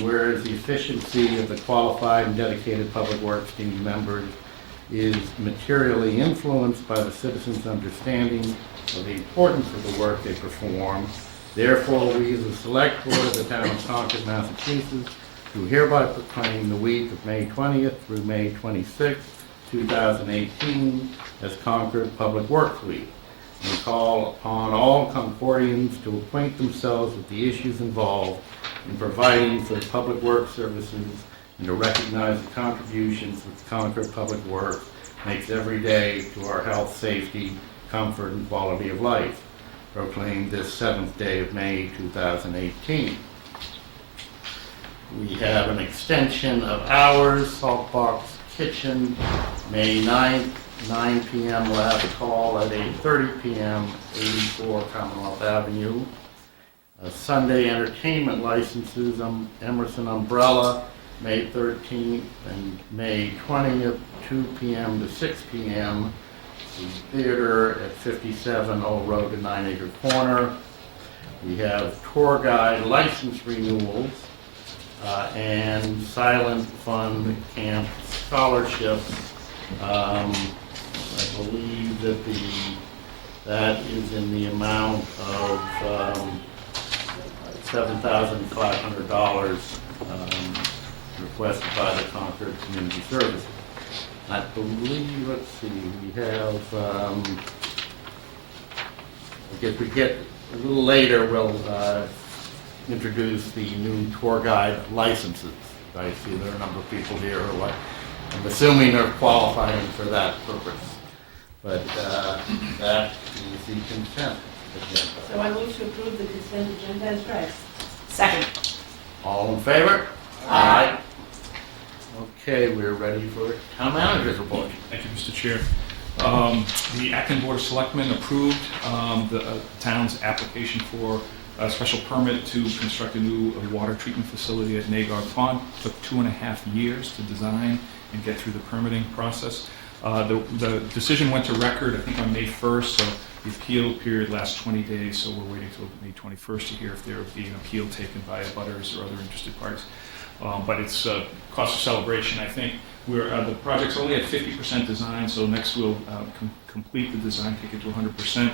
whereas the efficiency of the qualified and dedicated public works team members is materially influenced by the citizens' understanding of the importance of the work they perform. Therefore, we as the Select Board of the Town of Concord, Massachusetts, do hereby proclaim the week of May 20th through May 26th, 2018 as Concord Public Works Week. We call upon all Concordians to acquaint themselves with the issues involved in providing for public works services and to recognize the contributions which Concord Public Works makes every day to our health, safety, comfort, and quality of life. Proclaimed this 7th day of May 2018. We have an extension of hours, Saltbox Kitchen, May 9th, 9 p.m. We'll have a call at 8:30 p.m., 84 Commonwealth Avenue. Sunday entertainment licenses, Emerson Umbrella, May 13th and May 20th, 2 p.m. to 6 p.m. The theater at 57 Old Road to 9 Acre Corner. We have tour guide license renewals and Silent Fund Camp scholarships. I believe that is in the amount of $7,500 requested by the Concord Community Services. I believe, let's see, we have, I guess we get a little later, we'll introduce the new tour guide licenses. I see there are a number of people here who I'm assuming are qualifying for that purpose. But that is the consent agenda. So I move to approve the consent agenda as read. Second. All in favor? Aye. Okay, we're ready for town manager's report. Thank you, Mr. Chair. The Acton Board of Selectmen approved the town's application for a special permit to construct a new water treatment facility at Nagar Pond. It took 2.5 years to design and get through the permitting process. The decision went to record, I think, on May 1st, so the appeal period lasts 20 days, so we're waiting till May 21st to hear if there will be an appeal taken by abutters or other interested parties. But it's cause for celebration, I think. The project's only at 50% design, so next we'll complete the design, take it to 100%.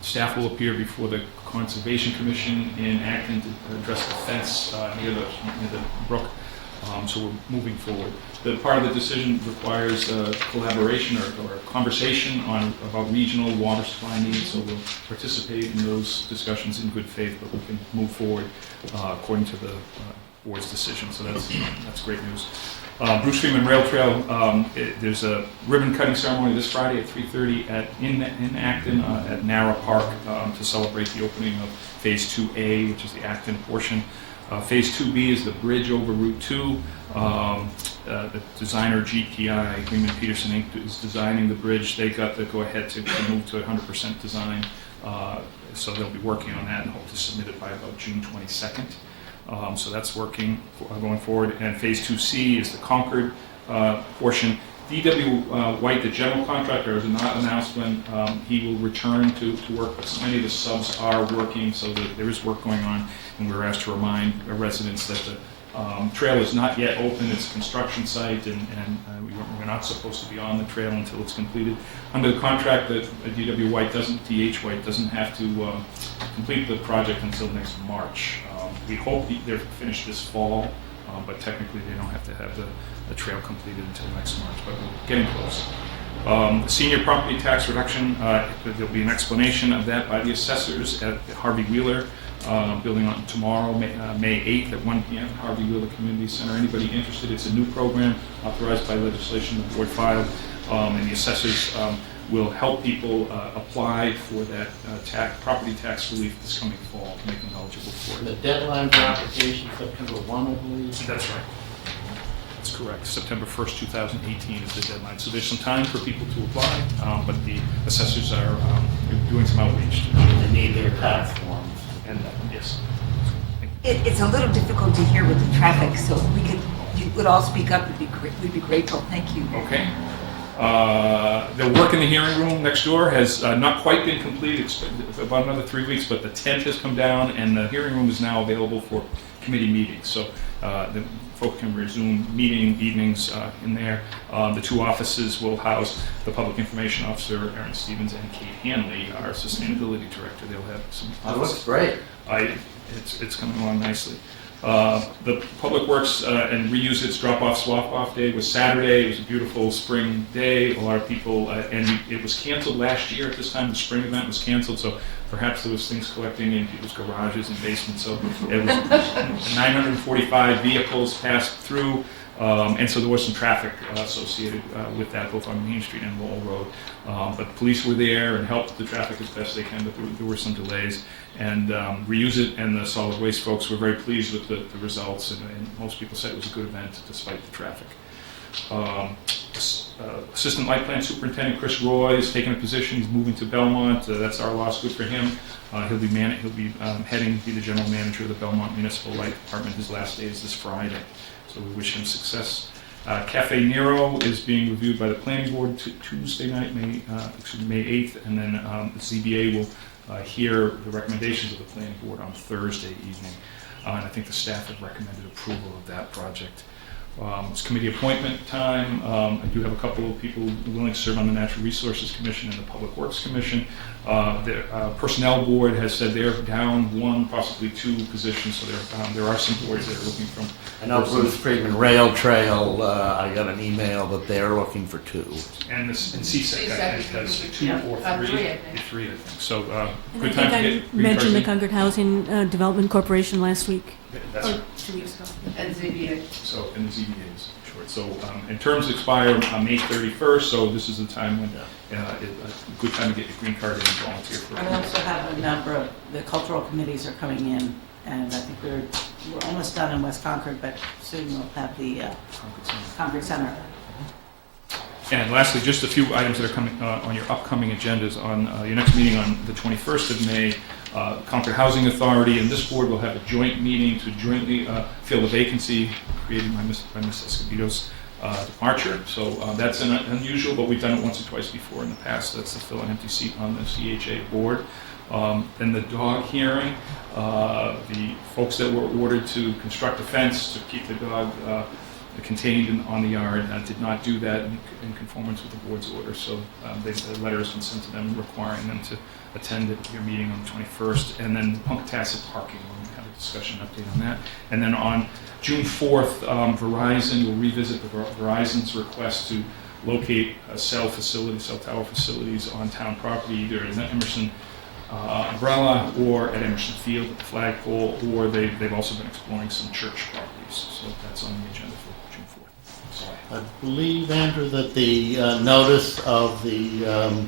Staff will appear before the Conservation Commission in Acton to address the fence near the brook. So we're moving forward. The part of the decision requires collaboration or conversation about regional water supply needs, so we'll participate in those discussions in good faith, but we can move forward according to the board's decision, so that's great news. Bruce Freeman Rail Trail, there's a ribbon cutting ceremony this Friday at 3:30 in Acton at Nara Park to celebrate the opening of Phase 2A, which is the Acton portion. Phase 2B is the bridge over Route 2. The designer GPI, Greenman Peterson Inc., is designing the bridge. They got the go-ahead to move to 100% design, so they'll be working on that and hope to submit it by about June 22nd. So that's working, going forward. And Phase 2C is the Concord portion. D.W. White, the general contractor, has not announced when he will return to work, but many of the subs are working, so there is work going on, and we were asked to remind residents that the trail is not yet open. It's a construction site, and we're not supposed to be on the trail until it's completed. Under the contract, D.W. White D.H. White doesn't have to complete the project until next March. We hope they're finished this fall, but technically they don't have to have the trail completed until next March, but we're getting close. Senior property tax reduction, there'll be an explanation of that by the assessors at Harvey Wheeler building on tomorrow, May 8th at 1 p.m. Harvey Wheeler Community Center. Anybody interested, it's a new program authorized by legislation the board filed, and the assessors will help people apply for that property tax relief this coming fall to make them eligible for it. The deadline for application, September 1, I believe. That's right. That's correct. September 1st, 2018 is the deadline. So there's some time for people to apply, but the assessors are doing some outreach. They need their tax forms. And yes. It's a little difficult to hear with the traffic, so if you would all speak up, we'd be grateful. Thank you. Okay. The work in the hearing room next door has not quite been complete. It's about another 3 weeks, but the tent has come down, and the hearing room is now available for committee meetings. So the folk can resume meeting evenings in there. The two offices will house the Public Information Officer, Aaron Stevens, and Kate Hanley, our Sustainability Director. They'll have some That looks great. It's coming along nicely. The Public Works and Reuse It's Drop-Off Swap-Off Day was Saturday. It was a beautiful spring day. A lot of people, and it was canceled last year at this time. The spring event was canceled, so perhaps there was things collecting in people's garages and basements. So it was 945 vehicles passed through, and so there was some traffic associated with that, both on Main Street and Lowell Road. But police were there and helped the traffic as best they can, but there were some delays. And Reuse It and the solid waste folks were very pleased with the results, and most people said it was a good event despite the traffic. Assistant Light Plant Superintendent Chris Roy is taking a position. He's moving to Belmont. That's our loss. Good for him. He'll be be the general manager of the Belmont Municipal Light Department. His last day is this Friday, so we wish him success. Cafe Nero is being reviewed by the Planning Board Tuesday night, May 8th, and then the ZBA will hear the recommendations of the Planning Board on Thursday evening. And I think the staff have recommended approval of that project. It's committee appointment time. I do have a couple of people willing to serve on the Natural Resources Commission and the Public Works Commission. The Personnel Board has said they're down one, possibly two positions, so there are some boards that are looking from. I know Bruce Friedman Rail Trail, I got an email that they're looking for two. And CSEC has two or three. Three, I think. So And good I time to think get I mentioned the green Concord Housing Development Corporation last week, That's or 2 weeks ago. And ZBA. So, and the ZBA is short. So, and terms expire on May 31st, so this is the time when, a good time to get your green card and volunteer for And we also have a number of, the cultural committees are coming in, and I think we're almost done in West Concord, but soon we'll have the Concord Center. And lastly, just a few items that are coming on your upcoming agendas. On your next meeting on the 21st of May, Concord Housing Authority and this board will have a joint meeting to jointly fill the vacancy created by Ms. Escobedo's departure. So that's unusual, but we've done it once or twice before in the past. That's to fill an empty seat on the CHA board. Then the dog hearing, the folks that were ordered to construct a fence to keep the dog contained on the yard did not do that in conformance with the board's order. So the letter has been sent to them requiring them to attend your meeting on the 21st. And then Punkatasset parking, we'll have a discussion update on that. And then on June 4th, Verizon will revisit Verizon's request to locate cell tower facilities on town property, either in Emerson Umbrella or at Emerson Field at the flagpole, or they've also been exploring some church properties. So that's on the agenda for June 4th. So I believe, Andrew, that the notice of the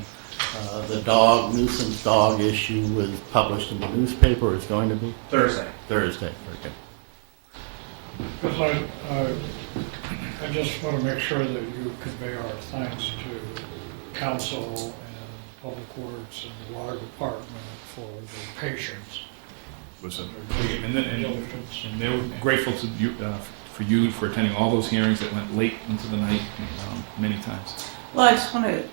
nuisance dog issue was published in the newspaper, is going to be? Thursday. Thursday, very good. Because I just want to make sure that you convey our thanks to council and Public Works and the Water Department for their patience. and they were grateful to you, for you for attending all those hearings that went late into the night many times. Well, I just want to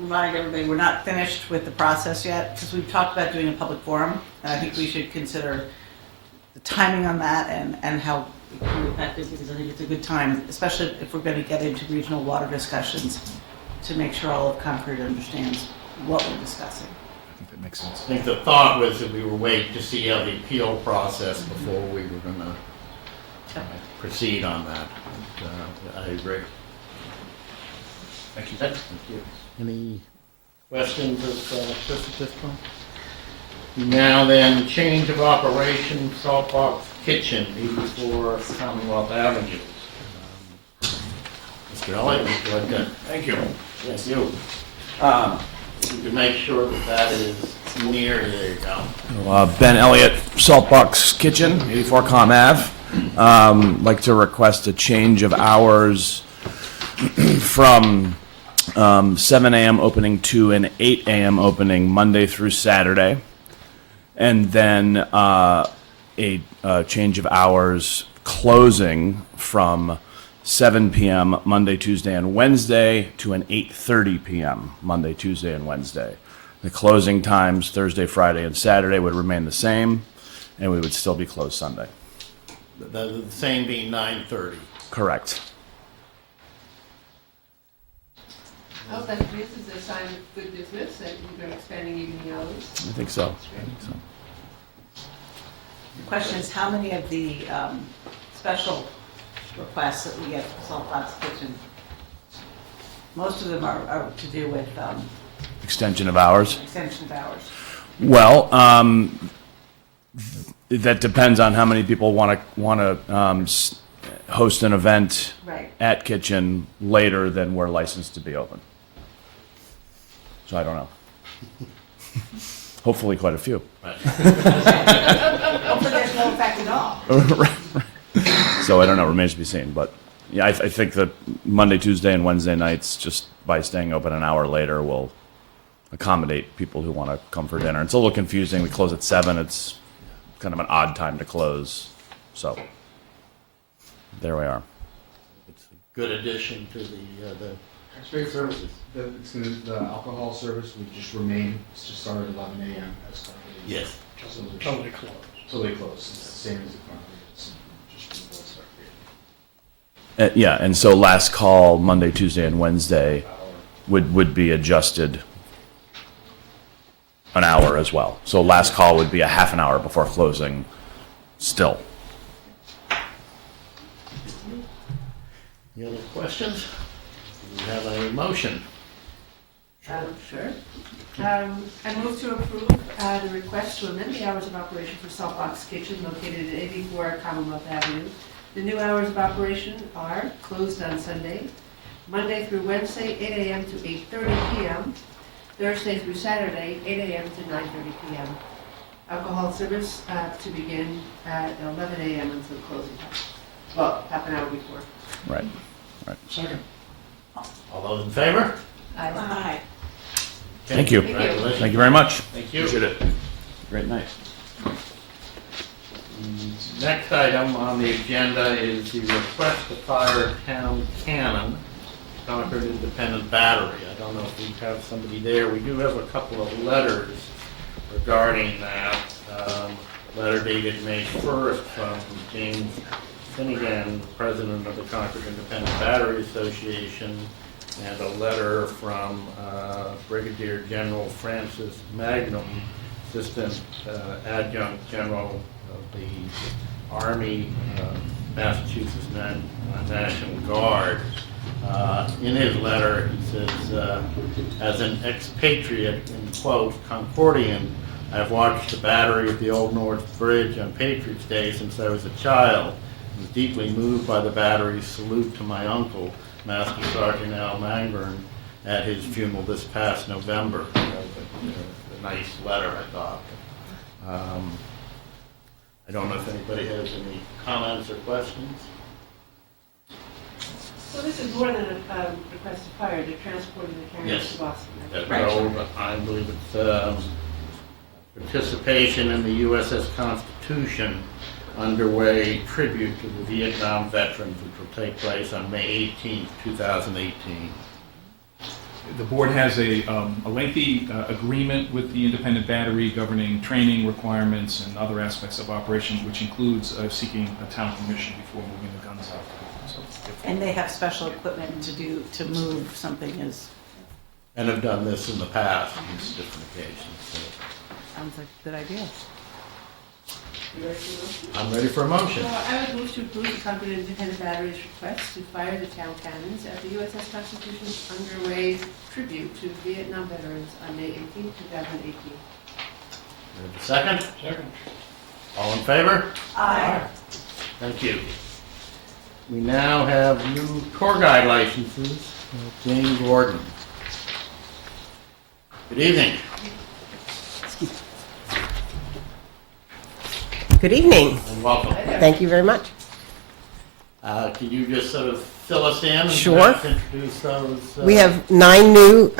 remind everybody, we're not finished with the process yet, because we've talked about doing a public forum, and I think we should consider the timing on that and how it can be effective, because I think it's a good time, especially if we're going to get into regional water discussions, to make sure all of Concord understands what we're discussing. I think that makes sense. I think the thought was that we were waiting to see how the appeal process before we were going to proceed on that. But, I agree. Thank you. Thank you. Any questions of Chris at this point? Now then, change of operation, Saltbox Kitchen, 84 Commonwealth Avenue. Mr. Elliott, would you like to? Thank you. Yes, you. You can make sure that that is near, there you go. Ben Elliott, Saltbox Kitchen, 84 Com Ave. Like to request a change of hours from 7 a.m. opening to an 8 a.m. opening Monday through Saturday. And then a change of hours closing from 7 p.m. Monday, Tuesday, and Wednesday to an 8:30 p.m. Monday, Tuesday, and Wednesday. The closing times, Thursday, Friday, and Saturday, would remain the same, and we would still be closed Sunday. The same being 9:30. Correct. Oh, that's, this is a sign of good business, that you're expanding evening hours. I think so. The question is, how many of the special requests that we get from Saltbox Kitchen, most of them are to do with Extension of hours. extension of hours. Well, that depends on how many people want to host an event Right. at Kitchen later than we're licensed to be open. So I don't know. Hopefully quite a few. Hopefully there's no effect at all. So I don't know, remains to be seen. But yeah, I think that Monday, Tuesday, and Wednesday nights, just by staying open an hour later, will accommodate people who want to come for dinner. It's a little confusing. We close at 7. It's kind of an odd time to close. So there we are. It's a good addition to the Straight services. The alcohol service would just remain, it's just started at 11 a.m. as currently. yes. Totally closed. Totally closed. It's the same as it currently is. Just the rules are created. Yeah, and so last call, Monday, Tuesday, and Wednesday would be adjusted an hour as well. So last call would be a half an hour before closing still. Any other questions? Do we have a motion? Sure. I move to approve the request to amend the hours of operation for Saltbox Kitchen located at 84 Commonwealth Avenue. The new hours of operation are closed on Sunday, Monday through Wednesday, 8 a.m. to 8:30 p.m., Thursday through Saturday, 8 a.m. to 9:30 p.m. Alcohol service to begin at 11 a.m. until closing time. Well, half an hour before. Right. Second. All those in favor? Aye. Thank you. Congratulations. Thank you very much. Thank you. Appreciate it. Great night. Next item on the agenda is the request to fire town cannon, Concord Independent Battery. I don't know if we have somebody there. We do have a couple of letters regarding that. Letter dated May 1st from James Finnegan, president of the Concord Independent Battery Association, and a letter from Brigadier General Francis Magnum, Assistant Adjunct General of the Army, Massachusetts National Guard. In his letter, he says, as an expatriate, in quote, Concordian, I've watched the battery at the Old North Bridge on Patriots' Day since I was a child. I was deeply moved by the battery's salute to my uncle, Master Sergeant Al Mangburn, at his funeral this past November. That was a nice letter, I thought. I don't know if anybody has any comments or questions. So this is more than a request to fire, they're transporting the cannons Yes. to Boston. I believe it's participation in the USS Constitution underway tribute to the Vietnam veterans, which will take place on May 18th, 2018. The board has a lengthy agreement with the independent battery governing training requirements and other aspects of operations, which includes seeking a town permission before moving the guns out. So, And they have special equipment to move something as, And have done this in the past on different occasions. So sounds like a good idea. You ready for the motion? I'm ready for a motion. So I would move to approve the Concord Independent Battery's request to fire the town cannons at the USS Constitution's underway tribute to Vietnam veterans on May 18, 2018. We have a second? Second. All in favor? Aye. Thank you. We now have new tour guide licenses. Jane Gordon. Good evening. Good evening. And welcome. Thank you very much. Can you just sort of fill us in and Sure. perhaps introduce those? We have 9 new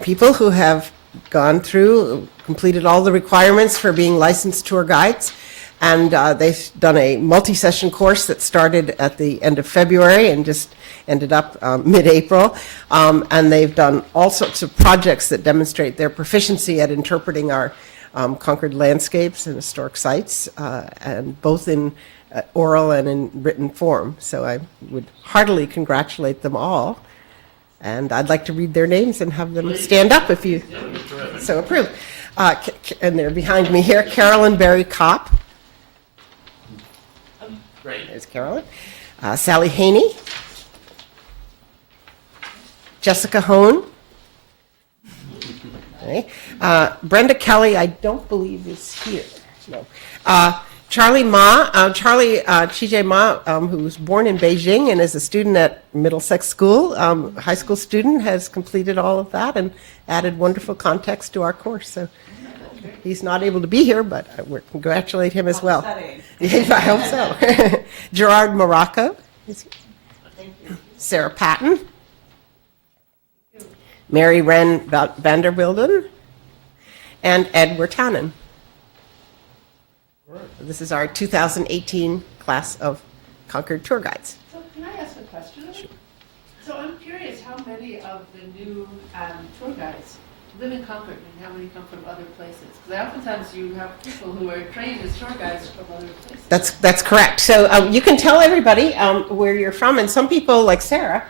people who have gone through, completed all the requirements for being licensed tour guides. And they've done a multi-session course that started at the end of February and just ended up mid-April. And they've done all sorts of projects that demonstrate their proficiency at interpreting our Concord landscapes and historic sites, and both in oral and in written form. So I would heartily congratulate them all. And I'd like to read their names and have them stand up if you so approve. And they're behind me here, Carolyn Berry Kopp. Great. There's Carolyn. Sally Haney. Jessica Hone. Okay. Brenda Kelly, I don't believe is here. No. Charlie Ma, Chijay Ma, who was born in Beijing and is a student at Middlesex School, high school student, has completed all of that and added wonderful context to our course. So he's not able to be here, but we congratulate him as well. Yeah, I hope so. Gerard Morocco. Sarah Patton. Mary Wren Vanderbilden. And Edward Tannen. This is our 2018 class of Concord tour guides. So can I ask a question? Sure. So I'm curious how many of the new tour guides live in Concord and how many come from other places? Because oftentimes you have people who are trained as tour guides from other places. That's correct. So you can tell everybody where you're from, and some people, like Sarah,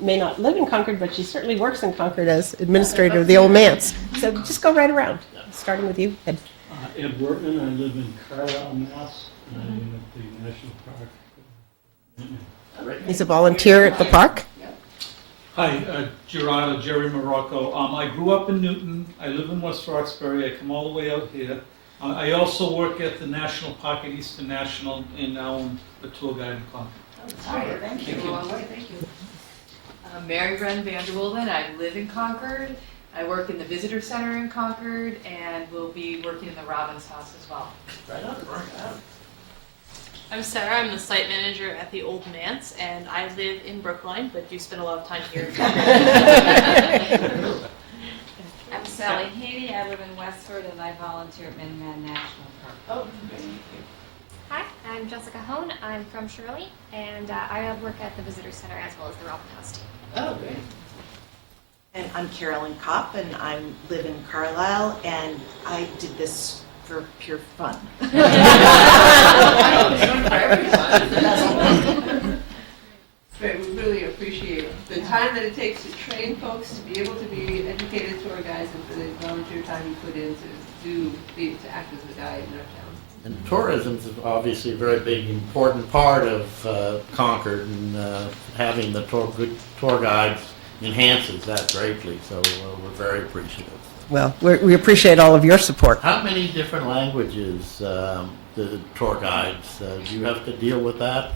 may not live in Concord, but she certainly works in Concord as administrator of the Old Manse. So just go right around, starting with you, Ed. Ed Wortman, I live in Carlisle, Mass. I am at the National Park. He's a volunteer at the park. Hi, Jerry Morocco. I grew up in Newton. I live in West Roxbury. I come all the way out here. I also work at the National Park at Eastern National, and now I'm a tour guide in Concord. Thank you. Thank you. Mary Wren Vanderwilden. I live in Concord. I work in the visitor center in Concord, and will be working in the Robbins House as well. Right on. I'm Sarah. I'm the site manager at the Old Manse, and I live in Brookline, but do spend a lot of time here. I'm Sally Haney. I live in Westford, and I volunteer at Minuteman National Park. Oh, great. Hi, I'm Jessica Hone. I'm from Shirley, and I work at the visitor center as well as the Robin House too. Oh, great. And I'm Carolyn Kopp, and I live in Carlisle, and I did this for pure fun. Great, we really appreciate the time that it takes to train folks to be able to be educated tour guides and for the volunteer time you put in to act as a guide in our town. And tourism is obviously a very big, important part of Concord, and having the good tour guides enhances that greatly, so we're very appreciative. Well, we appreciate all of your support. How many different languages the tour guides, do you have to deal with that?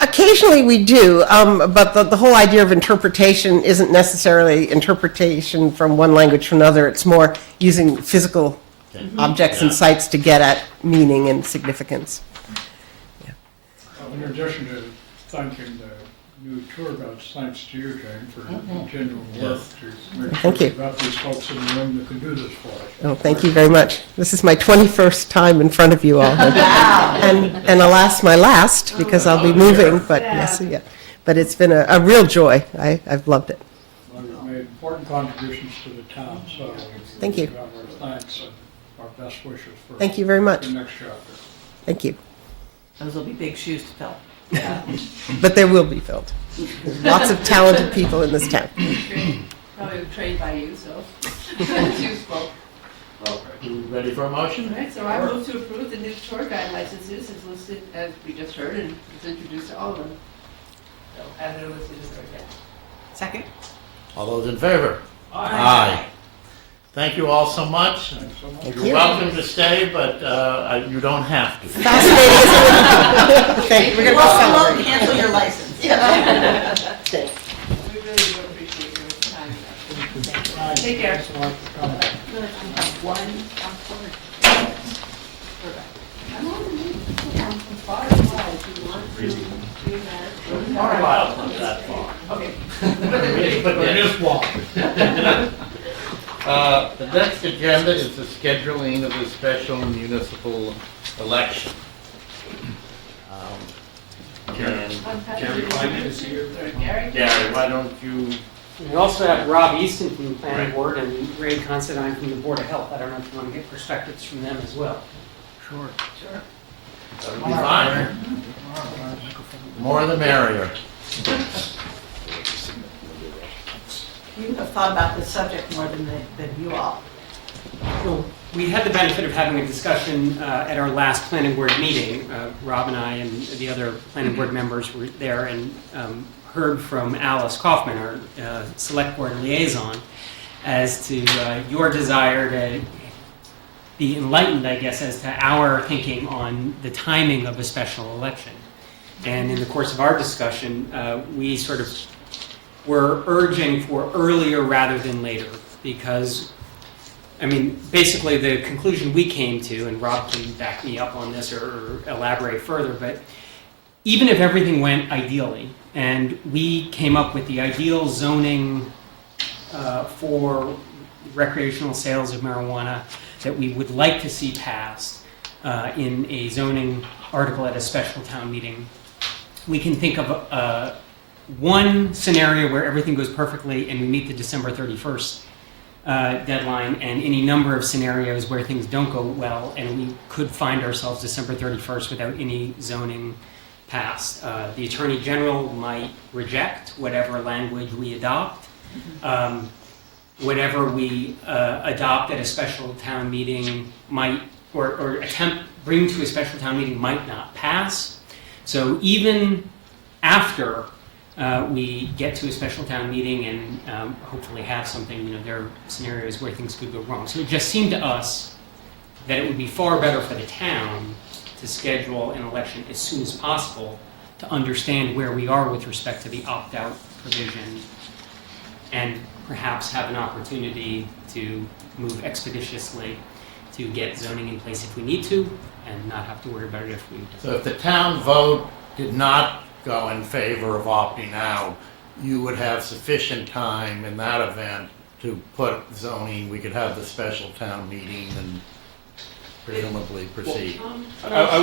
Occasionally we do, but the whole idea of interpretation isn't necessarily interpretation from one language to another. It's more using physical objects and sites to get at meaning and significance. Yeah. In addition to thanking the new tour guides, thanks to you, Jane, for continuing work to make sure we've got these folks in the room that can do this for us. Oh, thank you very much. This is my 21st time in front of you all. and alas, my last, because I'll be moving, but yes, yeah. But it's been a real joy. I've loved it. Well, you've made important contributions to the town, so Thank you. we have our thanks and our best wishes for Thank you very much. the next chapter. Thank you. Those will be big shoes to fill. But they will be filled. Lots of talented people in this town. Probably trained by you, so it's useful. Well, Are you ready for a motion? all right, so I move to approve the new tour guide licenses as listed, as we just heard, and it's introduced to all of them. So, as they're listed as right now. Second? All those in favor? Aye. Thank you all so much. Thank You're you. welcome to stay, but you don't have to. Fascinating, isn't it? Thank you. We're going to go celebrate. Cancel your license. We really do appreciate your time. Take care. Carlisle's not that far. Okay. But it is walk. The next agenda is the scheduling of the special municipal election. And Gary Feynman is here. Gary? Gary, why don't you, We also have Rob Easton from the Planning Board and Ray Considine from the Board of Health. I don't know if you want to get perspectives from them as well. Sure. that would be fine. More the merrier. You have thought about this subject more than you all. Well, we had the benefit of having a discussion at our last planning board meeting. Rob and I and the other planning board members were there and heard from Alice Kaufman, our select board liaison, as to your desire to be enlightened, I guess, as to our thinking on the timing of a special election. And in the course of our discussion, we sort of were urging for earlier rather than later, because I mean, basically the conclusion we came to, and Rob can back me up on this or elaborate further, but even if everything went ideally, and we came up with the ideal zoning for recreational sales of marijuana that we would like to see passed in a zoning article at a special town meeting, we can think of one scenario where everything goes perfectly and we meet the December 31st deadline, and any number of scenarios where things don't go well and we could find ourselves December 31st without any zoning passed. The Attorney General might reject whatever language we adopt. Whatever we adopt at a special town meeting might, or attempt bring to a special town meeting might not pass. So even after we get to a special town meeting and hopefully have something, there are scenarios where things could go wrong. So it just seemed to us that it would be far better for the town to schedule an election as soon as possible to understand where we are with respect to the opt-out provision, and perhaps have an opportunity to move expeditiously to get zoning in place if we need to, and not have to worry about it if we don't. So if the town vote did not go in favor of opting out, you would have sufficient time in that event to put zoning, we could have the special town meeting and presumably proceed. I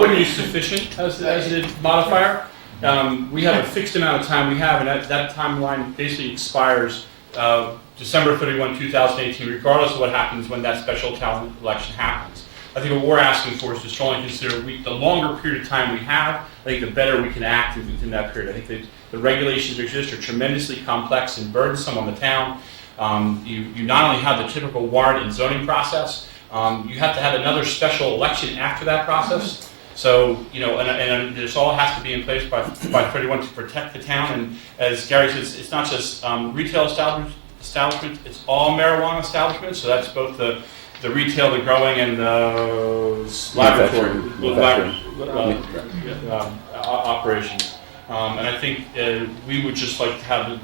wouldn't use sufficient as a modifier. We have a fixed amount of time we have, and that timeline basically expires December 31, 2018, regardless of what happens when that special town election happens. I think what we're asking for is to strongly consider the longer period of time we have, I think the better we can act within that period. I think the regulations that exist are tremendously complex and burdensome on the town. You not only have the typical warrant and zoning process, you have to have another special election after that process. So, and this all has to be in place by 31 to protect the town. And as Gary says, it's not just retail establishments, it's all marijuana establishments. So that's both the retail, the growing, and the laboratory operations. And I think we would just like to have, the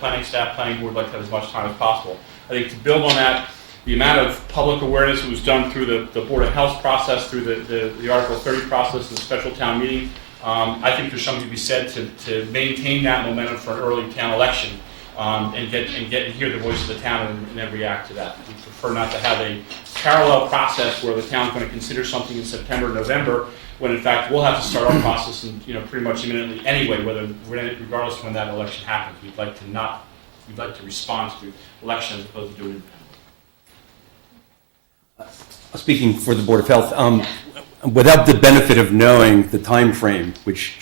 planning board, like to have as much time as possible. I think to build on that, the amount of public awareness that was done through the Board of Health process, through the Article 30 process, and the special town meeting, I think there's something to be said to maintain that momentum for an early town election, and hear the voice of the town and then react to that. We prefer not to have a parallel process where the town's going to consider something in September, November, when in fact we'll have to start our process and pretty much imminently anyway, regardless of when that election happens. We'd like to respond to election as opposed to doing it. Speaking for the Board of Health, without the benefit of knowing the time frame, which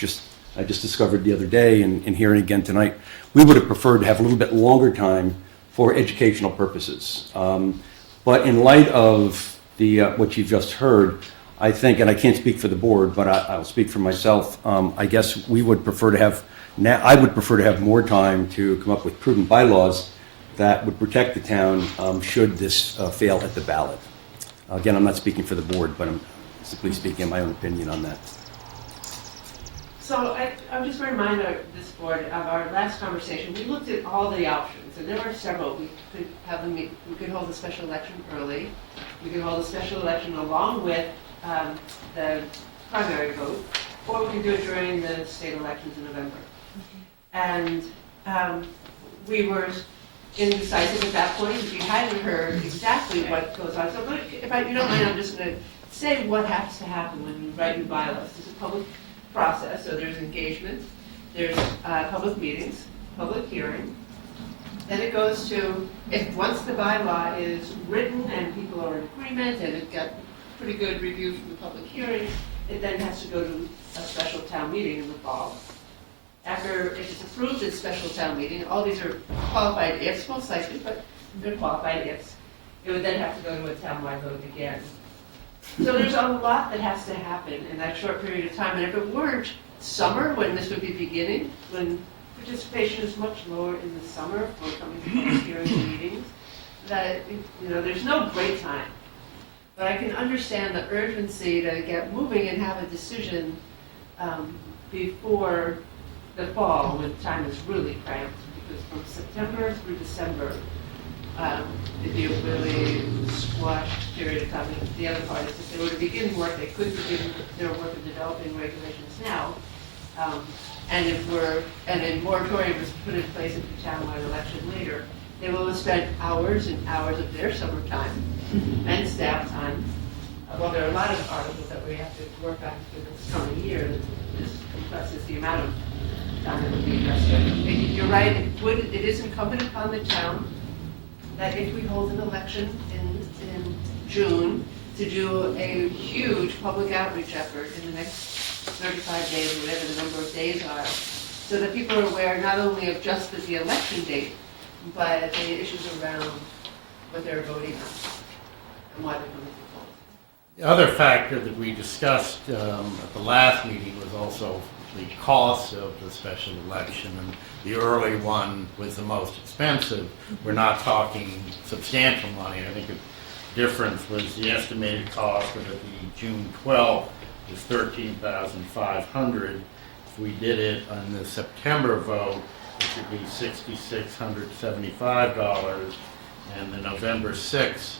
I just discovered the other day and hearing again tonight, we would have preferred to have a little bit longer time for educational purposes. But in light of what you've just heard, I think, and I can't speak for the board, but I'll speak for myself, I guess we would prefer to have, I would prefer to have more time to come up with prudent bylaws that would protect the town should this fail at the ballot. Again, I'm not speaking for the board, but I'm simply speaking my own opinion on that. So I'm just going to remind this board of our last conversation. We looked at all the options, and there were several. We could have them we could hold a special election early. We could hold a special election along with the primary vote, or we could do it during the state elections in November. And we were indecisive at that point, if you hadn't heard exactly what goes on. So if you don't mind, I'm just gonna say what has to happen when you write new bylaws. It's a public process, so there's engagement, there's public meetings, public hearing. Then it goes to, once the bylaw is written and people are in agreement and it got pretty good review from the public hearing, it then has to go to a special town meeting in the fall. After, if it's approved at special town meeting, all these are qualified ifs, most likely, but they're qualified ifs. It would then have to go to a townwide vote again. So there's a lot that has to happen in that short period of time. And if it weren't summer, when this would be beginning, when participation is much lower in the summer for coming to public hearings and meetings, that, there's no great time. But I can understand the urgency to get moving and have a decision before the fall, when time is really cramped, because from September through December, it'd be a really squashed period of time. And the other part is if they were to begin work, they could begin their work of developing regulations now. And a moratorium was put in place at the townwide election later, they will have spent hours and hours of their summertime and staff time. Well, there are a lot of articles that we have to work on for this coming year that just compresses the amount of time that would be invested. You're right, it is incumbent upon the town that if we hold an election in June, to do a huge public outreach effort in the next 35 days, or whatever the number of days are, so that people are aware not only of just the election date, but the issues around what they're voting on and why they're coming to the polls. The other factor that we discussed at the last meeting was also the cost of the special election, and the early one was the most expensive. We're not talking substantial money. I think the difference was the estimated cost of the June 12th is $13,500. If we did it on the September vote, it would be $6,675, and the November 6th,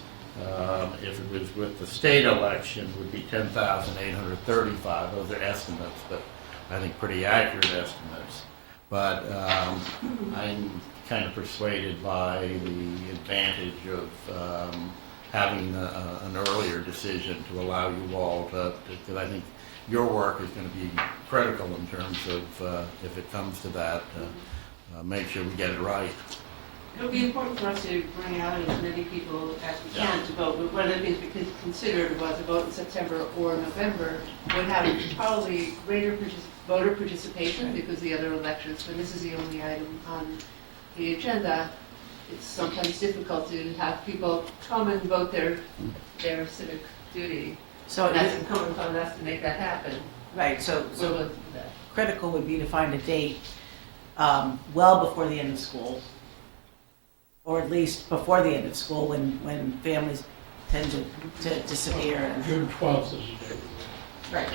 if it was with the state election, would be $10,835. Those are estimates, but I think pretty accurate estimates. But I'm kind of persuaded by the advantage of having an earlier decision to allow you all because I think your work is going to be critical in terms of, if it comes to that, make sure we get it right. It'll be important for us to bring out as many people as we can to vote, but one of the things we considered was a vote in September or November would have probably greater voter participation because the other elections, when this is the only item on the agenda, it's sometimes difficult to have people come and vote their civic duty. So And that's incumbent upon us to make that happen. Right, so We'll do that. critical would be to find a date well before the end of school, or at least before the end of school when families tend to disappear. And June 12th is the date. Right.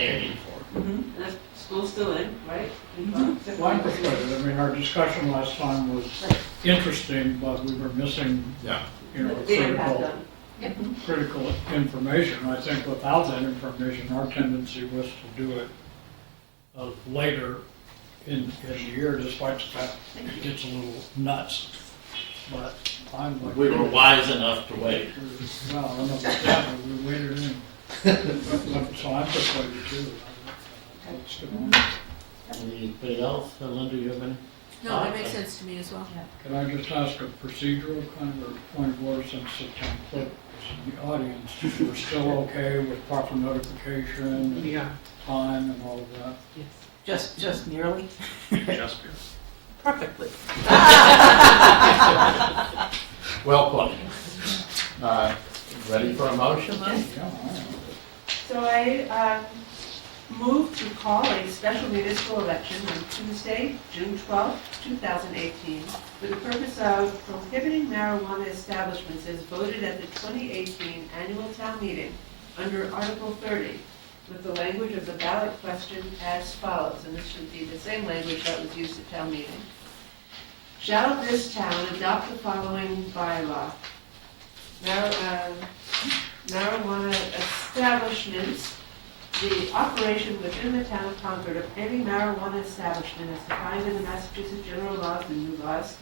And that's school's still in, right? Well, I'm persuaded. I mean, our discussion last time was interesting, but we were missing, The impact on. critical information. I think without that information, our tendency was to do it later in the year, despite the fact it gets a little nuts. But I'm like, We were wise enough to wait. Well, I don't know about that, but we waited in. So I'm persuaded too. Let's get on. Anybody else? Linda, you have any? No, that makes sense to me as well. Can I just ask a procedural kind of a point of order since the town clerk is in the audience? We're still okay with proper notification and time and all of that? Yes. Just nearly? Just Perfectly. Well played. Ready for a motion then? So I move to call a special municipal election on Tuesday, June 12th, 2018, for the purpose of prohibiting marijuana establishments as voted at the 2018 annual town meeting under Article 30, with the language of the ballot question as follows, and this should be the same language that was used at town meeting. Shall this town adopt the following bylaw? Marijuana establishments, the operation within the town of Concord of any marijuana establishment as defined in the Massachusetts General Laws and new laws,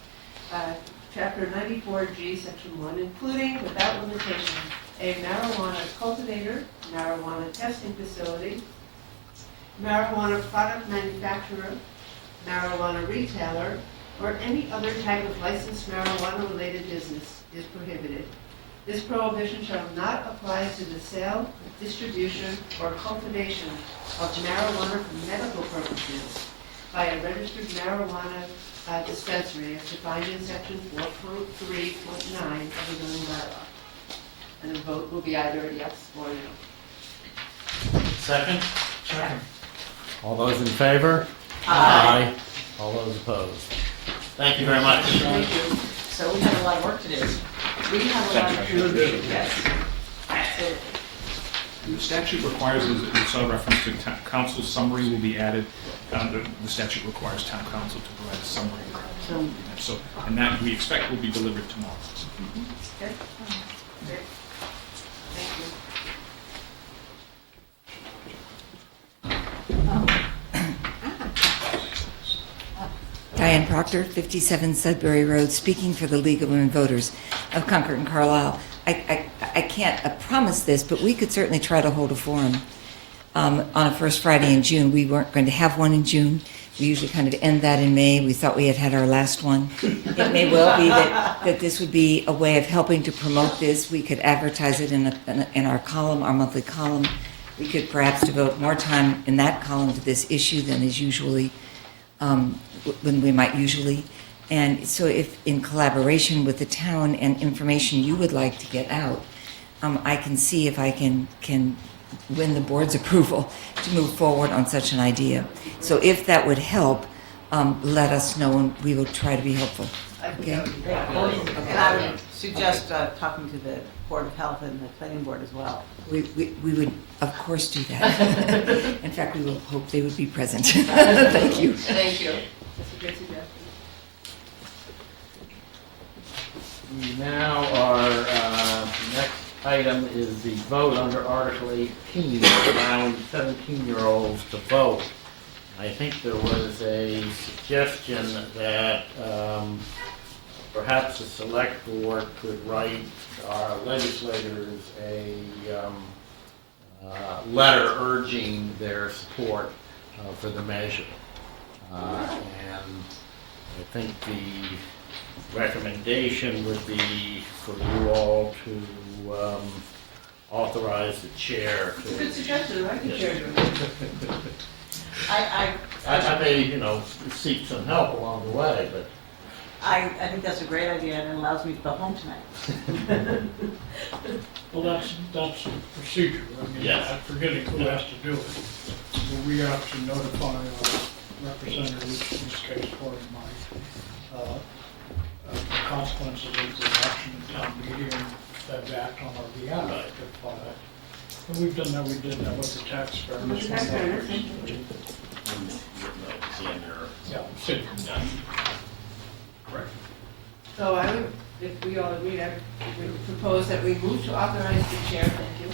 Chapter 94G, Section 1, including without limitation a marijuana cultivator, marijuana testing facility, marijuana product manufacturer, marijuana retailer, or any other type of licensed marijuana-related business is prohibited. This prohibition shall not apply to the sale, distribution, or cultivation of marijuana for medical purposes by a registered marijuana dispensary as defined in section 4.3.9 of the zoning bylaw. And the vote will be either a yes or a no. Second? Second. All those in favor? Aye. All those opposed? Thank you very much. Thank you. So we have a lot of work to do. We have a lot of work to do, yes. Absolutely. The statute requires, as you saw reference to council summary will be added. The statute requires town council to provide a summary. So, and that we expect will be delivered tomorrow. Okay? Great. Thank you. Diane Proctor, 57 Sudbury Road, speaking for the League of Women Voters of Concord and Carlisle. I can't promise this, but we could certainly try to hold a forum on a first Friday in June. We weren't going to have one in June. We usually kind of end that in May. We thought we had had our last one. It may well be that this would be a way of helping to promote this. We could advertise it in our column, our monthly column. We could perhaps devote more time in that column to this issue than is usually, when we might usually. And so if in collaboration with the town and information you would like to get out, I can see if I can win the board's approval to move forward on such an idea. So if that would help, let us know and we will try to be helpful. Okay? And I would suggest talking to the Board of Health and the Planning Board as well. We would, of course, do that. In fact, we will hope they would be present. Thank you. Thank you. That's a good suggestion. We now are, the next item is the vote under Article 18, allowing 17-year-olds to vote. I think there was a suggestion that perhaps the select board could write our legislators a letter urging their support for the measure. And I think the recommendation would be for you all to authorize the chair to... Good suggestion, I can share it. I may, seek some help along the way, but... I think that's a great idea and it allows me to go home tonight. Well, that's the procedure. I mean, Yes. I'm forgetting who has to do it. But we have to notify our representative, which in this case, Cory Mike, the consequences of the action in town meeting and that act on our behalf. Right. And we've done that, we did that with the tax fairness. Yeah, city. Correct. So I would, if we all agree, I would propose that we move to authorize the chair, thank you,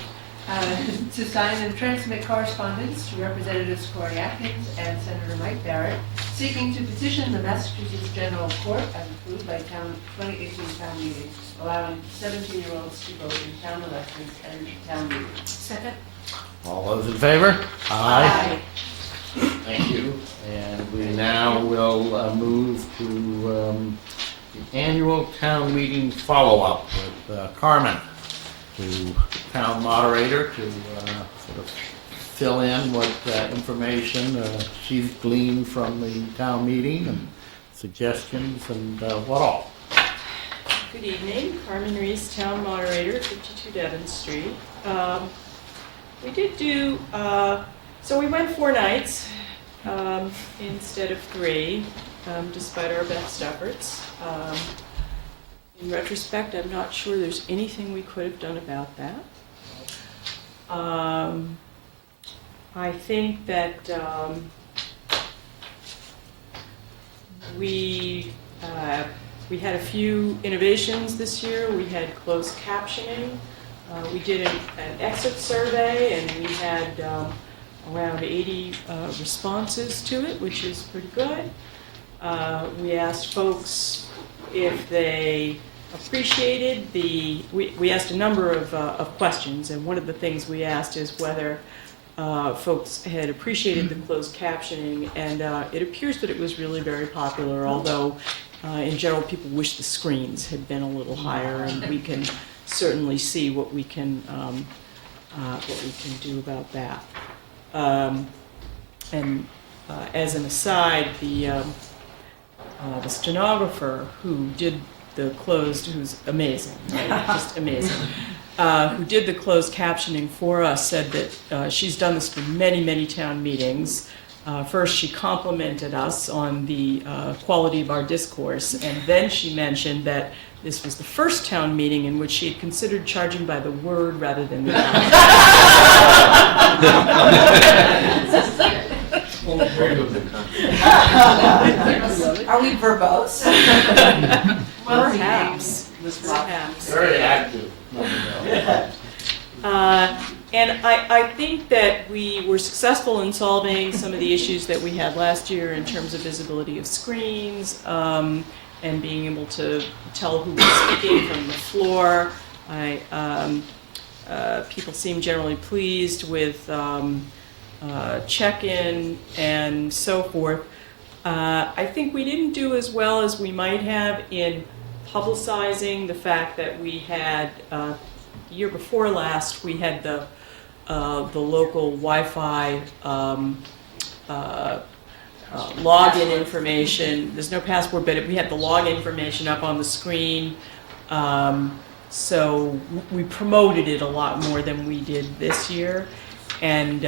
to sign and transmit correspondence to Representatives Cory Atkins and Senator Mike Barrett, seeking to petition the Massachusetts General Court as approved by 2018 town meeting, allowing 17-year-olds to vote in town elections and town meetings. Second? All those in favor? Aye. Thank you. And we now will move to the annual town meeting follow-up with Carmen, to town moderator, to sort of fill in what information she's gleaned from the town meeting and suggestions and what all. Good evening, Carmen Reese, Town Moderator, 52 Devon Street. We did do, so we went 4 nights instead of 3, despite our best efforts. In retrospect, I'm not sure there's anything we could have done about that. I think that we had a few innovations this year. We had closed captioning. We did an exit survey, and we had around 80 responses to it, which is pretty good. We asked folks if they appreciated we asked a number of questions, and one of the things we asked is whether folks had appreciated the closed captioning, and it appears that it was really very popular, although in general people wish the screens had been a little higher, and we can certainly see what we can do about that. And as an aside, the stenographer who did the closed, who's amazing, right? Just amazing, who did the closed captioning for us, said that she's done this for many, many town meetings. First, she complimented us on the quality of our discourse, and then she mentioned that this was the first town meeting in which she had considered charging by the word rather than the hour. Are we verbose? Perhaps. Perhaps. Very active. And I think that we were successful in solving some of the issues that we had last year in terms of visibility of screens, and being able to tell who was speaking from the floor. People seem generally pleased with check-in and so forth. I think we didn't do as well as we might have in publicizing the fact that we had, the year before last, we had the local Wi-Fi login information. There's no password, but we had the login information up on the screen. So we promoted it a lot more than we did this year. And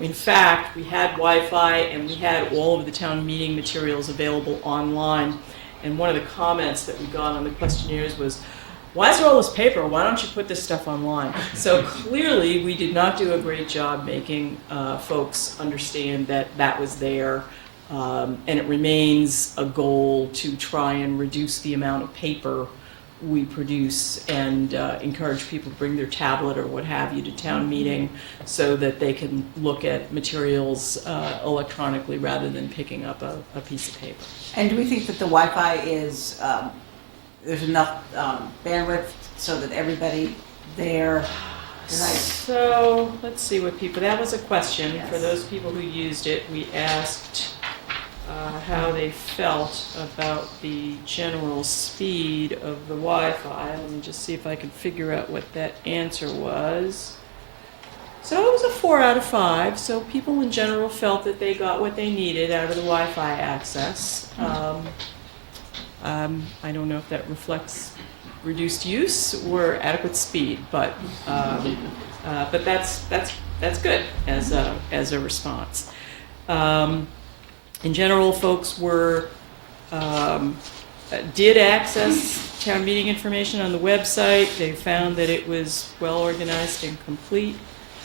in fact, we had Wi-Fi and we had all of the town meeting materials available online. And one of the comments that we got on the questionnaires was, why is there all this paper? Why don't you put this stuff online? So clearly, we did not do a great job making folks understand that that was there. And it remains a goal to try and reduce the amount of paper we produce and encourage people to bring their tablet or what have you to town meeting so that they can look at materials electronically rather than picking up a piece of paper. And do we think that the Wi-Fi is, there's enough bandwidth so that everybody there? So let's see what people, that was a question for those people who used it. We asked how they felt about the general speed of the Wi-Fi. Let me just see if I can figure out what that answer was. So it was a 4 out of 5. So people in general felt that they got what they needed out of the Wi-Fi access. I don't know if that reflects reduced use or adequate speed, but that's good as a response. In general, folks did access town meeting information on the website. They found that it was well organized and complete.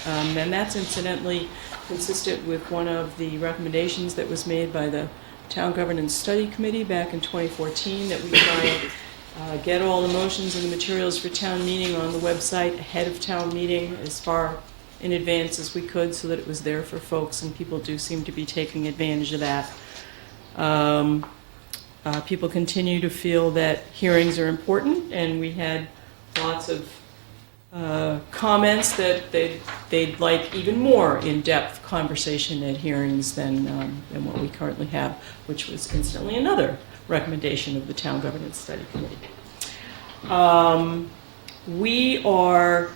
And that's incidentally consistent with one of the recommendations that was made by the Town Governance Study Committee back in 2014, that we try and get all the motions and the materials for town meeting on the website ahead of town meeting as far in advance as we could, so that it was there for folks, and people do seem to be taking advantage of that. People continue to feel that hearings are important, and we had lots of comments that they'd like even more in-depth conversation at hearings than what we currently have, which was incidentally another recommendation of the Town Governance Study Committee. We are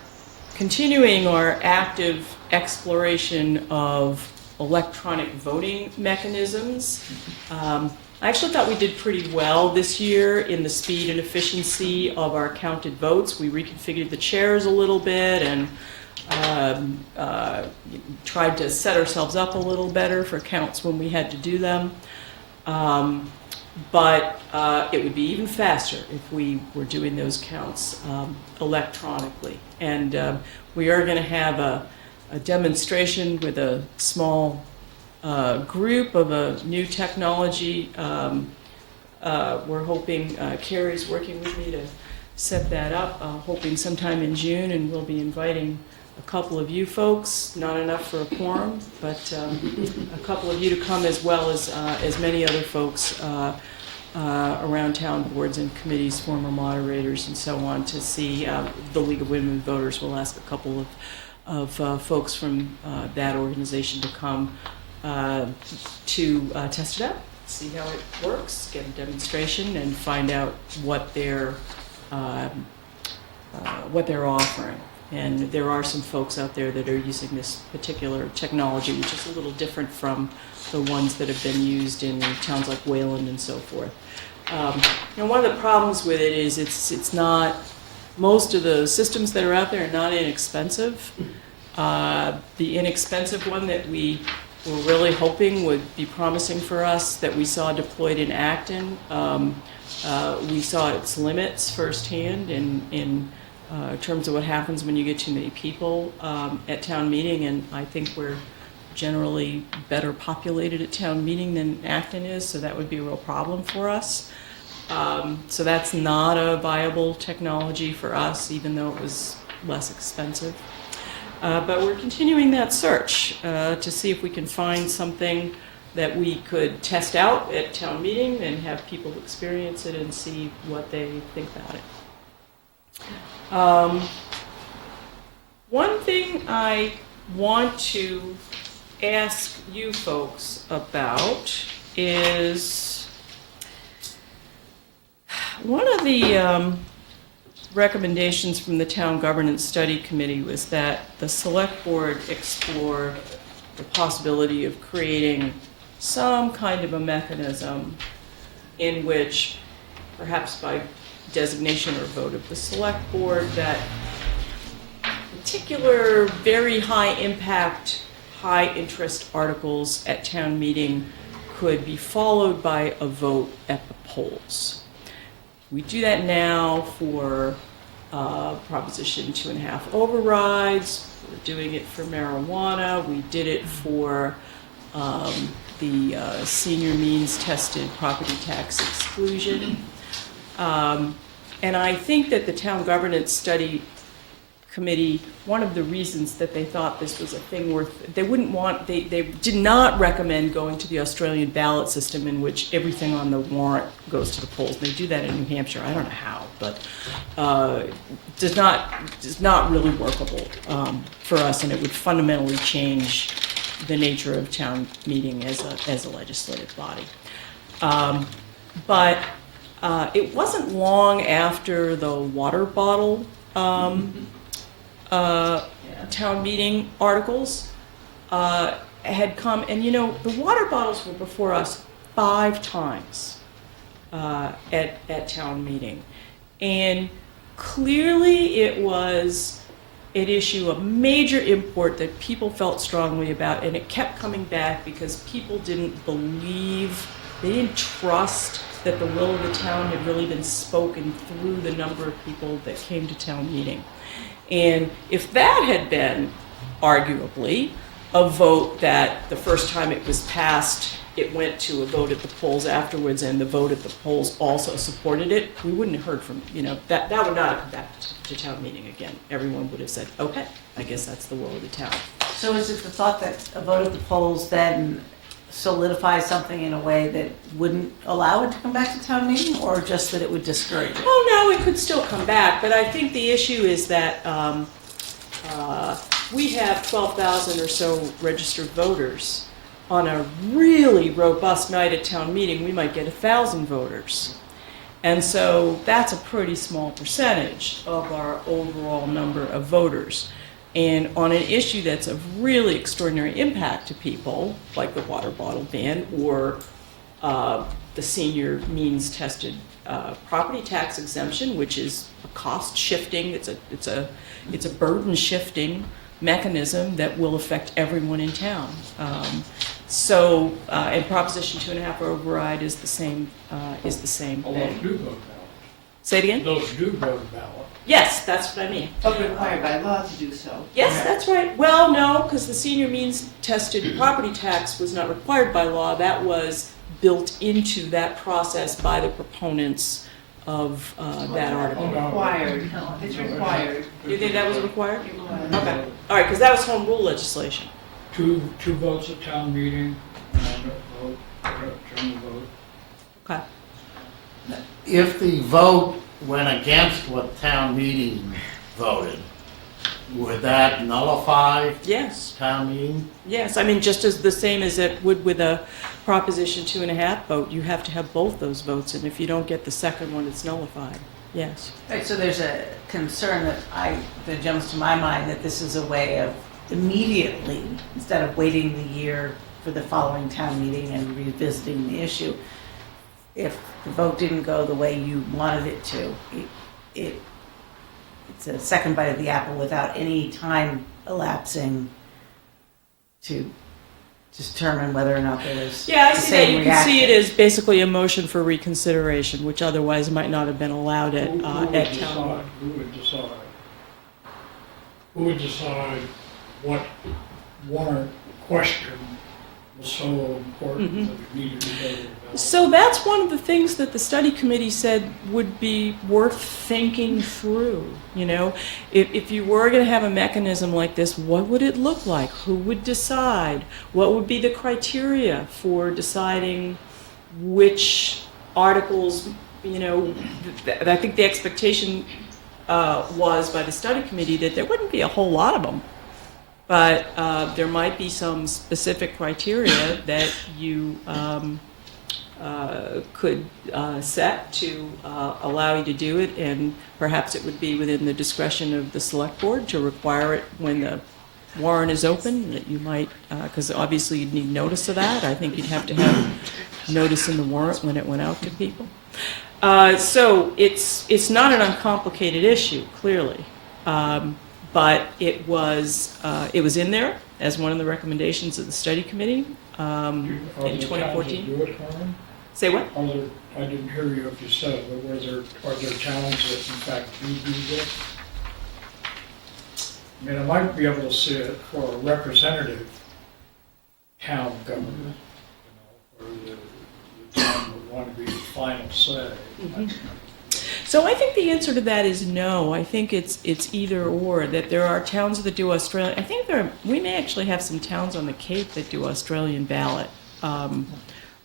continuing our active exploration of electronic voting mechanisms. I actually thought we did pretty well this year in the speed and efficiency of our counted votes. We reconfigured the chairs a little bit and tried to set ourselves up a little better for counts when we had to do them. But it would be even faster if we were doing those counts electronically. And we are going to have a demonstration with a small group of a new technology. We're hoping, Carrie's working with me to set that up, hoping sometime in June, and we'll be inviting a couple of you folks, not enough for a quorum, but a couple of you to come, as well as many other folks around town boards and committees, former moderators and so on, to see, the League of Women Voters will ask a couple of folks from that organization to come to test it out, see how it works, get a demonstration, and find out what they're offering. And there are some folks out there that are using this particular technology, which is a little different from the ones that have been used in towns like Wayland and so forth. One of the problems with it is it's not, most of the systems that are out there are not inexpensive. The inexpensive one that we were really hoping would be promising for us, that we saw deployed in Acton, we saw its limits firsthand in terms of what happens when you get too many people at town meeting, and I think we're generally better populated at town meeting than Acton is, so that would be a real problem for us. So that's not a viable technology for us, even though it was less expensive. But we're continuing that search to see if we can find something that we could test out at town meeting and have people experience it and see what they think about it. One thing I want to ask you folks about is one of the recommendations from the Town Governance Study Committee was that the Select Board explore the possibility of creating some kind of a mechanism in which, perhaps by designation or vote of the Select Board, that particular very high impact, high interest articles at town meeting could be followed by a vote at the polls. We do that now for Proposition 2.5 overrides. We're doing it for marijuana. We did it for the senior means tested property tax exclusion. And I think that the Town Governance Study Committee, one of the reasons that they thought this was a thing worth, they did not recommend going to the Australian ballot system in which everything on the warrant goes to the polls. They do that in New Hampshire. I don't know how, but does not really workable for us, and it would fundamentally change the nature of town meeting as a legislative body. But it wasn't long after the water bottle town meeting articles had come, and the water bottles were before us 5 times at town meeting, and clearly it was an issue of major import that people felt strongly about, and it kept coming back because people didn't believe, they didn't trust that the will of the town had really been spoken through the number of people that came to town meeting. And if that had been, arguably, a vote that the first time it was passed, it went to a vote at the polls afterwards, and the vote at the polls also supported it, we wouldn't have heard from, that would not have come back to town meeting again. Everyone would have said, okay, I guess that's the will of the town. So is it the thought that a vote at the polls then solidifies something in a way that wouldn't allow it to come back to town meeting, or just that it would discourage it? Oh, no, it could still come back, but I think the issue is that we have 12,000 or so registered voters. On a really robust night at town meeting, we might get 1,000 voters. And so that's a pretty small percentage of our overall number of voters. And on an issue that's of really extraordinary impact to people, like the water bottle ban or the senior means tested property tax exemption, which is a cost shifting, it's a burden shifting mechanism that will affect everyone in town. And Proposition 2.5 override is the same thing. Those do go to ballot. Say it again? Those do go to ballot. Yes, that's what I mean. But required by law to do so. Yes, that's right. Well, no, because the senior means tested property tax was not required by law. That was built into that process by the proponents of that article. Required. It's required. You think that was required? Okay. All right, because that was home rule legislation. Two votes at town meeting, and a vote, general vote. Okay. If the vote went against what town meeting voted, would that nullify Yes, town meeting? yes. I mean, just as the same as it would with a Proposition 2.5 vote, you have to have both those votes, and if you don't get the second one, it's nullified. Yes. Right, so there's a concern that jumps to my mind that this is a way of immediately, instead of waiting the year for the following town meeting and revisiting the issue, if the vote didn't go the way you wanted it to, it's a second bite of the apple without any time elapsing to determine whether or not there was Yeah, I the see that. same You reaction. can see it as basically a motion for reconsideration, which otherwise might not have been allowed at, Who would at town meeting. decide? Who would decide? Who would decide what warrant question was so important that it needed to go to the ballot? So that's one of the things that the study committee said would be worth thinking through. You know, if you were going to have a mechanism like this, what would it look like? Who would decide? What would be the criteria for deciding which articles, you know, I think the expectation was by the study committee that there wouldn't be a whole lot of them. But there might be some specific criteria that you could set to allow you to do it, and perhaps it would be within the discretion of the select board to require it when the warrant is open, that you might, because obviously you'd need notice of that. I think you'd have to have notice in the warrant when it went out to people. So it's not an uncomplicated issue, clearly. But it was in there as one of the recommendations of the study committee in 2014. Do it, Carmen? Say what? I didn't hear you if you said, but are there towns that in fact do this? I mean, I might be able to see it for a representative town government, you know, where the town would want to be the final say. So I think the answer to that is no. I think it's either or, that there are towns that do Australian. I think we may actually have some towns on the Cape that do Australian ballot,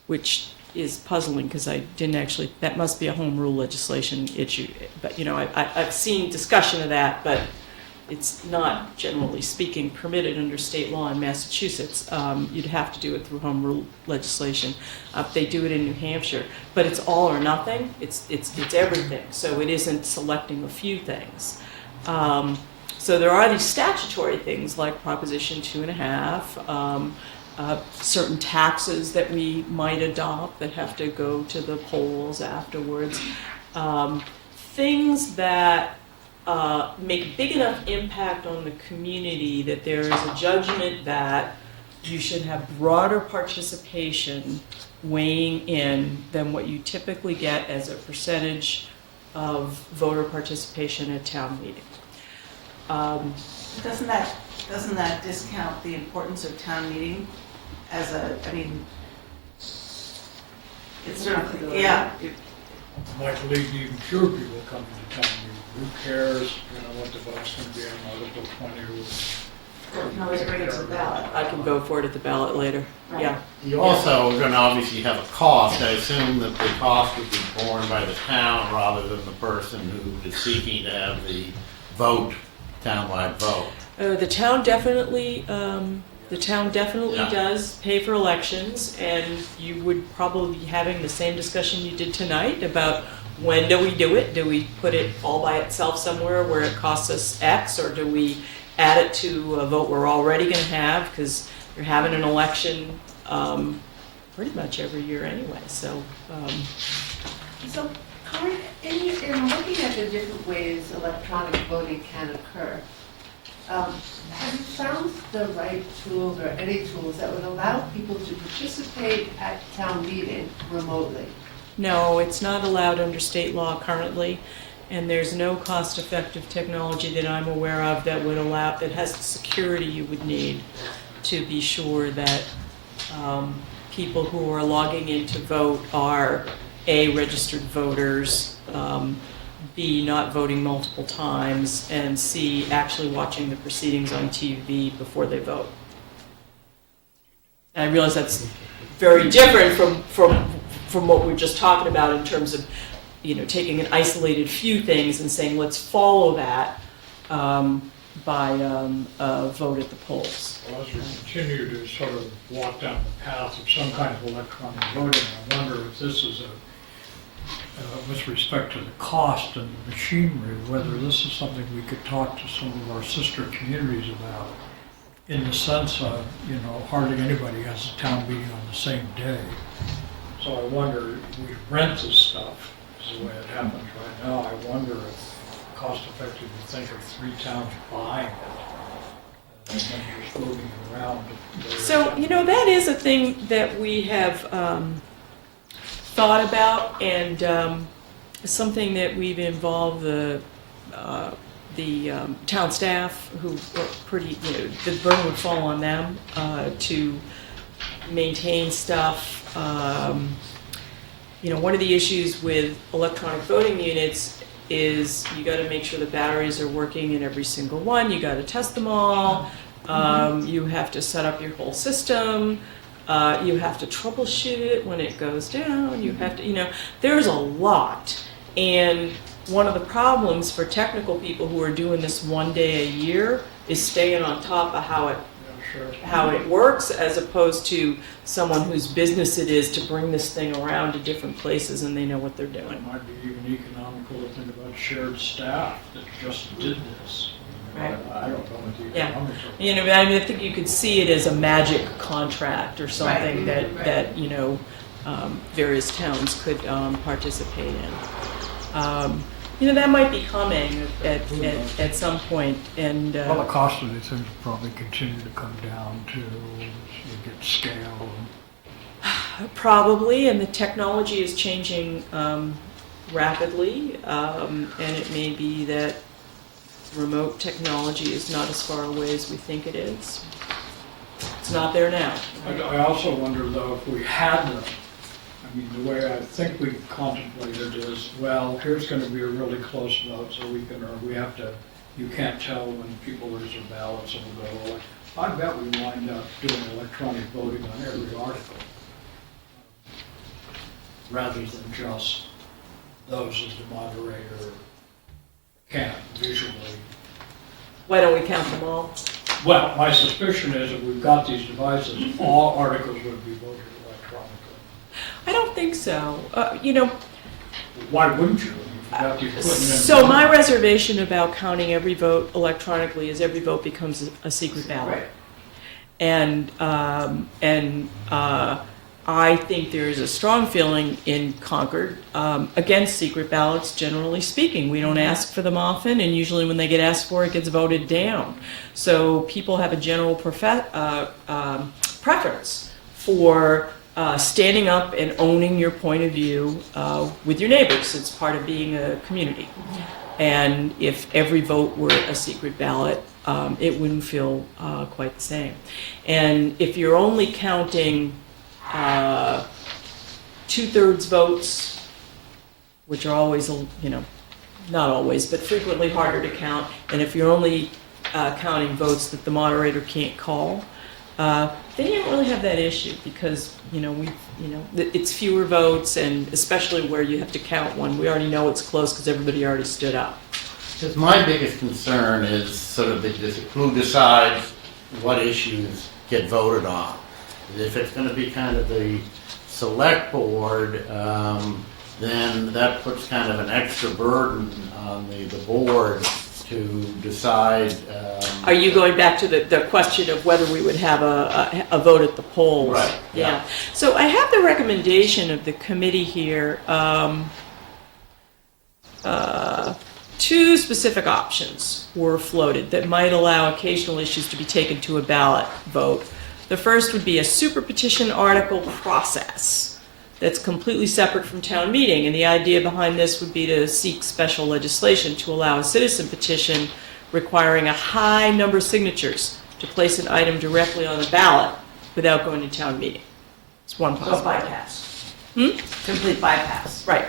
which is puzzling because I didn't actually, that must be a home rule legislation issue. But, you know, I've seen discussion of that, but it's not, generally speaking, permitted under state law in Massachusetts. You'd have to do it through home rule legislation. They do it in New Hampshire, but it's all or nothing. It's everything. So it isn't selecting a few things. So there are these statutory things like Proposition 2.5, certain taxes that we might adopt that have to go to the polls afterwards, things that make a big enough impact on the community that there is a judgment that you should have broader participation weighing in than what you typically get as a percentage of voter participation at town meeting. Doesn't that discount the importance of town meeting as I mean, it's sort of, yeah. Might lead to even fewer people coming to town meeting. Who cares, you know, what the vote's going to be on Article 20 or You can always bring it to the ballot. I can vote for it at the ballot later. Right. Yeah. You also are going to obviously have a cost. I assume that the cost would be borne by the town rather than the person who is seeking to have the vote, townwide vote. The town definitely Yeah. does pay for elections, and you would probably be having the same discussion you did tonight about when do we do it? Do we put it all by itself somewhere where it costs us X, or do we add it to a vote we're already going to have? Because you're having an election pretty much every year anyway. So, So, Cory, in looking at the different ways electronic voting can occur, have you found the right tools or any tools that would allow people to participate at town meeting remotely? no, it's not allowed under state law currently, and there's no cost-effective technology that I'm aware of that would allow, that has the security you would need to be sure that people who are logging in to vote are A, registered voters, B, not voting multiple times, and C, actually watching the proceedings on TV before they vote. And I realize that's very different from what we were just talking about in terms of taking an isolated few things and saying, let's follow that by a vote at the polls. Well, as we continue to sort of walk down the path of some kind of electronic voting, I wonder if this is with respect to the cost and the machinery, whether this is something we could talk to some of our sister communities about, in the sense of, hardly anybody has a town meeting on the same day. So I wonder, if we rent this stuff, is the way it happens right now. I wonder if cost effective to think of 3 towns buying it and then just moving it around. So, that is a thing that we have thought about, and something that we've involved the town staff, who are pretty, the burden would fall on them to maintain stuff. One of the issues with electronic voting units is you got to make sure the batteries are working in every single one. You got to test them all. You have to set up your whole system. You have to troubleshoot it when it goes down. You have to, there's a lot. And one of the problems for technical people who are doing this one day a year is staying on top of how it works, as opposed to someone whose business it is to bring this thing around to different places and they know what they're doing. It might be even economical to think about shared staff that just did this. Right. I don't know what the Yeah. economics are. I think you could see it as a magic contract or something that various towns could participate in. That might be coming at some point, and Well, the cost of these things will probably continue to come down to you get scale. probably, and the technology is changing rapidly, and it may be that remote technology is not as far away as we think it is. It's not there now. I also wonder, though, if we had them. The way I think we contemplated is, well, here's going to be a really close vote, so you can't tell when people lose their ballots and we'll go, I bet we wind up doing electronic voting on every article, rather than just those as the moderator can't visually. Why don't we count them all? Well, my suspicion is if we've got these devices, all articles would be voted electronically. I don't think so. Why wouldn't you? If you got the equipment in So my reservation about counting every vote electronically is every vote becomes a secret ballot. Right. And I think there is a strong feeling in Concord against secret ballots, generally speaking. We don't ask for them often, and usually when they get asked for, it gets voted down. So people have a general preference for standing up and owning your point of view with your neighbors. It's part of being a community. And if every vote were a secret ballot, it wouldn't feel quite the same. And if you're only counting 2/3 votes, which are always, not always, but frequently harder to count, and if you're only counting votes that the moderator can't call, then you don't really have that issue, because it's fewer votes, and especially where you have to count one, we already know it's close because everybody already stood up. Because my biggest concern is sort of who decides what issues get voted on. If it's going to be kind of the select board, then that puts kind of an extra burden on the board to decide. Are you going back to the question of whether we would have a vote at the polls? Right. Yeah. So I have the recommendation of the committee here. 2 specific options were floated that might allow occasional issues to be taken to a ballot vote. The first would be a super petition article process that's completely separate from town meeting. And the idea behind this would be to seek special legislation to allow a citizen petition requiring a high number of signatures to place an item directly on the ballot without going to town meeting. It's one possibility. Bypass. Hmm? Complete bypass. Right.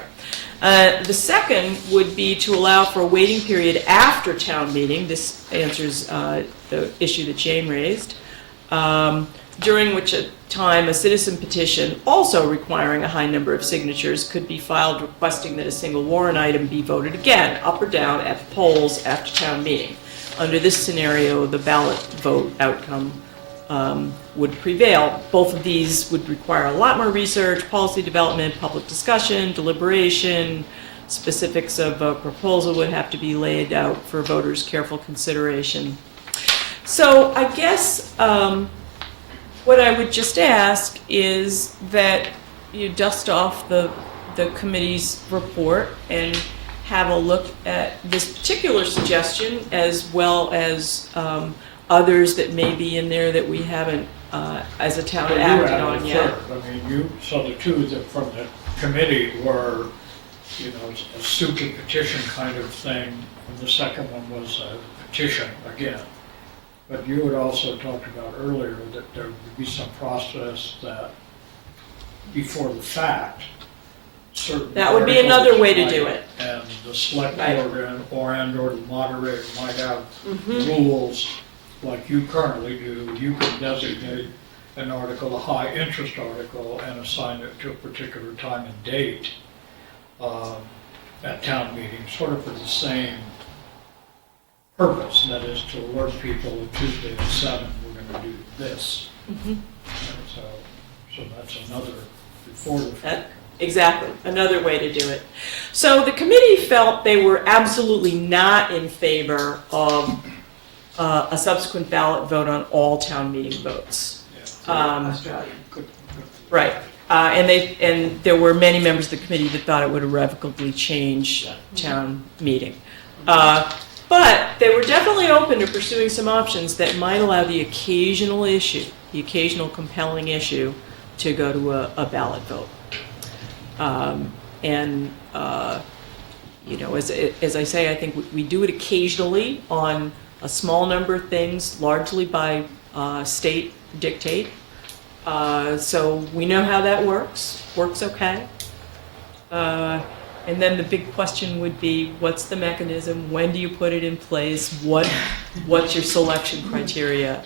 The second would be to allow for a waiting period after town meeting. This answers the issue that Jane raised. during which time a citizen petition, also requiring a high number of signatures, could be filed requesting that a single warrant item be voted again, up or down, at the polls after town meeting. Under this scenario, the ballot vote outcome would prevail. Both of these would require a lot more research, policy development, public discussion, deliberation. Specifics of a proposal would have to be laid out for voters' careful consideration. So I guess what I would just ask is that you dust off the committee's report and have a look at this particular suggestion, as well as others that may be in there that we haven't, as a town, Well, you acted added on a yet. third. I mean, so the two that from the committee were, a super petition kind of thing, and the second one was a petition again. But you had also talked about earlier that there would be some process that, before the fact, certain That would be another articles way to might- do it. And the select Right. board or the moderator might have Mhm. rules like you currently do. You can designate an article, a high interest article, and assign it to a particular time and date at town meeting, sort of for the same purpose, that is to alert people that Tuesday at 7, we're going to do this. Mhm. So that's another, before the fact. Exactly, another way to do it. So the committee felt they were absolutely not in favor of a subsequent ballot vote on all town meeting votes. Right, and there were many members of the committee that thought it would irrevocably change town meeting. But they were definitely open to pursuing some options that might allow the occasional issue, the occasional compelling issue, to go to a ballot vote. As I say, I think we do it occasionally on a small number of things, largely by state dictate. So we know how that works okay. And then the big question would be, what's the mechanism? When do you put it in place? What's your selection criteria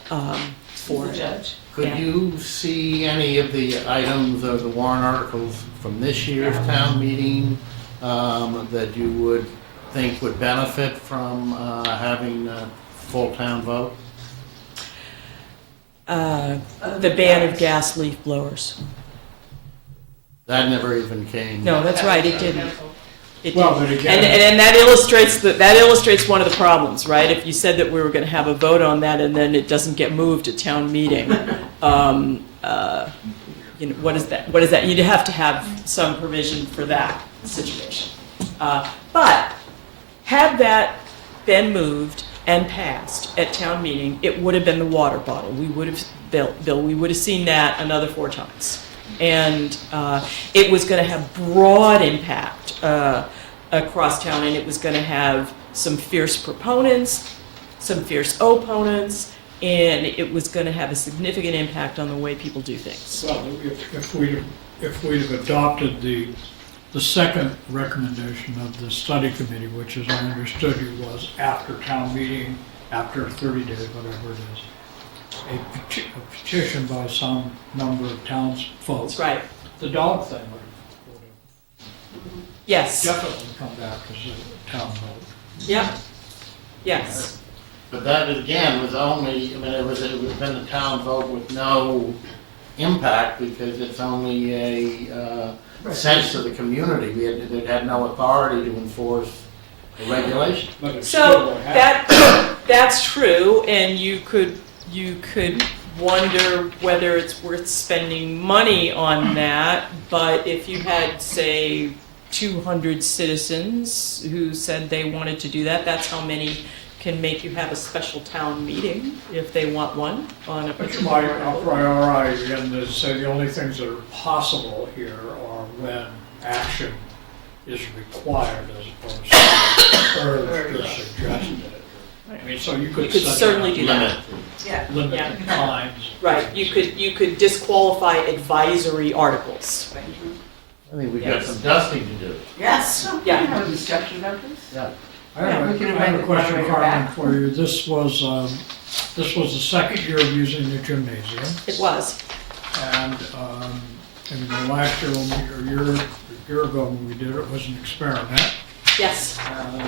for it? Could you see any of the items of the warrant articles from this year's town meeting that you would think would benefit from having a full town vote? The ban of gas leaf blowers. That never even came. No, that's right, it didn't. It Well, didn't. but again- And that illustrates one of the problems, right? If you said that we were going to have a vote on that and then it doesn't get moved at town meeting, what is that? What is that? You'd have to have some provision for that situation. But had that been moved and passed at town meeting, it would have been the water bottle. We would have, Bill, we would have seen that another 4 times. And it was going to have broad impact across town, and it was going to have some fierce proponents, some fierce opponents, and it was going to have a significant impact on the way people do things. Well, if we'd have adopted the second recommendation of the study committee, which as I understood it was after town meeting, after 30 days, whatever it is, a petition by some number of townsfolk. That's right. The dog thing would Yes. have definitely come back as a town vote. Yep. Yes. But that again was only, it would have been a town vote with no impact because it's only a sense of the community. It had no authority to enforce the regulation. So that's true, and you could wonder whether it's worth spending money on that. But if you had, say, 200 citizens who said they wanted to do that, that's how many can make you have a special town meeting if they want one on a But you particular might article. prioritize again to say the only things that are possible here are when action is required as opposed to urged or suggested. I mean, so you could. You could set certainly out do that. Limit Yeah. the times. Right, you could disqualify advisory articles. I think we've got some dusting to do. Yes. Yeah. have a discussion about this? Yeah. I have we can a invite the question, moderator Carmen, back. for you. This was This was the second year of using the gymnasium, It was. and, the last year, when we, or a year ago when we did it, was an experiment. Yes. And I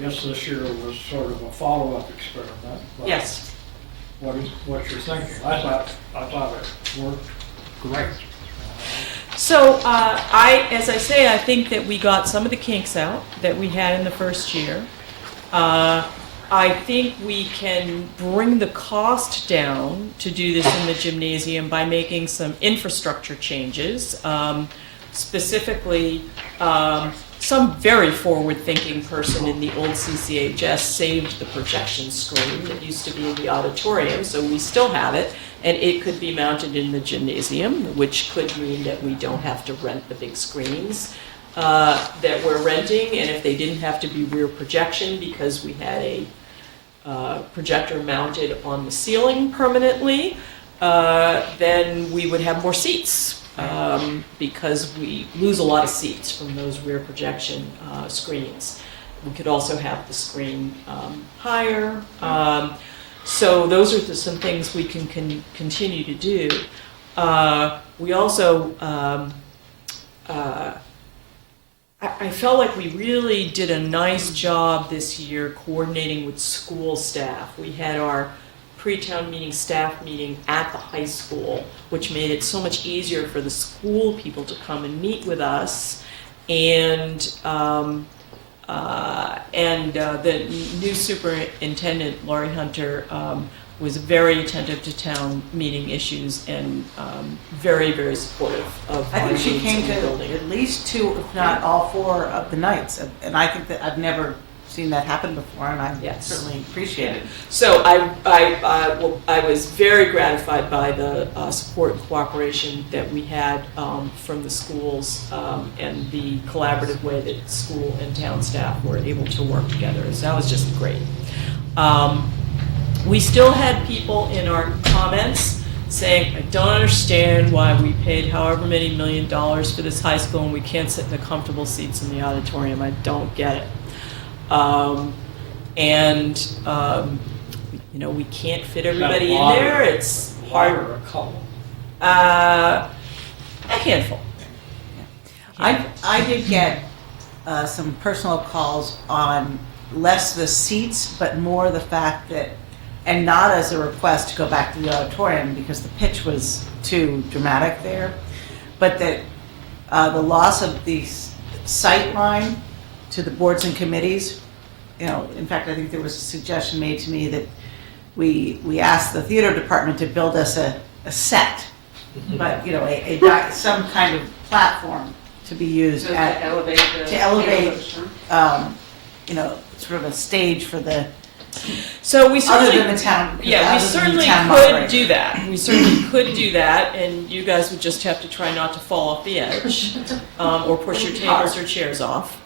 guess this year was sort of a follow-up experiment. but Yes. What's your thinking? I thought it worked great. So as I say, I think that we got some of the kinks out that we had in the first year. I think we can bring the cost down to do this in the gymnasium by making some infrastructure changes. Specifically, some very forward-thinking person in the old CCHS saved the projection screen that used to be in the auditorium, so we still have it, and it could be mounted in the gymnasium, which could mean that we don't have to rent the big screens that we're renting, and if they didn't have to be rear projection because we had a projector mounted on the ceiling permanently, then we would have more seats. Because we lose a lot of seats from those rear projection screens. We could also have the screen higher. So those are some things we can continue to do. We also, I felt like we really did a nice job this year coordinating with school staff. We had our pre-town meeting, staff meeting at the high school, which made it so much easier for the school people to come and meet with us. And the new superintendent, Laurie Hunter, was very attentive to town meeting issues and very, very supportive of I our think she needs came in the to building. at least 2, if not all 4 of the nights, and I think that I've never seen that happen before, and I Yes. certainly appreciate it. So I was very gratified by the support and cooperation that we had from the schools and the collaborative way that school and town staff were able to work together. So that was just great. We still had people in our comments saying, I don't understand why we paid however many $1 million for this high school and we can't sit in the comfortable seats in the auditorium. I don't get it. We can't fit everybody in there. It's hard. Or a couple. A handful. I did get some personal calls on less the seats, but more the fact that, and not as a request to go back to the auditorium because the pitch was too dramatic there, but that the loss of the sight line to the boards and committees. In fact, I think there was a suggestion made to me that we asked the theater department to build us a set, but some kind of platform to be used To to elevate sort of a stage for the. So we certainly, other than the town. yeah, we certainly could do that. We certainly could do that, and you guys would just have to try not to fall off the edge, or push your tables or chairs off.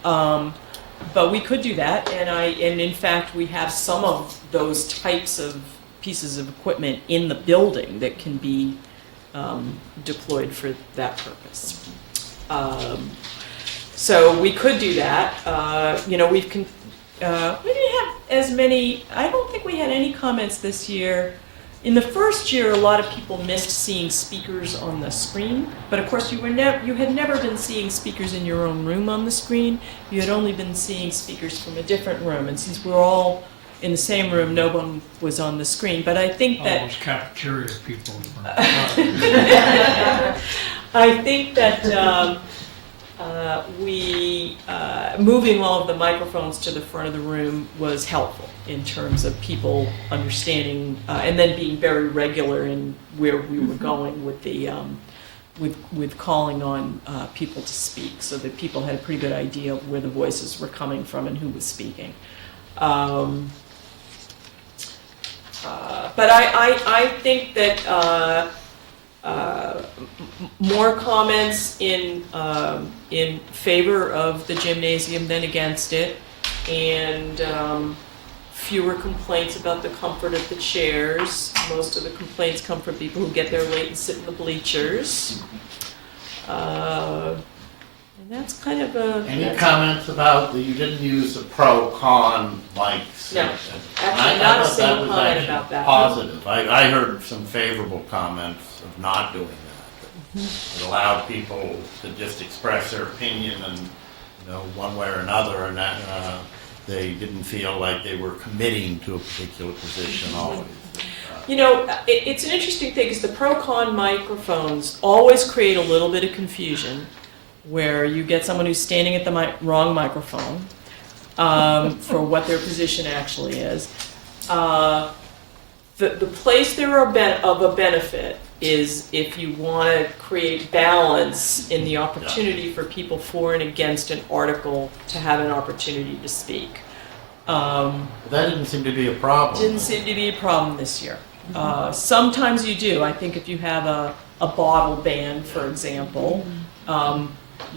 But we could do that, and in fact, we have some of those types of pieces of equipment in the building that can be deployed for that purpose. So we could do that. We didn't have as many. I don't think we had any comments this year. In the first year, a lot of people missed seeing speakers on the screen, but of course you had never been seeing speakers in your own room on the screen. You had only been seeing speakers from a different room, and since we were all in the same room, no one was on the screen. But I think that Those cafeteria people. I think that moving all of the microphones to the front of the room was helpful in terms of people understanding and then being very regular in where we were going with the with calling on people to speak, so that people had a pretty good idea of where the voices were coming from and who was speaking. But I think that more comments in favor of the gymnasium than against it, and fewer complaints about the comfort of the chairs. Most of the complaints come from people who get there late and sit in the bleachers. And And that's kind of a. Any that's- comments about that you didn't use the pro-con mics? No, I actually, not a thought that single was comment actually about that. Positive. I heard some favorable comments of not doing that. It allowed people to just express their opinion and, you know, one way or another, and that they didn't feel like they were committing to a particular position always. You know, it's an interesting thing because the pro-con microphones always create a little bit of confusion where you get someone who's standing at the wrong microphone for what their position actually is. The place they're of a benefit is if you want to create balance in the opportunity for people for and against an article to have an opportunity to speak. But that didn't seem to be a problem. Didn't seem to be a problem this year. Sometimes you do. I think if you have a bottle ban, for example,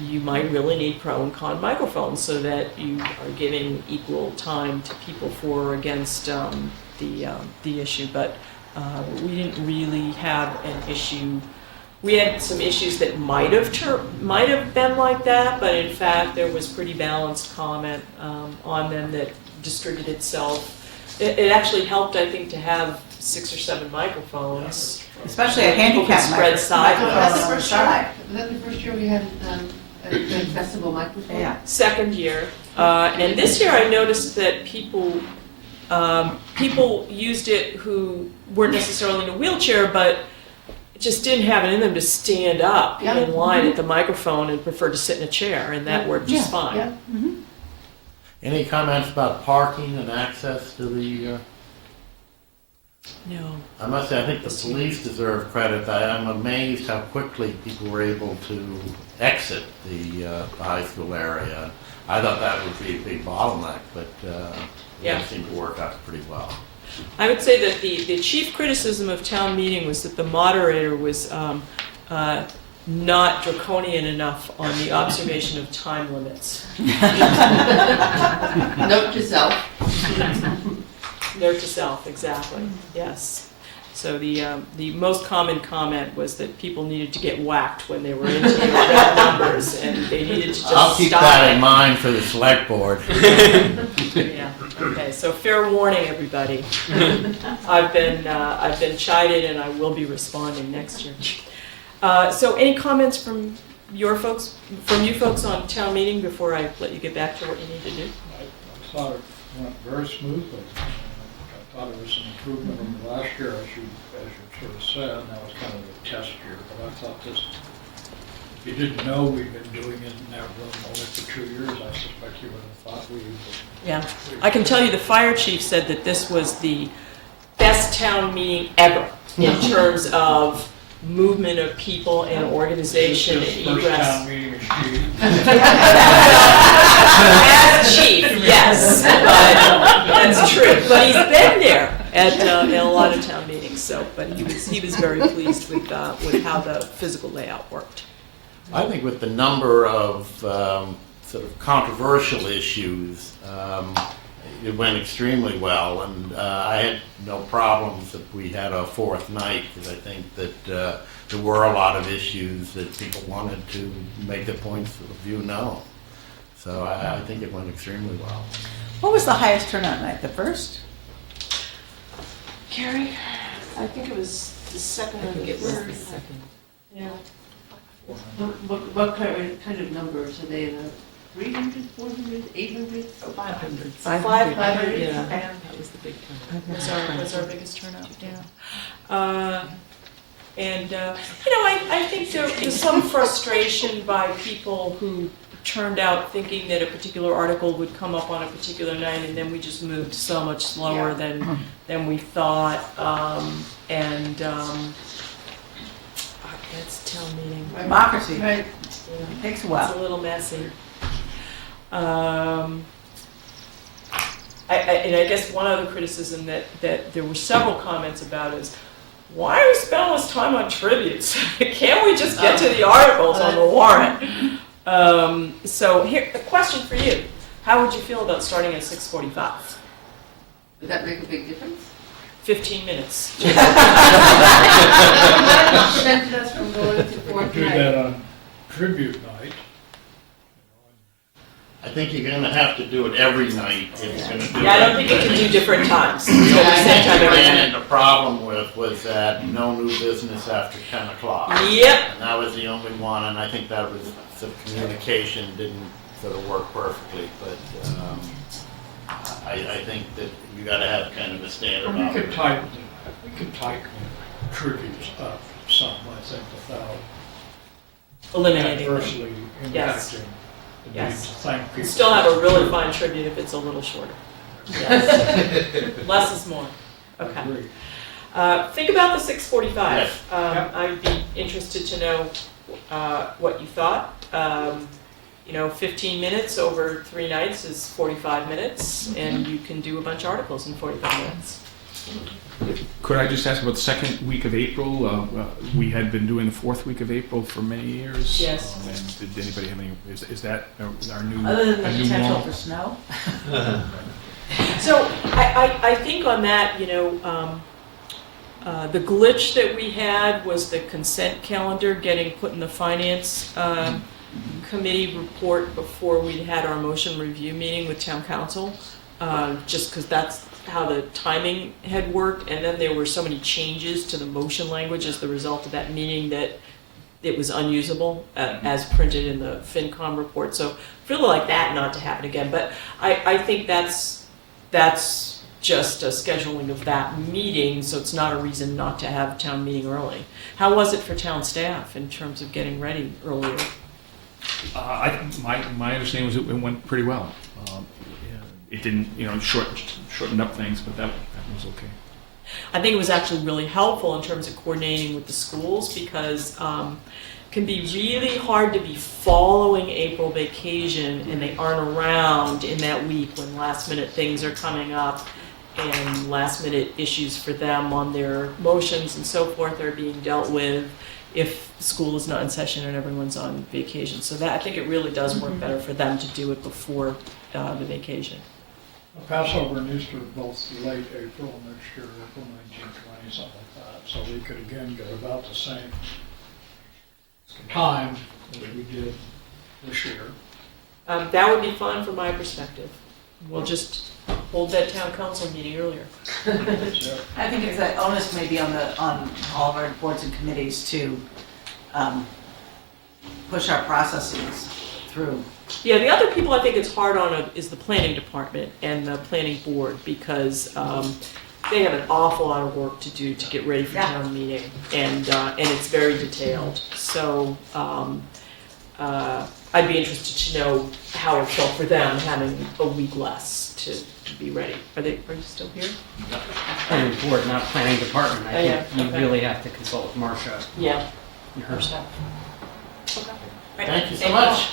you might really need pro and con microphones so that you are giving equal time to people for or against the issue. But we didn't really have an issue. We had some issues that might have been like that, but in fact there was pretty balanced comment on them that distributed itself. It actually helped, I think, to have 6 or 7 microphones. Especially a People handicap could spread microphone. That's the sideways. first year. Was that the first year we had a accessible microphone? Yeah. Second year. And this year I noticed that people used it who weren't necessarily in a wheelchair, but just didn't have it in them to stand up Yeah. in line at the microphone and preferred to sit in a chair, and that worked just fine. Yeah. Any comments about parking and access to the? No. I must say, I think the police deserve credit. I'm amazed how quickly people were able to exit the high school area. I thought that would be a big bottleneck, but Yeah. it seemed to work out pretty well. I would say that the chief criticism of town meeting was that the moderator was not draconian enough on the observation of time limits. Note to self. Note to self, exactly, yes. So the most common comment was that people needed to get whacked when they were into the red numbers, and they needed to just stop. I'll keep that in mind for the select board. Yeah. Okay. So fair warning, everybody. I've been chided, and I will be responding next year. So any comments from you folks on town meeting before I let you get back to what you need to do? I thought it went very smoothly. I thought it was an improvement from last year, as you sort of said. That was kind of a test year, but I thought this, if you didn't know we'd been doing it in that room only for 2 years, I suspect you would have thought we would. Yeah. I can tell you the fire chief said that this was the best town meeting ever in terms of movement of people and organization and First egress. town meeting is chief. As chief, yes, but that's true. But he's been there at a lot of town meetings. So, but he was very pleased with how the physical layout worked. I think with the number of sort of controversial issues, it went extremely well, and I had no problems if we had a fourth night, because I think that there were a lot of issues that people wanted to make their points of view known. So I think it went extremely well. What was the highest turnout night? The first? Carrie, I think it was the second or the third. Yeah. What kind of numbers are they in? 300, 400, 800, 500? 500. Yeah. That was the big turnout. Was our biggest turnout. Yeah. And I think there was some frustration by people who turned out thinking that a particular article would come up on a particular night, and then we just moved so much slower than we thought. That's town meeting. Democracy. Right. It takes a while. It's a little messy. I guess one other criticism that there were several comments about is, why are we spending all this time on tributes? Can't we just get to the articles on the warrant? So here, a question for you. How would you feel about starting at 6:45? Would that make a big difference? 15 minutes. Prevented us from going to We fourth could do night. that on tribute night. I think you're gonna have to do it every night if you're gonna do it. Yeah, I don't think you can do different times. It's gonna be same time every And night. the problem was that no new business after 10 o'clock. Yep. And that was the only one, and I think that was, the communication didn't sort of work perfectly, but, I think that you gotta have kind of a standard. And we operating. could tighten the tributes up some, I think, without Eliminating them. adversely Yes. impacting the Yes. need to thank people. You still have a really fine tribute if it's a little shorter. Yes. Less is more. Okay. Agree. Think about the 6:45. Yes. I'd be interested to know what you thought. 15 minutes over 3 nights is 45 minutes, and you can do a bunch of articles in 45 minutes. Could I just ask about the second week of April? We had been doing the fourth week of April for many years. Yes. And did anybody have any, is that our new, Other than the a new potential norm? for snow? So I think on that, the glitch that we had was the consent calendar getting put in the finance committee report before we'd had our motion review meeting with town council, just because that's how the timing had worked, and then there were so many changes to the motion language as the result of that meeting that it was unusable as printed in the FinCom report. So I feel like that not to happen again, but I think that's just a scheduling of that meeting, so it's not a reason not to have town meeting early. How was it for town staff in terms of getting ready earlier? My understanding was it went pretty well. It didn't, shorten up things, but that was okay. I think it was actually really helpful in terms of coordinating with the schools, because it can be really hard to be following April vacation and they aren't around in that week when last minute things are coming up and last minute issues for them on their motions and so forth are being dealt with if school is not in session and everyone's on vacation. So that, I think it really does work better for them to do it before the vacation. Passover and Easter are both late April next year, April 19, 20, something like that. So we could again get about the same time as we did this year. That would be fun from my perspective. We'll just hold that town council meeting earlier. I think it's an onus maybe on all of our boards and committees to push our processes through. Yeah, the other people I think it's hard on is the planning department and the planning board, because they have an awful lot of work to do to get ready for town meeting, and it's very detailed. So I'd be interested to know how it felt for them having a week less to be ready. Are you still here? Planning board, not planning department. I think you okay. really have to consult with Marcia Yeah. and her staff. Okay. Thank you so much.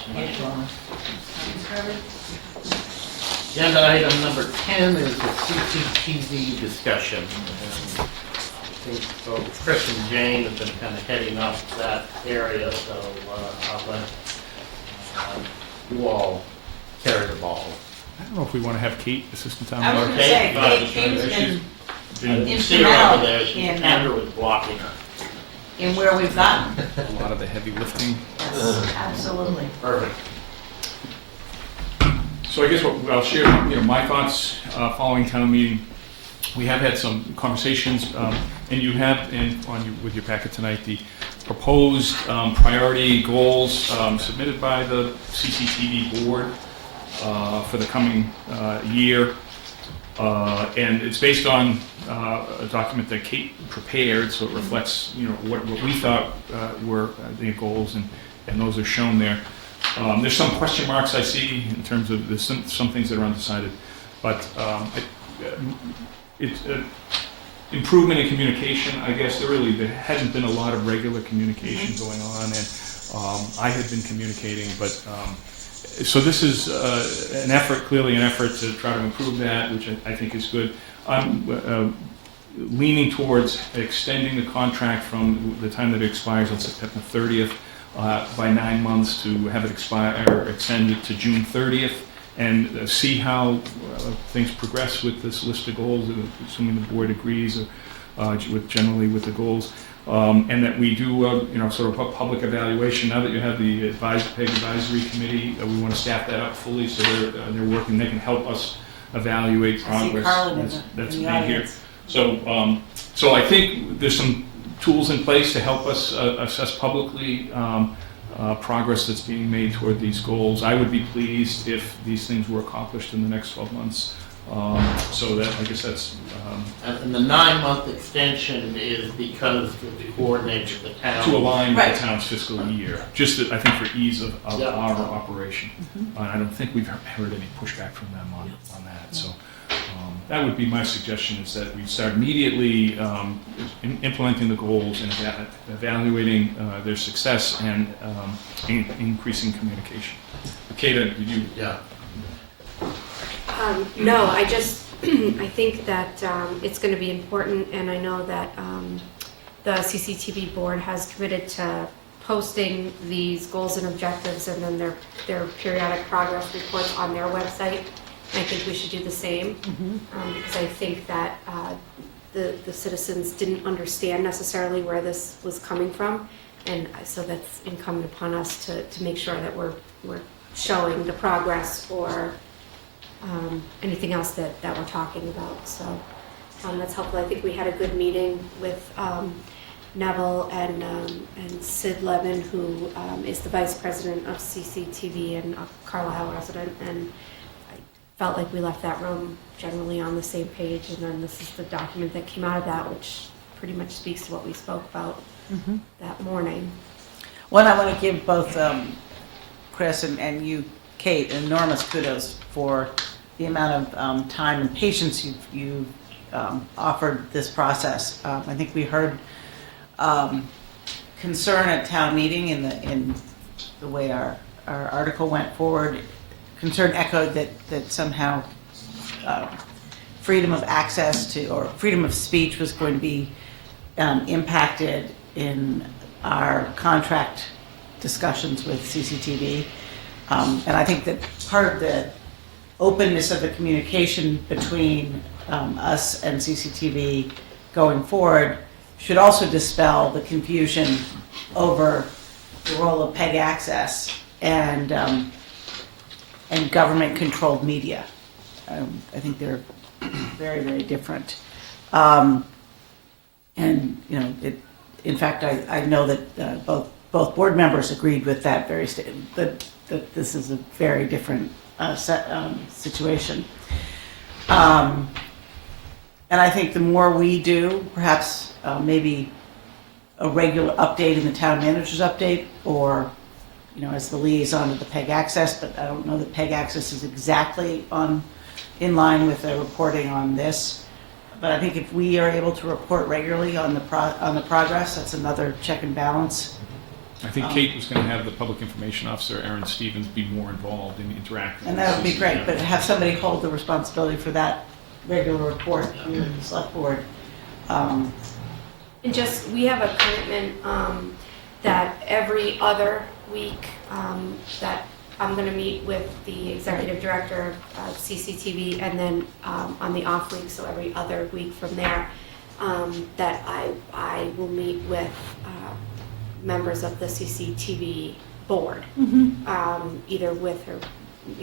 Agenda item number 10 is the CCTV discussion. And I think both Chris and Jane have been kind of heading up that area, so I'll let you all carry the ball. I don't know if we want to have Kate, assistant town I was clerk. going to say, Kate's been I didn't see her over there, instrumental Andrew was blocking her. in where we've gotten. A lot of the heavy lifting. Yes, absolutely. Perfect. So I guess I'll share, my thoughts following town meeting. We have had some conversations, and you have with your packet tonight the proposed priority goals submitted by the CCTV board for the coming year. And it's based on a document that Kate prepared, so it reflects, what we thought were the goals, and those are shown there. There's some question marks I see in terms of there's some things that are undecided, but it's improvement in communication. I guess there hasn't been a lot of regular communication going on, and I had been communicating, but so this is clearly an effort to try to improve that, which I think is good. I'm leaning towards extending the contract from the time that it expires on September 30th by 9 months to have it extended to June 30th, and see how things progress with this list of goals, assuming the board agrees generally with the goals. And that we do, sort of a public evaluation. Now that you have the PEG Advisory Committee, we want to staff that up fully so they're working, they can help us evaluate progress that's made here. So I think there's some tools in place to help us assess publicly progress that's being made toward these goals. I would be pleased if these things were accomplished in the next 12 months. So that, I guess that's... And the 9-month extension is because it coordinates the town. To align with the town's fiscal year, just I think for ease of our operation. I don't think we've heard any pushback from them on that. So that would be my suggestion, is that we start immediately implementing the goals and evaluating their success and increasing communication. Kata, did you? Yeah. No, I just, I think that it's going to be important, and I know that the CCTV board has committed to posting these goals and objectives and then their periodic progress reports on their website. I think we should do the same, because I think that the citizens didn't understand necessarily where this was coming from, and so that's incumbent upon us to make sure that we're showing the progress or anything else that we're talking about. So that's helpful. I think we had a good meeting with Neville and Sid Levin, who is the vice president of CCTV and a Carlisle resident, and I felt like we left that room generally on the same page, and then this is the document that came out of that, which pretty much speaks to what we spoke about that morning. One, I want to give both Chris and you, Kate, enormous kudos for the amount of time and patience you've offered this process. I think we heard concern at town meeting in the way our article went forward. Concern echoed that somehow freedom of access to, or freedom of speech was going to be impacted in our contract discussions with CCTV. And I think that part of the openness of the communication between us and CCTV going forward should also dispel the confusion over the role of PEG access and government-controlled media. I think they're very, very different. And in fact, I know that both board members agreed with that very statement, that this is a very different situation. And I think the more we do, perhaps maybe a regular update in the town manager's update, or as the liaison to the PEG access, but I don't know that PEG access is exactly in line with the reporting on this. But I think if we are able to report regularly on the progress, that's another check and balance. I think Kate was going to have the public information officer, Aaron Stevens, be more involved in interacting. And that would be great, but have somebody hold the responsibility for that regular report here in the select board. And just, we have a commitment that every other week that I'm going to meet with the executive director of CCTV, and then on the off week, so every other week from there, that I will meet with members of the CCTV board, either with her,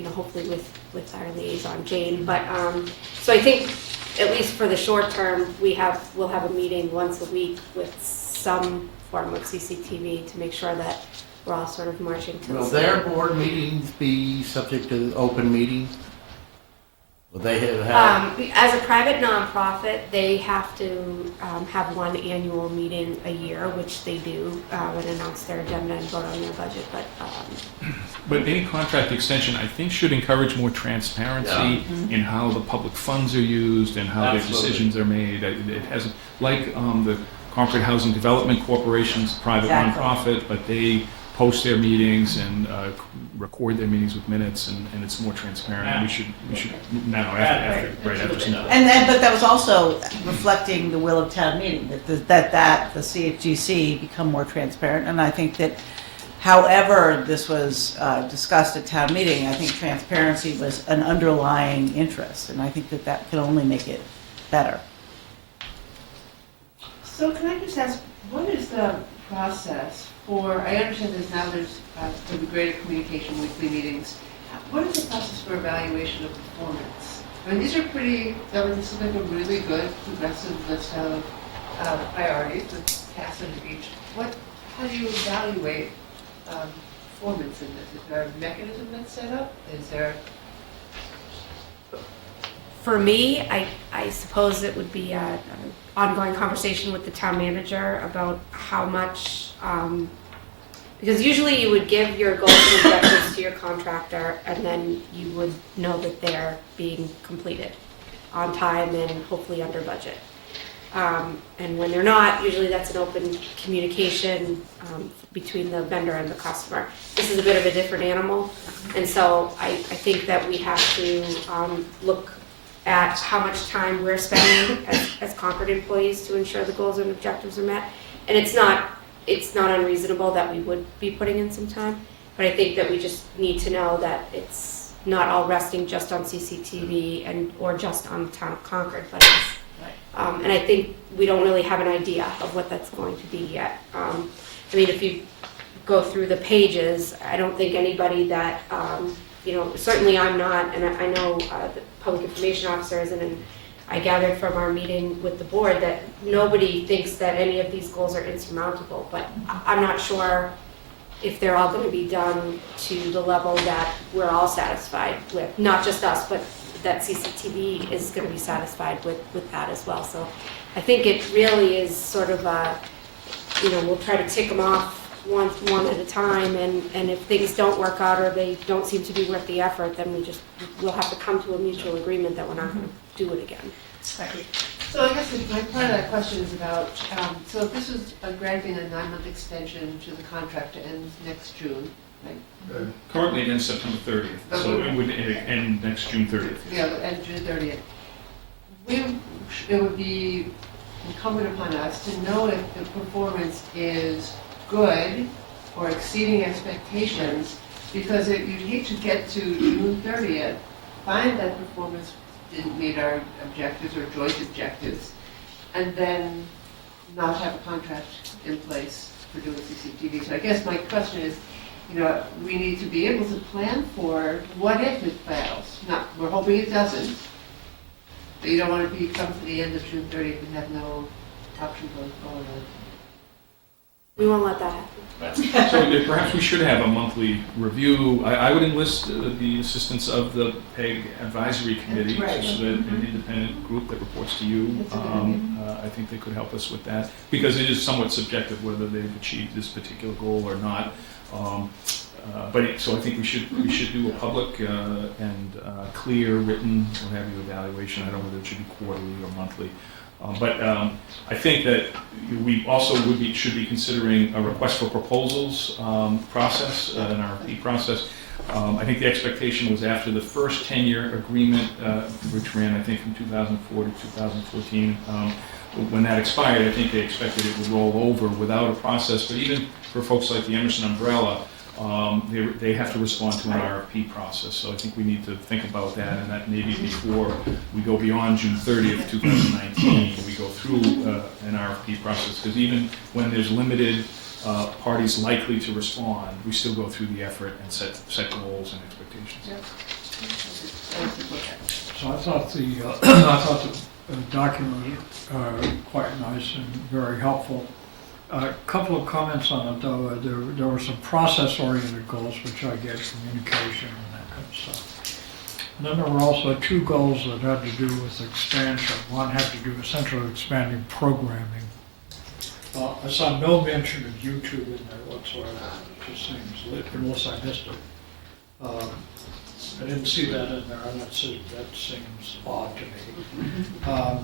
hopefully with our liaison Jane. But so I think at least for the short term, we'll have a meeting once a week with some form of CCTV to make sure that we're all sort of marching to the Will same. their board meetings be subject to open meeting? Will they have? As a private nonprofit, they have to have one annual meeting a year, which they do, and announce their agenda and vote on their budget. But any contract extension, I think, should encourage more transparency in how the public funds are used and how their decisions are made. It hasn't, like the Concord Housing Development Corporation's private nonprofit, but they post their meetings and record their meetings with minutes, and it's more transparent. We should now after some. But that was also reflecting the will of town meeting, that the CHGC become more transparent. And I think that however this was discussed at town meeting, I think transparency was an underlying interest, and I think that can only make it better. So can I just ask What is the process for, I understand there's there'll be greater communication, weekly meetings. What is the process for evaluation of performance? I mean, these are pretty, this is like a really good progressive list of priorities with tasks under each. How do you evaluate performance in this? Is there a mechanism that's set up? Is there? For me, I suppose it would be an ongoing conversation with the town manager about how much, because usually you would give your goals and objectives to your contractor, and then you would know that they're being completed on time and hopefully under budget. And when they're not, usually that's an open communication between the vendor and the customer. This is a bit of a different animal, and so I think that we have to look at how much time we're spending as Concord employees to ensure the goals and objectives are met. And it's not unreasonable that we would be putting in some time, but I think that we just need to know that it's not all resting just on CCTV or just on the town of Concord, but it's, and I think we don't really have an idea of what that's going to be yet. I mean, if you go through the pages, I don't think anybody that, certainly I'm not, and I know the public information officer isn't, and I gathered from our meeting with the board that nobody thinks that any of these goals are insurmountable, but I'm not sure if they're all going to be done to the level that we're all satisfied with, not just us, but that CCTV is going to be satisfied with that as well. So I think it really is sort of a, we'll try to tick them off one at a time, and if things don't work out or they don't seem to be worth the effort, then we'll have to come to a mutual agreement that we're not going to do it again. So I guess my part of that question is about, so if this is granting a 9-month extension to the contract to end next June, right? Currently it ends September 30th, so it would end next June 30th. Yeah, and June 30th. It would be incumbent upon us to know if the performance is good or exceeding expectations, because you'd hate to get to June 30th, find that performance didn't meet our objectives or joint objectives, and then not have a contract in place for doing CCTV. So I guess my question is, we need to be able to plan for what if it fails. We're hoping it doesn't, but you don't want to come to the end of June 30th and have no option going forward. We won't let that happen. So perhaps we should have a monthly review. I would enlist the assistance of the PEG Advisory Committee, Right. so that an independent group that reports to you. I think they could help us with that, because it is somewhat subjective whether they've achieved this particular goal or not. So I think we should do a public and clear written, what have you, evaluation. I don't know whether it should be quarterly or monthly. But I think that we also should be considering a request for proposals process, an RFP process. I think the expectation was after the first 10-year agreement, which ran, I think, from 2004 to 2014, when that expired, I think they expected it would roll over without a process. But even for folks like the Emerson Umbrella, they have to respond to an RFP process. So I think we need to think about that, and that maybe before we go beyond June 30th, 2019, we go through an RFP process, because even when there's limited parties likely to respond, we still go through the effort and set goals and expectations. So I thought the document was quite nice and very helpful. A couple of comments on it, though. There were some process-oriented goals, which I get, communication and that kind of stuff. And then there were also 2 goals that had to do with expansion. One had to do essentially expanding programming. I saw no mention of YouTube in there whatsoever. It just seems, unless I missed it. I didn't see that in there, and that seems odd to me.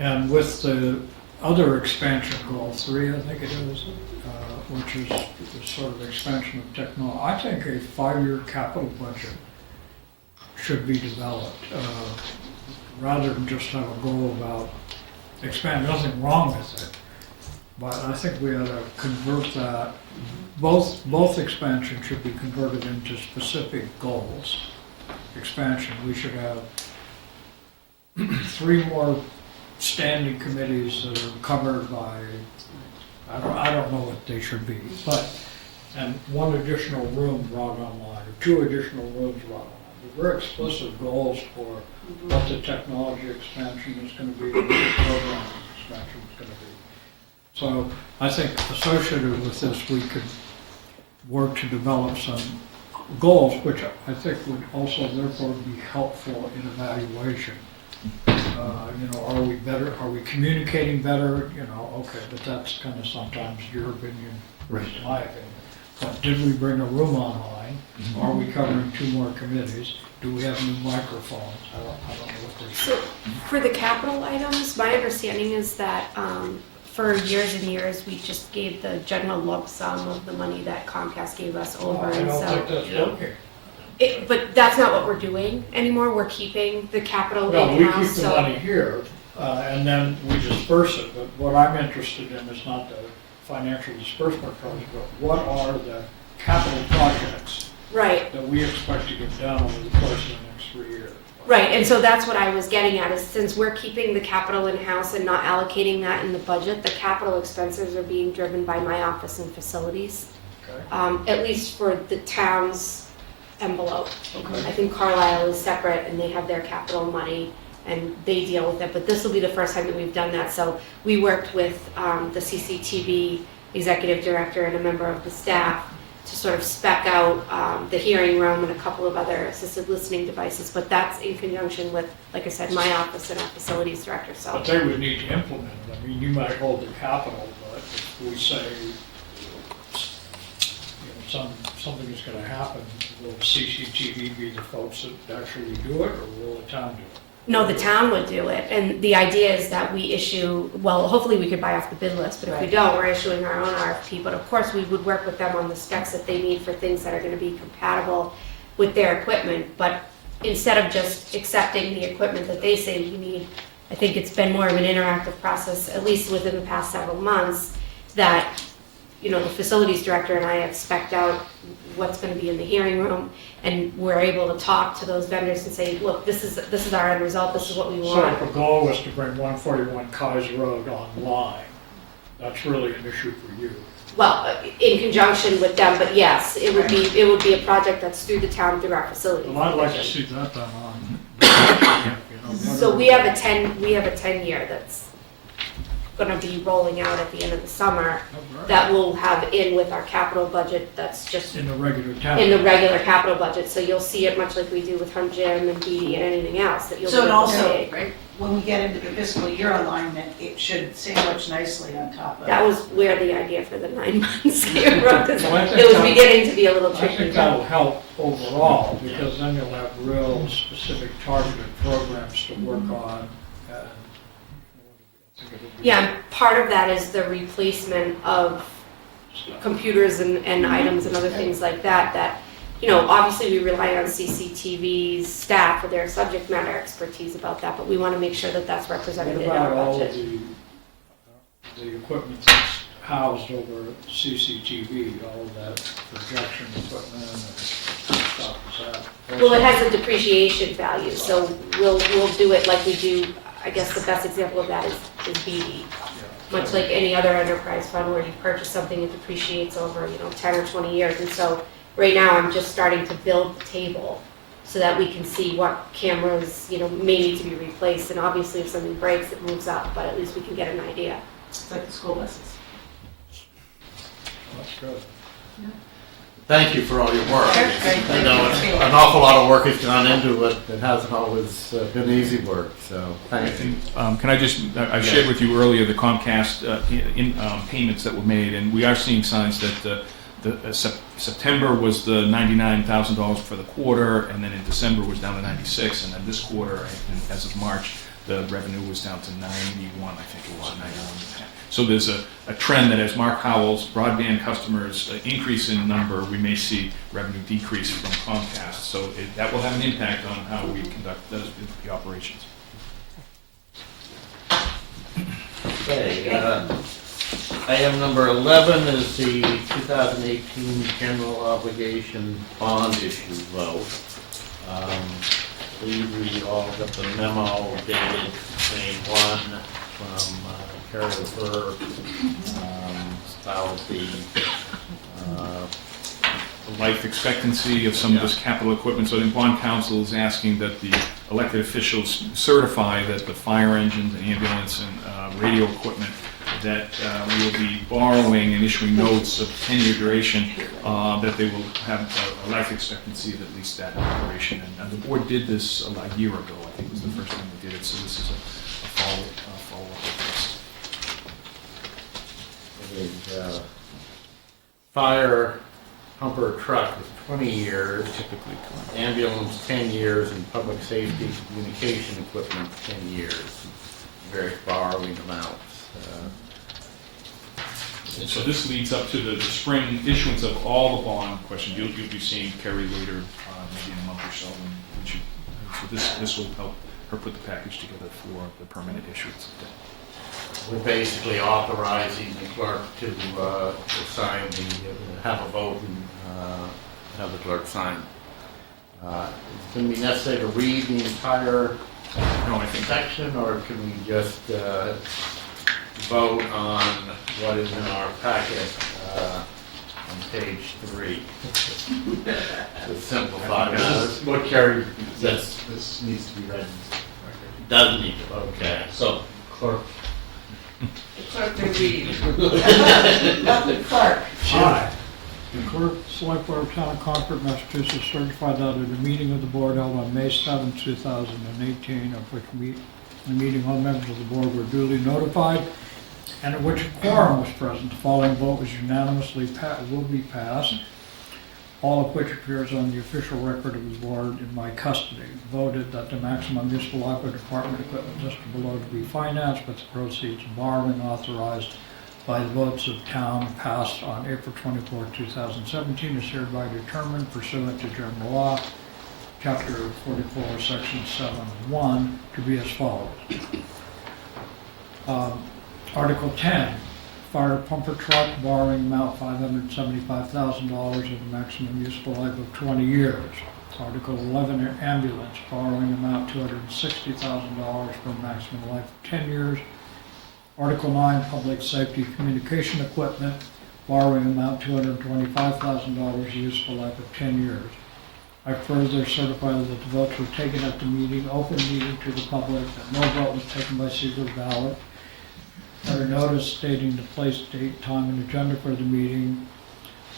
And with the other expansion goal, 3, I think it is, which is the sort of expansion of technology. I think a 5-year capital budget should be developed, rather than just have a goal about expanding. Nothing wrong with it, but I think we ought to convert that. Both expansion should be converted into specific goals. Expansion, we should have 3 more standing committees that are covered by I don't know what they should be, but, and one additional room brought online, or 2 additional rooms brought online. They're very explicit goals for what the technology expansion is gonna be, what the program expansion is gonna be. So I think associated with this, we could work to develop some goals, which I think would also therefore be helpful in evaluation. You know, are we better, are we communicating better, you know, okay, but that's kind of sometimes your opinion versus my opinion. But did we bring a room online? Are we covering 2 more committees? Do we have new microphones? I don't know what they So for the capital items, my understanding is that for years and years, we just gave the general lump sum of the money that Comcast gave us over. I And don't so, think that's working. but that's not what we're doing anymore. We're keeping the capital No, we in-house. keep the So money here, and then we disperse it, but what I'm interested in is not the financial disbursement project, but what are the capital projects right. that we expect to get done over the course of the next 3 years? Right, and so that's what I was getting at, is since we're keeping the capital in-house and not allocating that in the budget, the capital expenses are being driven by my office and facilities, Okay. at least for the town's envelope. Okay. I think Carlisle is separate and they have their capital money and they deal with it, but this will be the first time that we've done that. So we worked with the CCTV executive director and a member of the staff to sort of spec out the hearing room and a couple of other assisted listening devices, but that's in conjunction with, like I said, my office and our facilities director, so. But they would need to implement it. I mean, you might hold the capital, but if we say, you know, something is gonna happen, will CCTV be the folks that actually do it, or will the town do it? No, the town would do it, and the idea is that we issue, well, hopefully we could buy off the bid list, but if we Right. don't, we're issuing our own RFP, but of course, we would work with them on the specs that they need for things that are gonna be compatible with their equipment, but instead of just accepting the equipment that they say we need, I think it's been more of an interactive process, at least within the past several months, that, you know, the facilities director and I have spec'd out what's gonna be in the hearing room, and we're able to talk to those vendors and say, look, this is our end result, this is what we So want. if the goal was to bring 141 Kais Road online, that's really an issue for you. Well, in conjunction with them, but yes, it would be a project that's through the town, through our facilities. Well, I'd like to see that done on. So we have a 10-year that's gonna be rolling out at the end of the summer, that we'll have in with our capital budget, that's just In the regular town. in the regular capital budget, so you'll see it much like we do with Hunt Gym and BD and anything else, that you'll be So it able to also, see. right, when we get into the fiscal year alignment, it should sandwich nicely on top of. That was where the idea for the 9 months came from, 'cause Well, I think it was that- beginning to be a little I tricky. think that'll help overall, because then you'll have real specific targeted programs to work on. And I think it'll be- Yeah, and part of that is the replacement of computers and items and other things like that, you know, obviously we rely on CCTV's staff for their subject matter expertise about that, but we want to make sure that that's represented What in our about all of budget. the equipment that's housed over CCTV, all of that projection equipment and stuff, is that? Well, it has a depreciation value, so we'll do it like we do, I guess the best example of that is BD. Much like any other enterprise fund where you purchase something, it depreciates over, 10 or 20 years. And so right now, I'm just starting to build the table so that we can see what cameras, may need to be replaced. And obviously, if something breaks, it moves up, but at least we can get an idea. It's like the school buses. That's good. Thank you for all your work. Sure. I know an awful lot of work has gone into it. It hasn't always been easy work, so thank you. Can I just, I shared with you earlier the Comcast payments that were made, and we are seeing signs that September was the $99,000 for the quarter, and then in December was down to 96, and then this quarter, and as of March, the revenue was down to 91, I think it was 91. So there's a trend that as Mark Howell's broadband customers increase in number, we may see revenue decrease from Comcast. So that will have an impact on how we conduct the operations. Okay, item number 11 is the 2018 general obligation bond issue vote. I believe we all got the memo dated May 1 from Carol Burr about the, The life expectancy of some of this capital equipment. So the bond council is asking that the elected officials certify that the fire engines, and ambulance, and radio equipment that we'll be borrowing and issuing notes of 10-year duration, that they will have a life expectancy of at least that duration. And the board did this a year ago. I think it was the first time we did it. So this is a follow-up of this. it is, fire pumper truck is 20 years, Typically, ambulance 10 years, and public safety communication equipment 10 years. Various borrowing amounts. And so this leads up to the spring issuance of all the bond questions. You'll be seeing Kerry later, maybe in a month or so. So this will help her put the package together for the permanent issuance of debt. We're basically authorizing the clerk to sign have a vote and have the clerk sign. It's going to be necessary to read the entire section, or can we just vote on what is in our packet on page 3? To simplify matters. What Carrie says, this needs to be read. Doesn't need to, okay. So, clerk. The clerk may read. Not the clerk. Aye. The clerk, select board of town of Concord, Massachusetts, certified that at a meeting of the board held on May 7, 2018, of which the meeting all members of the board were duly notified, and at which a quorum was present. The following vote was unanimously will be passed, all of which appears on the official record of the board in my custody. Voted that the maximum municipal library department equipment listed below to be financed with the proceeds of borrowing authorized by the votes of town passed on April 24, 2017 is hereby determined pursuant to general law, chapter 44, section 7.1, to be as follows. Article 10, fire pumper truck, borrowing amount $575,000 with a maximum useful life of 20 years. Article 11, ambulance, borrowing amount $260,000 for a maximum life of 10 years. Article 9, public safety communication equipment, borrowing amount $225,000, useful life of 10 years. I further certify that the votes were taken at the meeting, open meeting to the public, that no vote was taken by secret ballot. That a notice stating the place, date, time, and agenda for the meeting,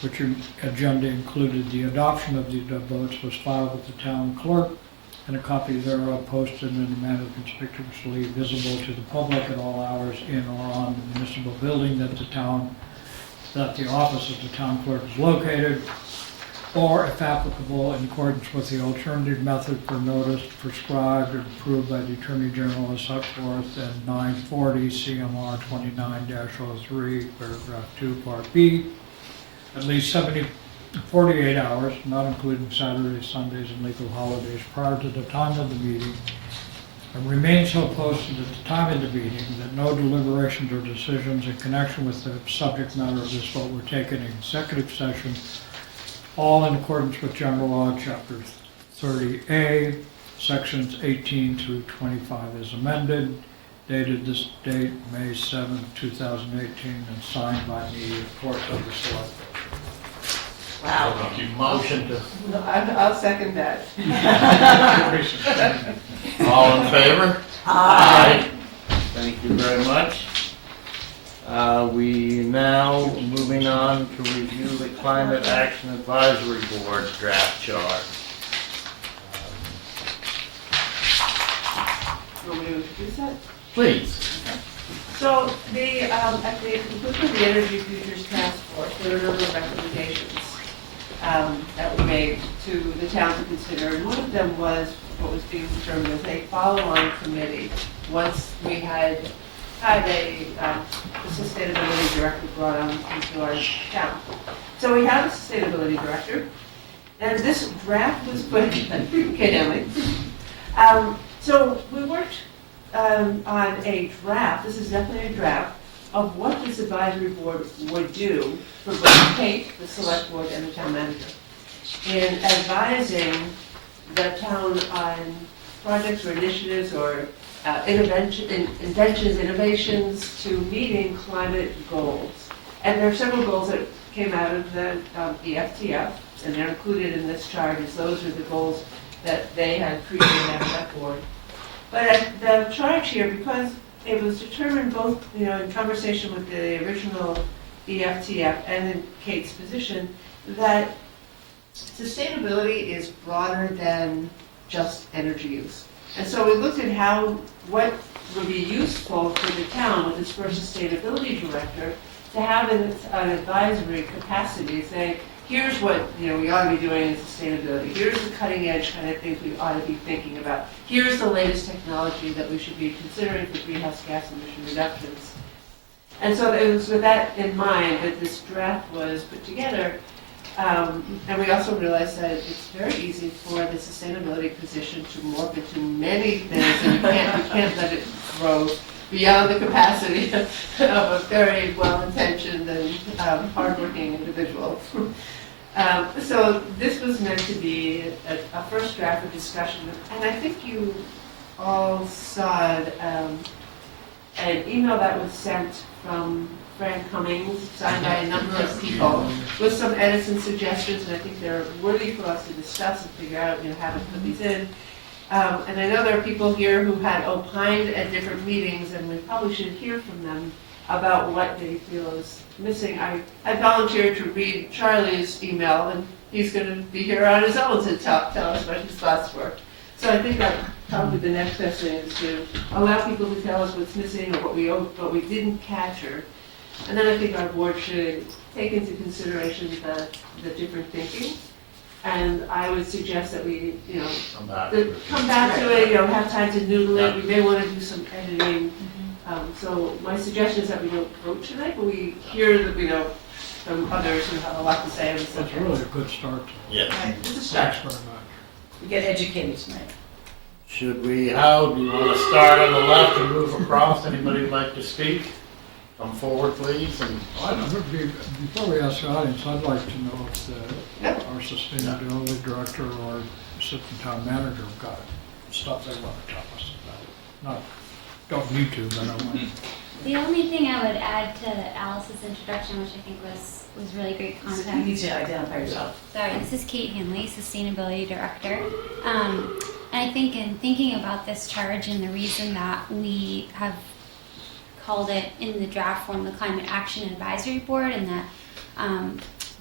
which agenda included the adoption of the votes, was filed with the town clerk, and a copy thereof posted in a manner conspicuously visible to the public at all hours in or on the municipal building that the office of the town clerk is located, or if applicable, in accordance with the alternative method for notice prescribed and approved by the Attorney General as set forth in 940 CMR 29-03, paragraph 2, part B, at least 48 hours, not including Saturdays, Sundays, and legal holidays, prior to the time of the meeting, and remain so posted at the time of the meeting that no deliberations or decisions in connection with the subject matter of this vote were taken in executive session, all in accordance with general law, chapter 30A, sections 18 through 25 as amended, dated this date, May 7, 2018, and signed by me, of course, of the select board. Wow. Motion to. No, I'll second that. All in favor? Aye. Thank you very much. We now moving on to review the Climate Action Advisory Board draft chart. You want me to introduce that? Please. So at the conclusion of the Energy Futures Task Force, there were a number of recommendations that we made to the town to consider. And one of them was what was being determined as a follow-on committee once we had a sustainability director brought on into our town. So we have a sustainability director, and this draft was put okay, so we worked on a draft, this is definitely a draft, of what this advisory board would do for both Kate, the select board, and the town manager in advising the town on projects or initiatives or inventions, innovations to meeting climate goals. And there are several goals that came out of the EFTF, and they're included in this chart, as those are the goals that they had created out of that board. But at the charge here, because it was determined both, in conversation with the original EFTF and in Kate's position, that sustainability is broader than just energy use. And so we looked at what would be useful for the town with its first sustainability director to have an advisory capacity, saying, here's what we ought to be doing in sustainability. Here's the cutting edge kind of things we ought to be thinking about. Here's the latest technology that we should be considering for greenhouse gas emission reductions. And so it was with that in mind that this draft was put together. And we also realized that it's very easy for the sustainability position to morph into many things, and you can't let it grow beyond the capacity of a very well-intentioned and hardworking individual. So this was meant to be a first draft of discussion, and I think you all saw an email that was sent from Frank Cummings, signed by a number of people, with some edits and suggestions, and I think they're worthy for us to discuss and figure out how to put these in. And I know there are people here who had opined at different meetings, and we probably should hear from them about what they feel is missing. I volunteered to read Charlie's email, and he's going to be here on his own to tell us what his thoughts were. So I think that probably the next best thing is to allow people to tell us what's missing or what we didn't capture. And then I think our board should take into consideration the different thinking. And I would suggest that we, come back to it, have time to noodle it. We may want to do some editing. So my suggestion is that we don't vote tonight, but we hear that from others who have a lot to say on the subject. That's really a good start. Yes. Right, it's a start. Thanks very much. We get educated tonight. Should we, do you want to start on the left and move across? Anybody would like to speak? Come forward, please. And Before we ask the audience, I'd like to know if our sustainability director or assistant town manager have got stuff they want to tell us about. Don't need to, but I want. The only thing I would add to Alice's introduction, which I think was really great context. You need to identify yourself. Sorry, this is Kate Hanley, Sustainability Director. And I think in thinking about this charge and the reason that we have called it in the draft form the Climate Action Advisory Board, and that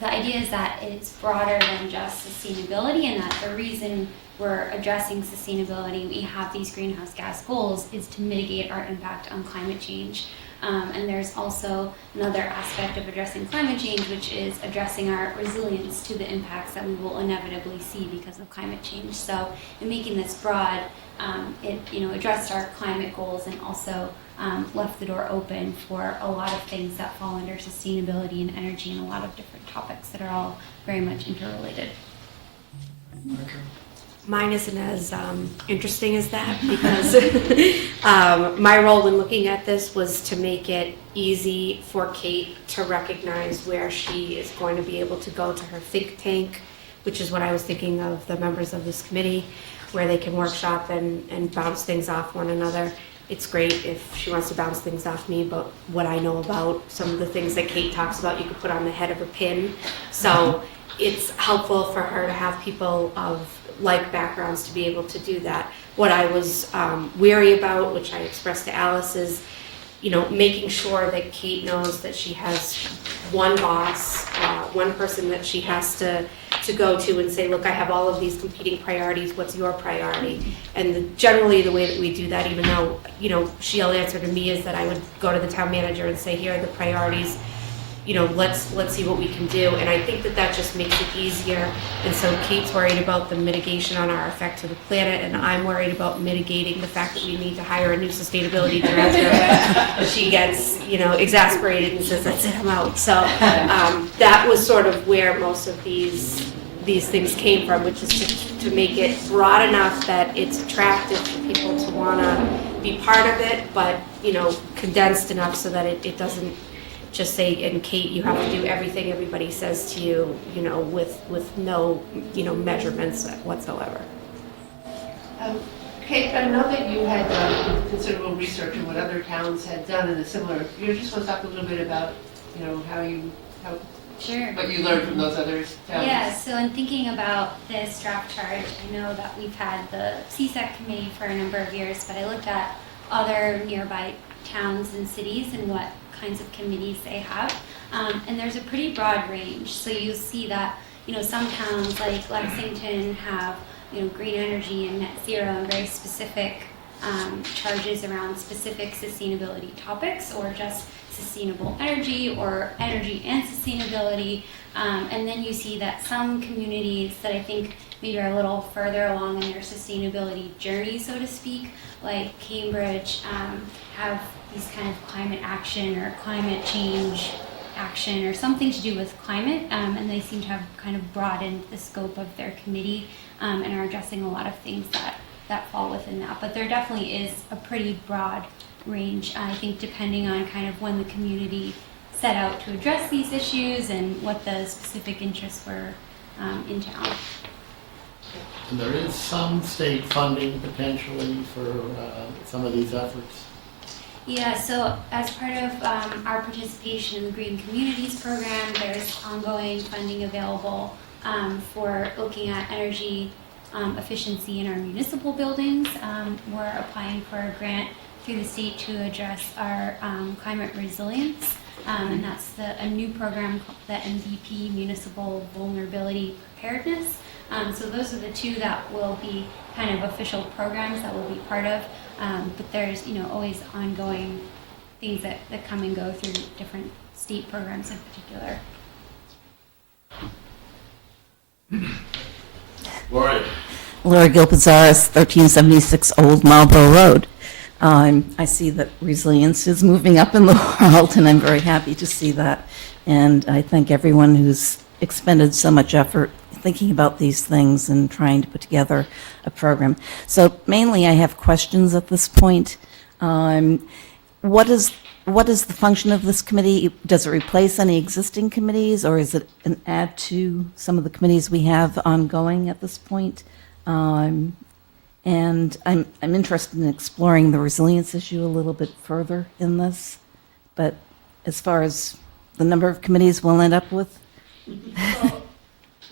the idea is that it's broader than just sustainability, and that the reason we're addressing sustainability, we have these greenhouse gas goals, is to mitigate our impact on climate change. And there's also another aspect of addressing climate change, which is addressing our resilience to the impacts that we will inevitably see because of climate change. So in making this broad, it addressed our climate goals and also left the door open for a lot of things that fall under sustainability and energy and a lot of different topics that are all very much interrelated. Mine isn't as interesting as that because my role when looking at this was to make it easy for Kate to recognize where she is going to be able to go to her think tank, which is what I was thinking of the members of this committee, where they can workshop and bounce things off one another. It's great if she wants to bounce things off me, but what I know about some of the things that Kate talks about, you could put on the head of a pin. So it's helpful for her to have people of like backgrounds to be able to do that. What I was weary about, which I expressed to Alice, is making sure that Kate knows that she has one boss, one person that she has to go to and say, look, I have all of these competing priorities, what's your priority? And generally the way that we do that, even though, she'll answer to me, is that I would go to the town manager and say, here are the priorities, let's see what we can do. And I think that just makes it easier. And so Kate's worried about the mitigation on our effect to the planet, and I'm worried about mitigating the fact that we need to hire a new sustainability director. She gets, exasperated and says, that's it, I'm out. So that was sort of where most of these things came from, which is to make it broad enough that it's attractive for people to want to be part of it, but, condensed enough so that it doesn't just say, and Kate, you have to do everything everybody says to you, with no, measurements whatsoever. Kate, I know that you had done considerable research on what other towns had done in a similar, you just want to talk a little bit about you know, how, Sure. what you learned from those other towns? Yeah, so in thinking about this draft charge, I know that we've had the CSEC committee for a number of years, but I looked at other nearby towns and cities and what kinds of committees they have. And there's a pretty broad range. So you see that, you know, some towns like Lexington have, you know, green energy and net zero and very specific charges around specific sustainability topics, or just sustainable energy or energy and sustainability. And then you see that some communities that I think maybe are a little further along in their sustainability journey, so to speak, like Cambridge, have these kind of climate action or climate change action or something to do with climate, and they seem to have kind of broadened the scope of their committee and are addressing a lot of things that fall within that. But there definitely is a pretty broad range, I think, depending on kind of when the community set out to address these issues and what the specific interests were in town. And there is some state funding potentially for some of these efforts. Yeah, so as part of our participation in the Green Communities program, there's ongoing funding available for looking at energy efficiency in our municipal buildings. We're applying for a grant through the state to address our climate resilience, and that's a new program called the MVP, Municipal Vulnerability Preparedness. So those are the two that will be kind of official programs that we'll be part of. But there's, you know, always ongoing things that come and go through different state programs in particular. Laura Gilpizaris, 1376 Old Marlborough Road. I see that resilience is moving up in the world, and I'm very happy to see that. And I thank everyone who's expended so much effort thinking about these things and trying to put together a program. So mainly I have questions at this point. What is the function of this committee? Does it replace any existing committees, or is it an add to some of the committees we have ongoing at this point? And I'm interested in exploring the resilience issue a little bit further in this. But as far as the number of committees we'll end up with, Well,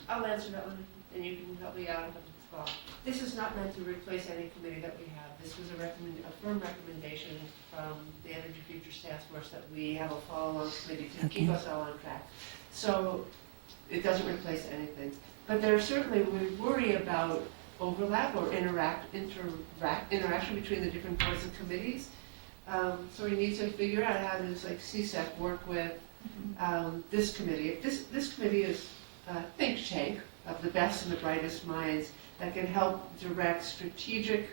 I'll answer that one, and you can help me out as well. This is not meant to replace any committee that we have. This was a firm recommendation from the Energy Futures Task Force that we have a follow-on committee to keep us all on track. So it doesn't replace anything. But there certainly, we worry about overlap or interaction between the different boards and committees. So we need to figure out how does like CSEC work with this committee. This committee is a think tank of the best and the brightest minds that can help direct strategic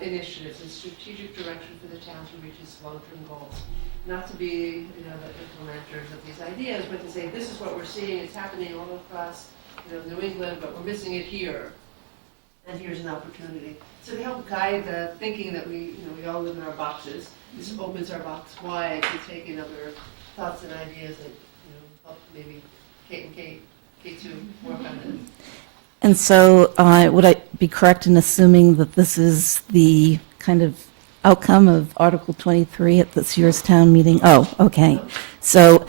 initiatives and strategic direction for the town to reach its long-term goals. Not to be, you know, the implementers of these ideas, but to say this is what we're seeing. It's happening all across, you know, New England, but we're missing it here. And here's an opportunity. So to help guide the thinking that we all live in our boxes, this opens our box wide to take in other thoughts and ideas that, you know, help maybe Kate and K2 work on this. and so would I be correct in assuming that this is the kind of outcome of Article 23 at this year's town meeting? Oh, okay. So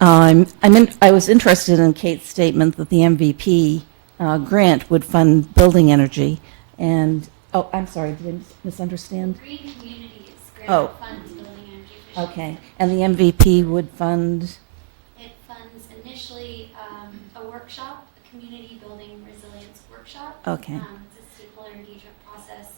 I was interested in Kate's statement that the MVP grant would fund building energy, and I'm sorry, did I misunderstand? Green Communities grant funds building energy efficiency. Okay, and the MVP would fund? It funds initially a workshop, a community building resilience workshop. Okay. It's a stakeholder engagement process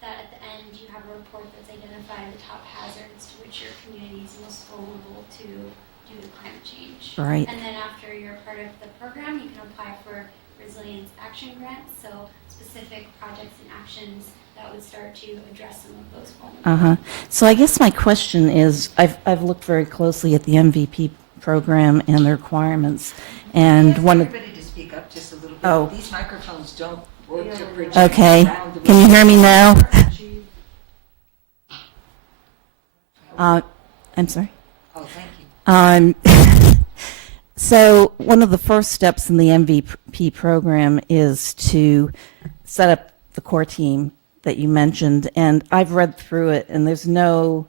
that at the end you have a report that's identifying the top hazards to which your community is most vulnerable to due to climate change. Right. And then after you're part of the program, you can apply for resilience action grants, so specific projects and actions that would start to address some of those vulnerabilities. So I guess my question is, I've looked very closely at the MVP program and the requirements, and one of... Everybody to speak up just a little bit. Oh. These microphones don't work to project Okay, around the can you hear me now? I'm sorry? Oh, thank you. So one of the first steps in the MVP program is to set up the core team that you mentioned, and I've read through it, and there's no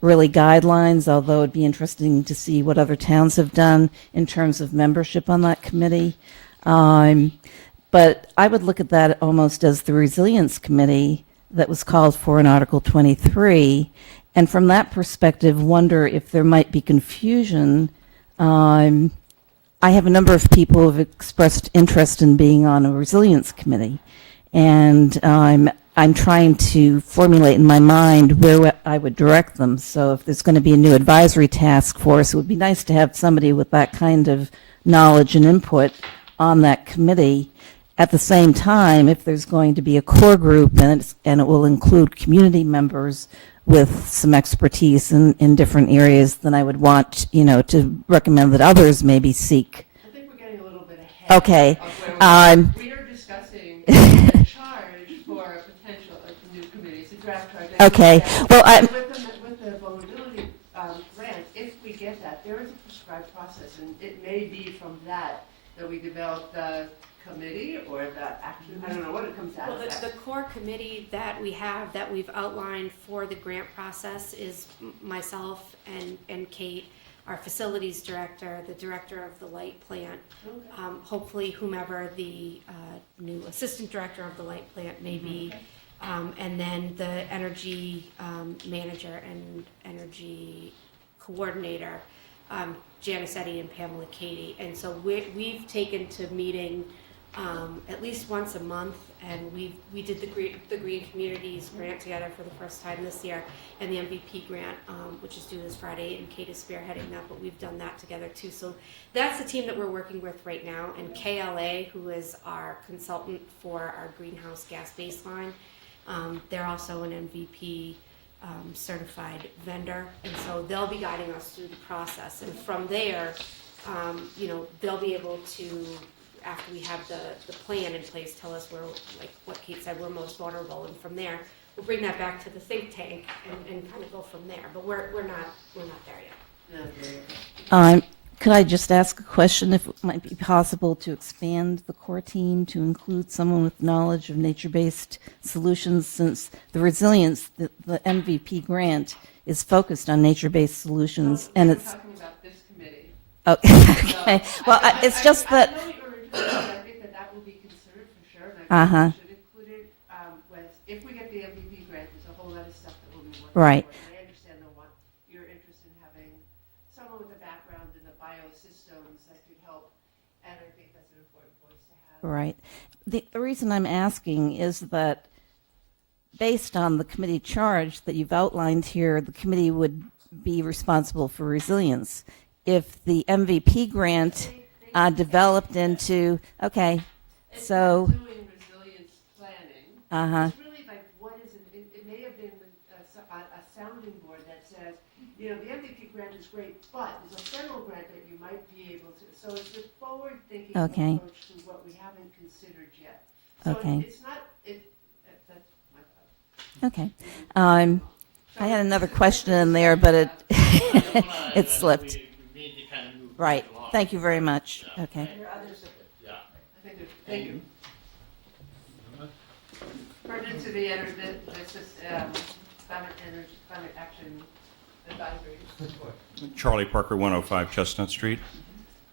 really guidelines, although it'd be interesting to see what other towns have done in terms of membership on that committee. But I would look at that almost as the resilience committee that was called for in Article 23, and from that perspective, wonder if there might be confusion. I have a number of people who have expressed interest in being on a resilience committee, and I'm trying to formulate in my mind where I would direct them. So if there's going to be a new advisory task force, it would be nice to have somebody with that kind of knowledge and input on that committee. At the same time, if there's going to be a core group and it will include community members with some expertise in different areas, then I would want, to recommend that others maybe seek. I think we're getting a little bit ahead. Okay. We are discussing a charge for a potential new committee. It's a draft charge. Okay. Well, with the vulnerability grant, if we get that, there is a prescribed process, and it may be from that we develop the committee or the action. I don't know what it comes out Well, of. the core committee that we have, that we've outlined for the grant process is myself and Kate, our facilities director, the director of the light plant, hopefully whomever the new assistant director of the light plant may be, and then the energy manager and energy coordinator, Janice Eddy and Pamela Katie. And so we've taken to meeting at least once a month, and we did the Green Communities grant together for the first time this year, and the MVP grant, which is due this Friday, and Kate is spearheading that, but we've done that together too. So that's the team that we're working with right now, and KLA, who is our consultant for our greenhouse gas baseline, they're also an MVP certified vendor, and so they'll be guiding us through the process, and from there, they'll be able to, after we have the plan in place, tell us where, like what Kate said, we're most vulnerable, and from there, we'll bring that back to the think tank and kind of go from there. But we're not there yet. Could I just ask a question, if it might be possible to expand the core team to include someone with knowledge of nature-based solutions, since the resilience, the MVP grant is focused on nature-based solutions, and it's. Talking about this committee. Okay. Well, it's just that. I know you're interested. I think that will be considered for sure. And I think we should include it with, if we get the MVP grant, there's a whole lot of stuff that we'll be working Right. on. I understand you're interested in having someone with a background in the biosystems that could help, and I think that's an important voice to have. Right. The reason I'm asking is that based on the committee charge that you've outlined here, the committee would be responsible for resilience. If the MVP grant developed into, okay, so. Doing resilience planning. It's really like, what is it? It may have been a sounding board that says, the MVP grant is great, but there's a federal grant that you might be able to. So it's a forward-thinking approach to what we haven't considered yet. So it's not. That's my thought. Okay. I had another question in there, but it slipped. Right. Thank you very much. Okay. Thank you. Pertinent to the climate action advisory. Charlie Parker, 105 Chestnut Street.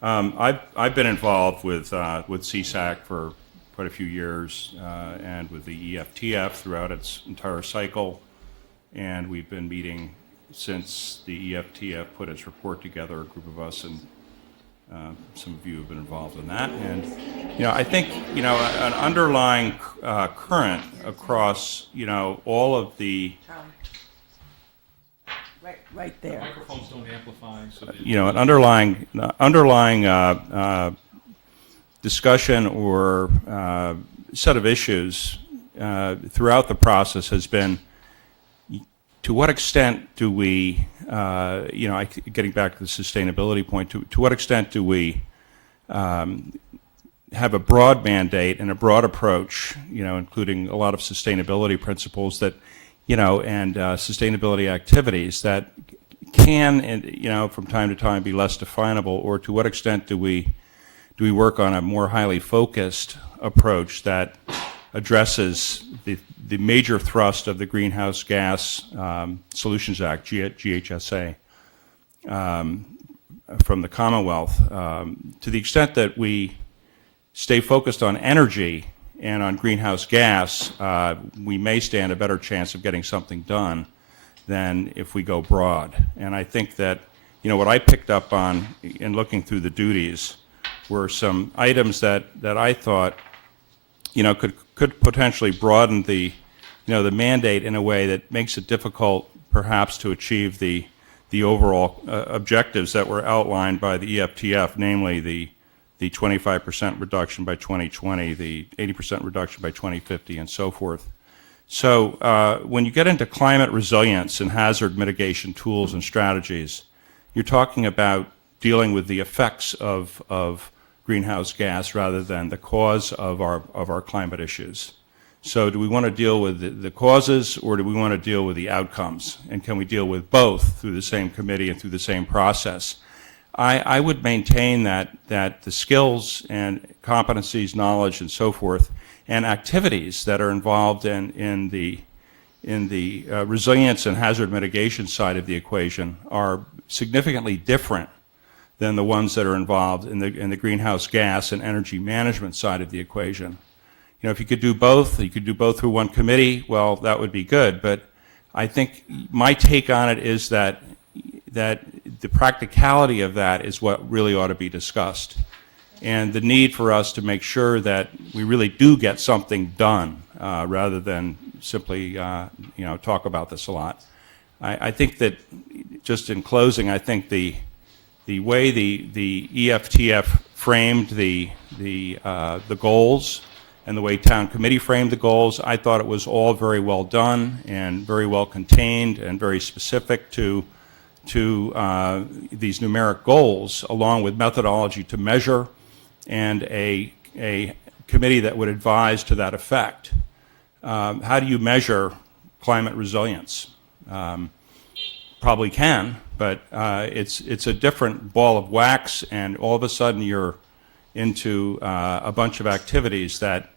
I've been involved with CSAC for quite a few years, and with the EFTF throughout its entire cycle, and we've been meeting since the EFTF put its report together, a group of us, and some of you have been involved in that. And, I think, an underlying current across, all of the... Right there. Microphones don't amplify. So an underlying discussion or set of issues throughout the process has been, to what extent do we, getting back to the sustainability point, to what extent do we have a broad mandate and a broad approach, including a lot of sustainability principles that, and sustainability activities that can, from time to time be less definable, or to what extent do we work on a more highly focused approach that addresses the major thrust of the Greenhouse Gas Solutions Act, GHSA, from the Commonwealth. To the extent that we stay focused on energy and on greenhouse gas, we may stand a better chance of getting something done than if we go broad. And I think that, what I picked up on in looking through the duties were some items that I thought, could potentially broaden the mandate in a way that makes it difficult, perhaps, to achieve the overall objectives that were outlined by the EFTF, namely the 25% reduction by 2020, the 80% reduction by 2050, and so forth. So when you get into climate resilience and hazard mitigation tools and strategies, you're talking about dealing with the effects of greenhouse gas rather than the cause of our climate issues. So do we want to deal with the causes, or do we want to deal with the outcomes? And can we deal with both through the same committee and through the same process? I would maintain that the skills and competencies, knowledge, and so forth, and activities that are involved in the resilience and hazard mitigation side of the equation are significantly different than the ones that are involved in the greenhouse gas and energy management side of the equation. If you could do both through one committee, well, that would be good. But I think my take on it is that the practicality of that is what really ought to be discussed, and the need for us to make sure that we really do get something done rather than simply talk about this a lot. I think that, just in closing, I think the way the EFTF framed the goals and the way town committee framed the goals, I thought it was all very well done and very well contained and very specific to these numeric goals, along with methodology to measure and a committee that would advise to that effect. How do you measure climate resilience? Probably can, but it's a different ball of wax, and all of a sudden you're into a bunch of activities that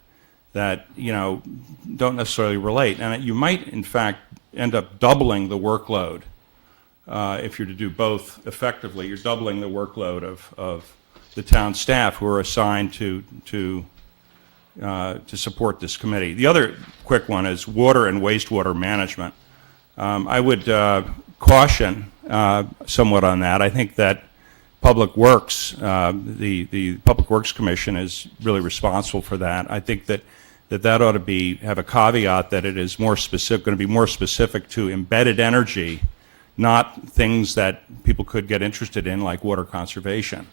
don't necessarily relate, and you might in fact end up doubling the workload if you're to do both effectively. You're doubling the workload of the town staff who are assigned to support this committee. The other quick one is water and wastewater management. I would caution somewhat on that. I think that Public Works, the Public Works Commission is really responsible for that. I think that ought to have a caveat that it is going to be more specific to embedded energy, not things that people could get interested in, like water conservation.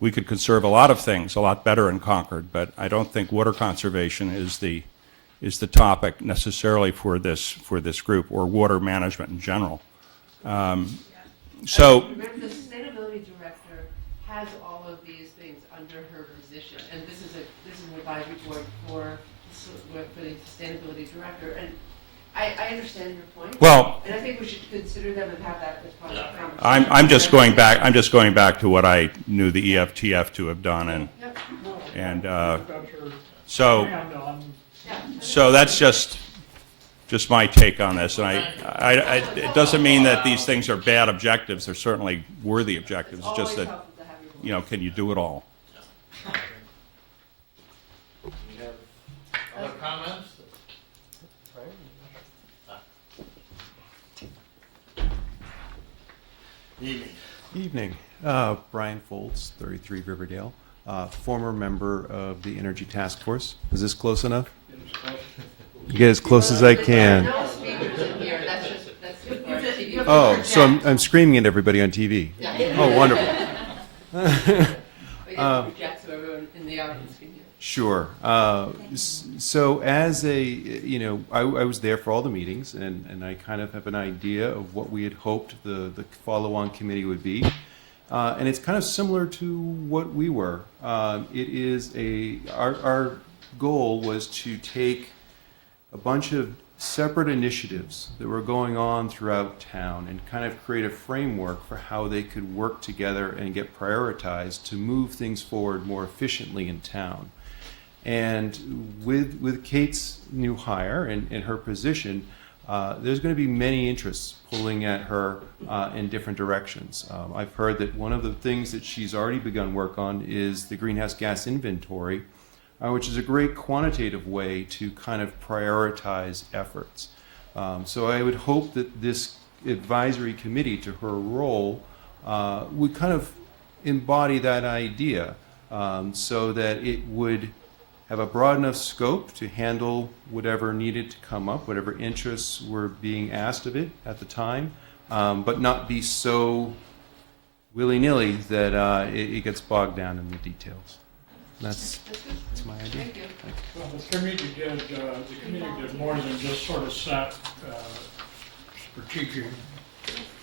We could conserve a lot of things a lot better in Concord, but I don't think water conservation is the topic necessarily for this group, or water management in general. Remember, the sustainability director has all of these things under her position, and this is an advisory board for the sustainability director. And I understand your point. Well, and I think we should consider them and have that as part of the conversation. I'm just going back to what I knew the EFTF to have done, so that's just my take on this. And it doesn't mean that these things are bad objectives. They're certainly worthy objectives. It's just that, can you do it all? Other comments? Evening. Brian Foltz, 33 Riverdale, former member of the Energy Task Force. Is this close enough? Get as close as I can. Oh, so I'm screaming at everybody on TV. Oh, wonderful. Sure. So as I was there for all the meetings, and I kind of have an idea of what we had hoped the follow-on committee would be. And it's kind of similar to what we were. Our goal was to take a bunch of separate initiatives that were going on throughout town and kind of create a framework for how they could work together and get prioritized to move things forward more efficiently in town. And with Kate's new hire and her position, there's going to be many interests pulling at her in different directions. I've heard that one of the things that she's already begun work on is the greenhouse gas inventory, which is a great quantitative way to kind of prioritize efforts. So I would hope that this advisory committee to her role would kind of embody that idea, so that it would have a broad enough scope to handle whatever needed to come up, whatever interests were being asked of it at the time, but not be so willy-nilly that it gets bogged down in the details. That's my idea. Thank you. Well, the committee did more than just sort of set strategic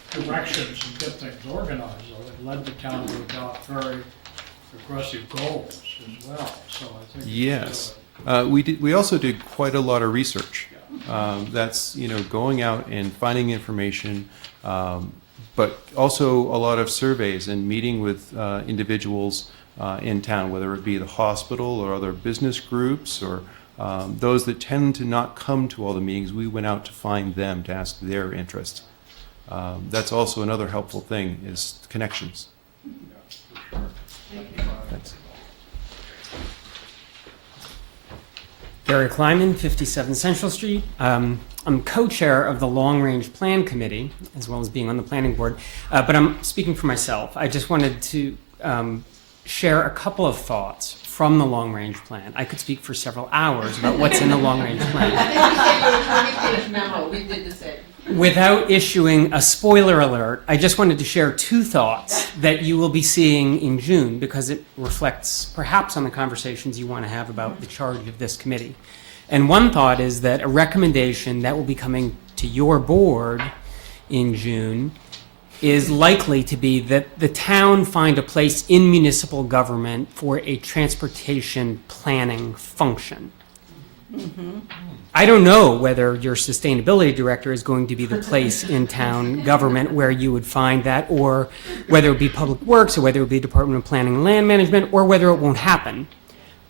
directions and get things organized, though. It led the town to adopt very aggressive goals as well, so I think. Yes. We also did quite a lot of research. That's, going out and finding information, but also a lot of surveys and meeting with individuals in town, whether it be the hospital or other business groups or those that tend to not come to all the meetings. We went out to find them to ask their interests. That's also another helpful thing, is connections. Thanks. Gary Kleiman, 57 Central Street. I'm co-chair of the Long Range Plan Committee, as well as being on the planning board, but I'm speaking for myself. I just wanted to share a couple of thoughts from the Long Range Plan. I could speak for several hours about what's in the Long Range Plan. I think you gave a 20-page memo. We did the same. Without issuing a spoiler alert, I just wanted to share two thoughts that you will be seeing in June, because it reflects perhaps on the conversations you want to have about the charge of this committee. And one thought is that a recommendation that will be coming to your board in June is likely to be that the town find a place in municipal government for a transportation planning function. Mm-hmm. I don't know whether your sustainability director is going to be the place in town government where you would find that, or whether it would be Public Works, or whether it would be Department of Planning and Land Management, or whether it won't happen.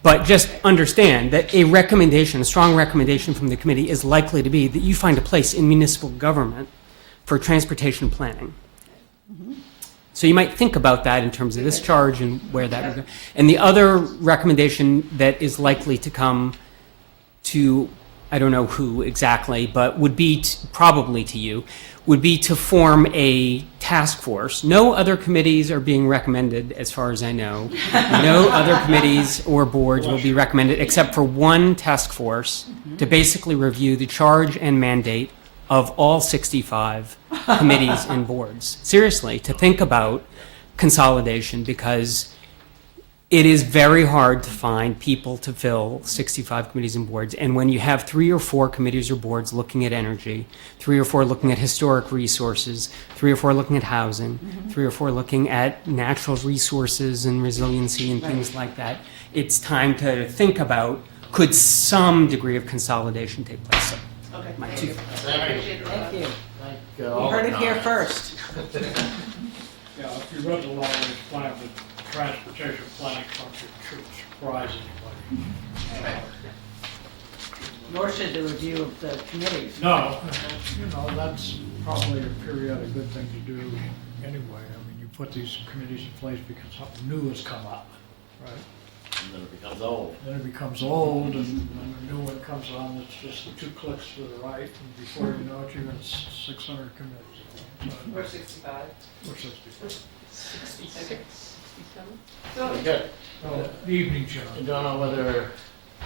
But just understand that a recommendation, a strong recommendation from the committee, is likely to be that you find a place in municipal government for transportation planning. So you might think about that in terms of this charge and where that would go. And the other recommendation that is likely to come to, I don't know who exactly, but would be probably to you, would be to form a task force. No other committees are being recommended, as far as I know. No other committees or boards will be recommended, except for one task force to basically review the charge and mandate of all 65 committees and boards. Seriously, to think about consolidation, because it is very hard to find people to fill 65 committees and boards. And when you have 3 or 4 committees or boards looking at energy, 3 or 4 looking at historic resources, 3 or 4 looking at housing, 3 or 4 looking at natural resources and resiliency and things like that, it's time to think about, could some degree of consolidation take place? So, Okay. my two. Thank you. You all. heard it here first. Yeah, if you read the long range plan, the transportation planning function should surprise anybody. Nor should the review of the committees. No, that's probably a periodic good thing to do anyway. I mean, you put these committees in place because something new has come up, right? And then it becomes old. Then it becomes old, and when a new one comes on, it's just 2 clicks to the right, and before you know it, you've got 600 committees. Or 65. Or 65. 66. So, Okay. Evening, John. I don't know whether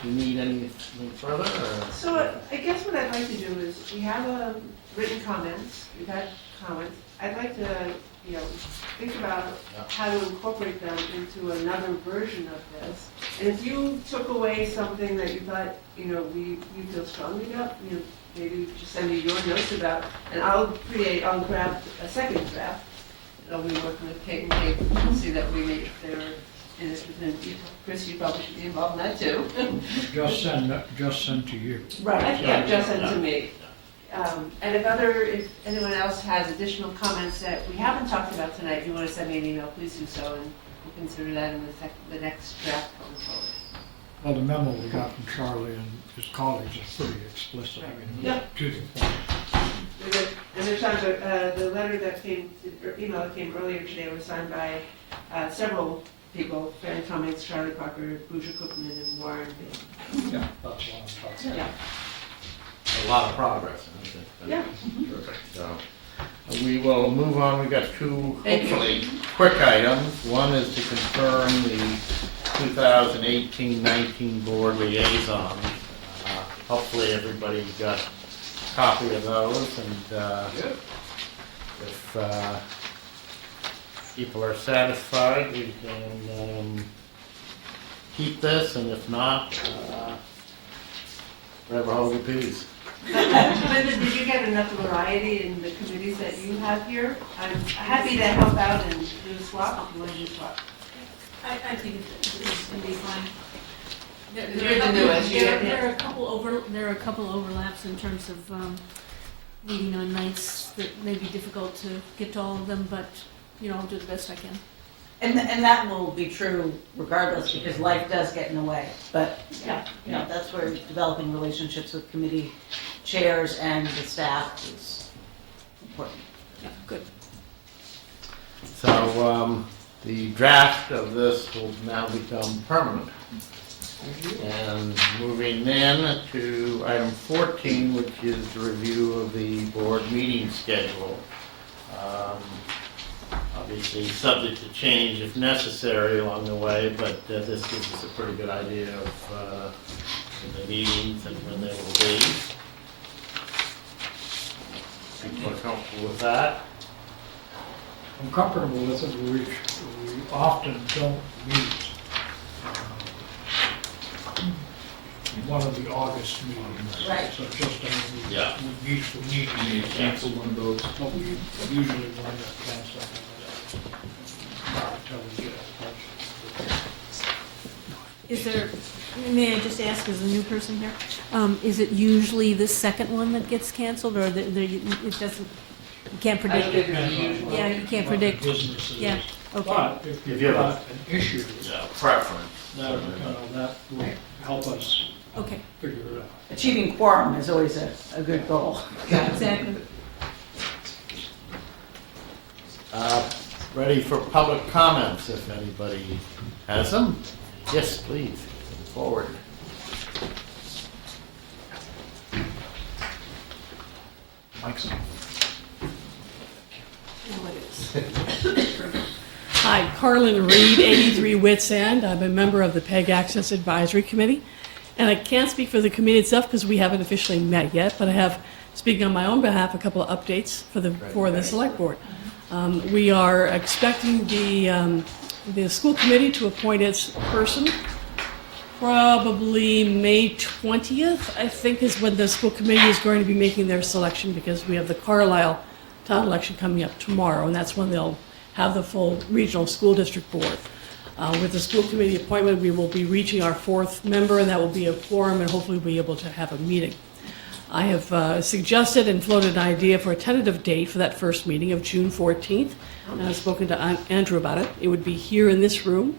you need anything further, or? So I guess what I'd like to do is, we have written comments, we've had comments. I'd like to, think about how to incorporate them into another version of this. And if you took away something that you thought, you feel strongly about, maybe just send me your notes about, and I'll grab a second draft. I'll be working with Kate and Kate, and see that we make their, and Chris, you probably should be involved in that too. Just send to you. Right, yeah, just send to me. And if anyone else has additional comments that we haven't talked about tonight, if you want to send me an email, please do so, and we'll consider that in the next draft going forward. Well, the memo we got from Charlie and his colleagues is pretty explicit. I mean, Yep. to the point. And there's also, the letter that came, or email that came earlier today was signed by several people, Fran Cummings, Charlie Parker, Boucher Cookman, and Warren. Yeah, that's what I'm talking about. Yeah. A lot of progress. I think. Yeah. Terrific. So we will move on. We've got two Thank you. hopefully quick items. One is to confirm the 2018-19 board liaison. Hopefully everybody got a copy of those, and if people are satisfied, we can keep this, and if not, forever hold your peace. Linda, did you get enough variety in the committees that you have here? I'm happy to help out and do a swap if you want to do a swap. I think it's going to be fine. You're the newest, you get- There are a couple overlaps in terms of meeting on nights that may be difficult to get to all of them, but, you know, I'll do the best I can. And that will be true regardless, because life does get in the way. But, Yeah. you know, that's where developing relationships with committee chairs and the staff is important. Yeah, good. So the draft of this will now become permanent. And moving then to item 14, which is the review of the board meeting schedule. Obviously, subject to change if necessary along the way, but this gives us a pretty good idea of the meetings and when they will be. People are comfortable with that? I'm comfortable with it. We often don't meet one of the August meetings. Right. So just, Yeah. we need You need to cancel one of those. But we usually wind up canceling it. Until we get it. Is there, may I just ask as a new person here, is it usually the second one that gets canceled, or it doesn't, you can't predict it? Yeah, you can't predict. Businesses. Yeah, okay. But if you've got an issue, Preference. that will help us Okay. figure it out. Achieving quorum is always a good goal. Exactly. Ready for public comments, if anybody has them? Yes, please, come forward. Mike's on. Hi, Carlin Reed, 83 Wits End. I'm a member of the PEG Access Advisory Committee. And I can't speak for the committee itself because we haven't officially met yet, but I have, speaking on my own behalf, a couple of updates for the select board. We are expecting the school committee to appoint its person probably May 20th, I think, is when the school committee is going to be making their selection, because we have the Carlisle town election coming up tomorrow, and that's when they'll have the full regional school district board. With the school committee appointment, we will be reaching our fourth member, and that will be a quorum, and hopefully we'll be able to have a meeting. I have suggested and floated an idea for a tentative date for that first meeting of June 14th, and I've spoken to Andrew about it. It would be here in this room,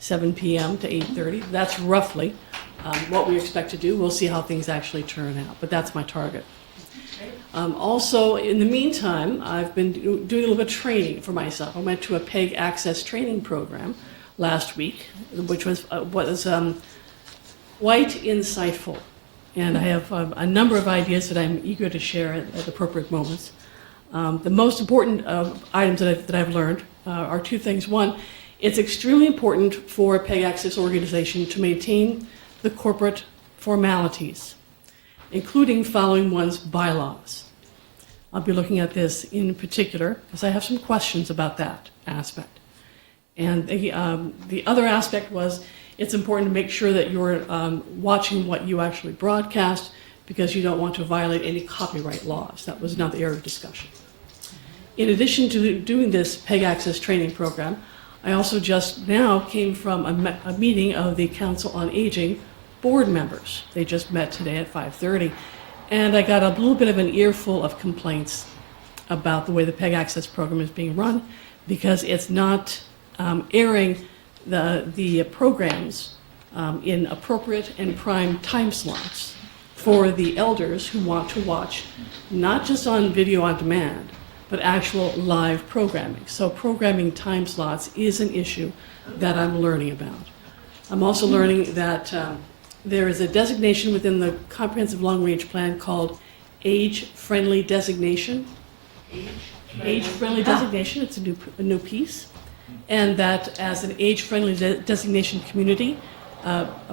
7 p.m. to 8:30. That's roughly what we expect to do. We'll see how things actually turn out, but that's my target. Also, in the meantime, I've been doing a little bit of training for myself. I went to a PEG Access training program last week, which was quite insightful. And I have a number of ideas that I'm eager to share at appropriate moments. The most important items that I've learned are two things. One, it's extremely important for a PEG Access organization to maintain the corporate formalities, including following one's bylaws. I'll be looking at this in particular because I have some questions about that aspect. And the other aspect was it's important to make sure that you're watching what you actually broadcast, because you don't want to violate any copyright laws. That was not the area of discussion. In addition to doing this PEG Access training program, I also just now came from a meeting of the Council on Aging board members. They just met today at 5:30, and I got a little bit of an earful of complaints about the way the PEG Access program is being run, because it's not airing the programs in appropriate and prime time slots for the elders who want to watch, not just on video on demand, but actual live programming. So programming time slots is an issue that I'm learning about. I'm also learning that there is a designation within the comprehensive long-range plan called age-friendly designation. Age-friendly designation, it's a new piece. And that as an age-friendly designation community,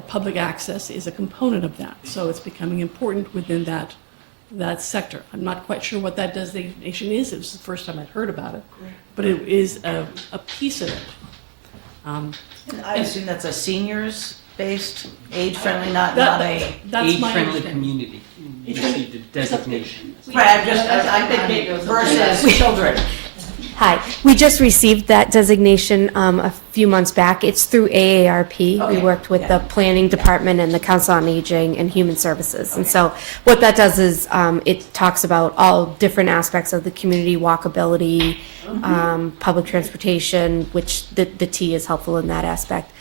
public access is a component of that. So it's becoming important within that sector. I'm not quite sure what that designation is. It was the first time I'd heard about it. But it is a piece of it. I assume that's a seniors-based, age-friendly, not a... That's my Age-friendly understanding. community received a designation. Right, I'm thinking versus children. Hi, we just received that designation a few months back. It's through AARP. We Okay. worked with the Planning Department and the Council on Aging and Human Services. And so what that does is it talks about all different aspects of the community, walkability, public transportation, which the T is helpful in that aspect.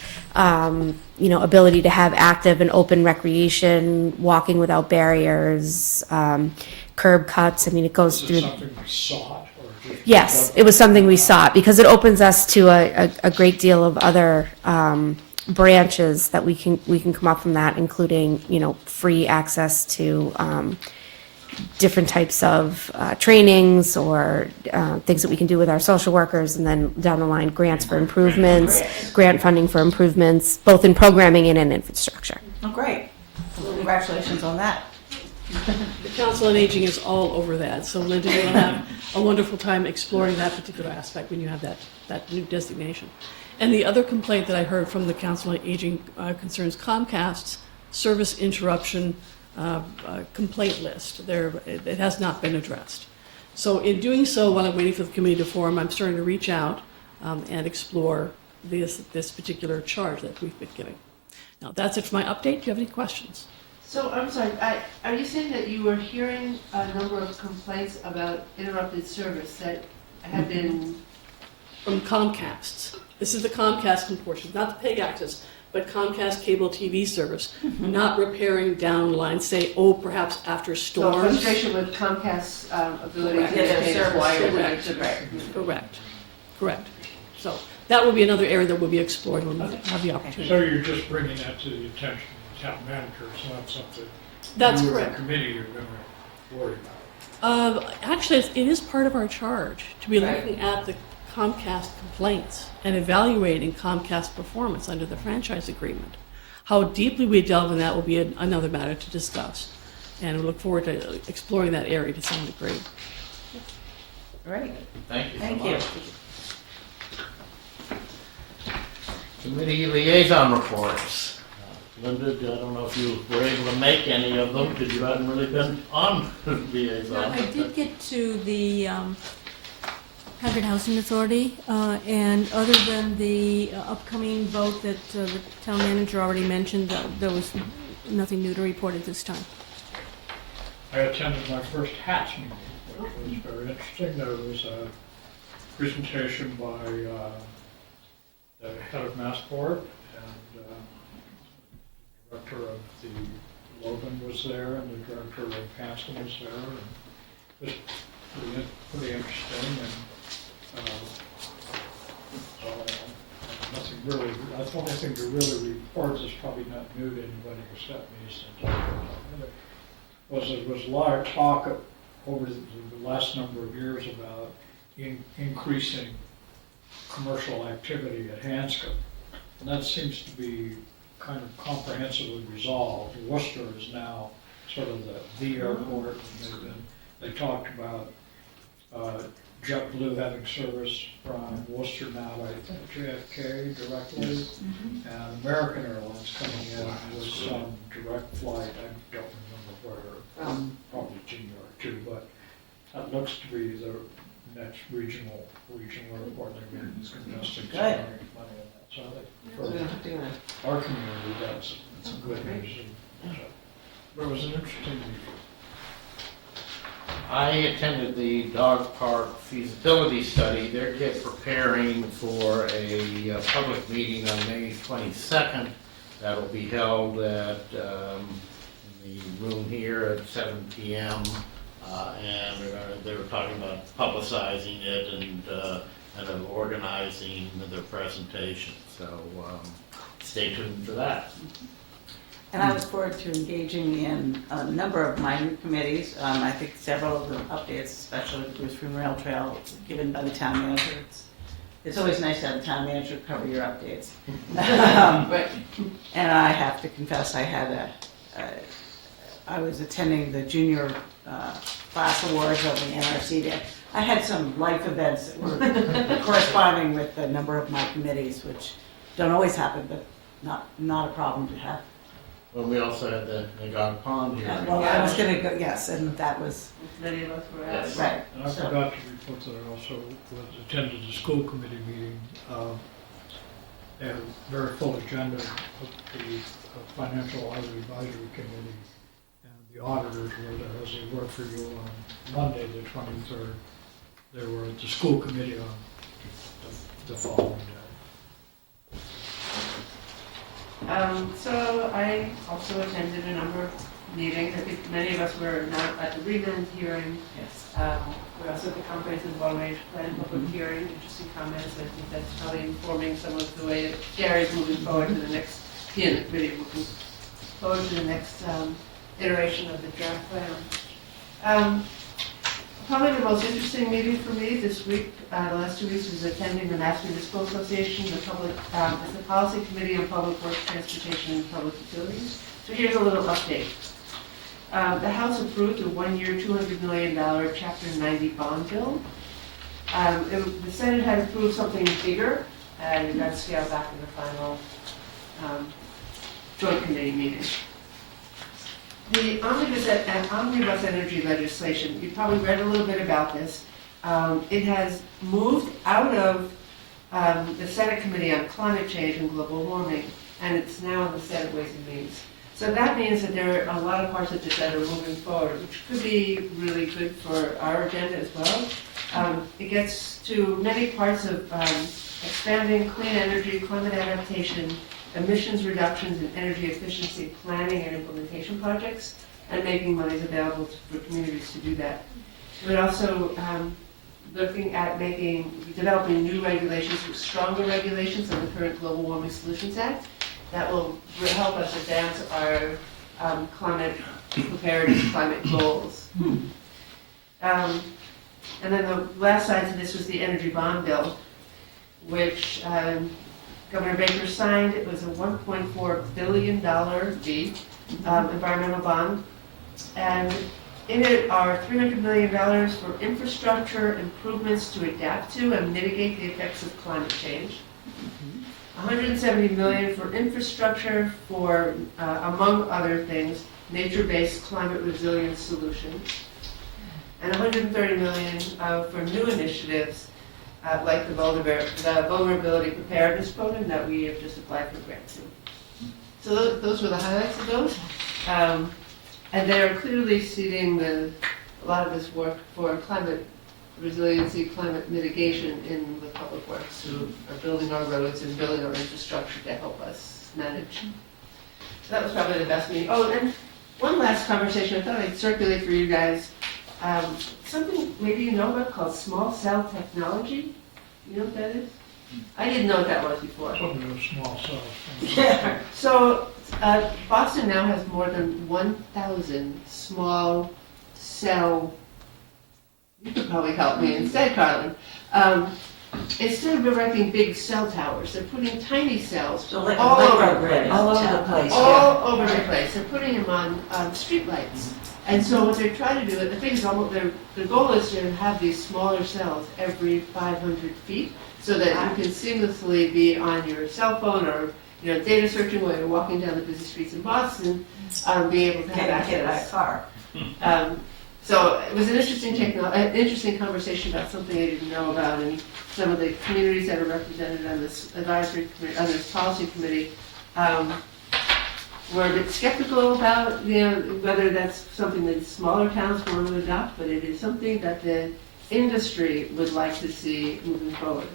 Ability to have active and open recreation, walking without barriers, curb cuts. I mean, it goes Is through. it something we sought or just? Yes, it was something we sought because it opens us to a great deal of other branches that we can come up from that, including free access to different types of trainings or things that we can do with our social workers, and then down the line grants for improvements, grant funding for improvements, both in programming and in infrastructure. Oh, great. Well, congratulations on that. The Council on Aging is all over that. So Linda, you'll have a wonderful time exploring that particular aspect when you have that new designation. And the other complaint that I heard from the Council on Aging concerns Comcast's service interruption complaint list. It has not been addressed. So in doing so, while I'm waiting for the committee to form, I'm starting to reach out and explore this particular charge that we've been giving. Now, that's it for my update. Do you have any questions? So, I'm sorry, are you saying that you were hearing a number of complaints about interrupted service that have been... From Comcast's. This is the Comcast portion, not the PEG access, but Comcast cable TV service, not repairing down lines, say, perhaps after So storms. frustration with Comcast's ability Correct. to Get their maintain service. wire. Correct. So that will be another area that we'll be exploring when we have the So opportunity. you're just bringing that to the attention of the town manager, it's not something That's you as a correct. committee are going to worry about. Actually, it is part of our charge to be Right. looking at the Comcast complaints and evaluating Comcast performance under the franchise agreement. How deeply we delve in that will be another matter to discuss. And we look forward to exploring that area to some degree. Great. Thank you so Thank much. Committee liaison reports. Linda, I don't know if you were able to make any of them, because you hadn't really been on liaison. No, I did get to the Concord Housing Authority, and other than the upcoming vote that the town manager already mentioned, there was nothing new to report at this time. I attended my first HATS meeting, which was very interesting. There was a presentation by the head of Massport, and the director of the Logan was there, and the director of Hanscom was there, and it was pretty interesting, and so nothing really, I think the really report is probably not new to anybody except me, since there was a lot of talk over the last number of years about increasing commercial activity at Hanscom. And that seems to be kind of comprehensively resolved. Worcester is now sort of the airport, and they talked about JetBlue having service from Worcester now, I think JFK directly, and American Airlines coming in with some direct flight, I don't remember where, probably to New York too, but that looks to be the next regional airport. They're getting these investing some Good. money in that. So I think for our community, that's good news. But it was an interesting meeting. I attended the dog park feasibility study. They're preparing for a public meeting on May 22nd That'll be held at, in the room here at 7 p.m. And they were talking about publicizing it and kind of organizing the presentation. So stay tuned for that. And I look forward to engaging in a number of minor committees. I think several of the updates, especially the Bruce Room Rail Trail, given by the town manager. It's always nice to have the town manager cover your updates. And I have to confess, I was attending the junior class awards of the NRC Day. I had some life events that were corresponding with the number of my committees, which don't always happen, but not a problem to have. Well, we also had the Nagog Pond here. Well, I was going to go, yes, and that was. Many of us were at. Yes. Right. And I forgot to report that I also attended the school committee meeting. They had a very full agenda of the Financial Audit Advisory Committee, and the auditors were there as they worked for you on Monday, the 23rd. They were at the school committee on the following day. So I also attended a number of meetings. I think many of us were not at the remand hearing. Yes. We're also at the comprehensive long-range plan public hearing, interesting comments. I think that's probably informing some of the way that Gary's moving forward to the next, he and the committee moving forward to the next iteration of the draft plan. Probably the most interesting meeting for me this week, the last 2 weeks, was attending the Mass Municipal Association, the Policy Committee on Public Works, Transportation, and Public Utilities. So here's a little update. The House approved a one-year, $200 million Chapter 90 bond bill. The Senate had approved something bigger, and it got scaled back in the final joint committee meeting. The omnibus energy legislation, you probably read a little bit about this. It has moved out of the Senate Committee on Climate Change and Global Warming, and it's now in the Senate Ways and Means. So that means that there are a lot of parts of this that are moving forward, which could be really good for our agenda as well. It gets to many parts of expanding clean energy, climate adaptation, emissions reductions, and energy efficiency planning and implementation projects, and making monies available for communities to do that. We're also looking at developing new regulations, stronger regulations than the current Global Warming Solutions Act, that will help us advance our climate preparedness, climate goals. And then the last side to this was the energy bond bill, which Governor Baker signed. It was a $1.4 billion environmental bond. And in it are $300 million for infrastructure improvements to adapt to and mitigate the effects of climate change. $170 million for infrastructure for, among other things, nature-based climate resilience solutions. And $130 million for new initiatives like the Vulnerability Preparedness Program that we have just applied for grants to. So those were the highlights of those. And they're clearly seeding a lot of this work for climate resiliency, climate mitigation in the public works, who are building our roads and building our infrastructure to help us manage. So that was probably the best meeting. Oh, and one last conversation I thought I'd circulate for you guys. Something maybe you know about called small cell technology. You know what that is? I didn't know what that was before. Probably those small cells. So Boston now has more than 1,000 small cell. You could probably help me instead, Carlin. Instead of erecting big cell towers, they're putting tiny cells all over the place. All over the place. All over the place. They're putting them on streetlights. And so what they're trying to do, the thing is, the goal is to have these smaller cells every 500 feet, so that you can seamlessly be on your cell phone or data searching while you're walking down the busy streets in Boston, be able to have access. Get by a car. So it was an interesting conversation about something I didn't know about, and some of the communities that are represented on this advisory committee, on this policy committee, were a bit skeptical about whether that's something that smaller towns want to adopt, but it is something that the industry would like to see moving forward.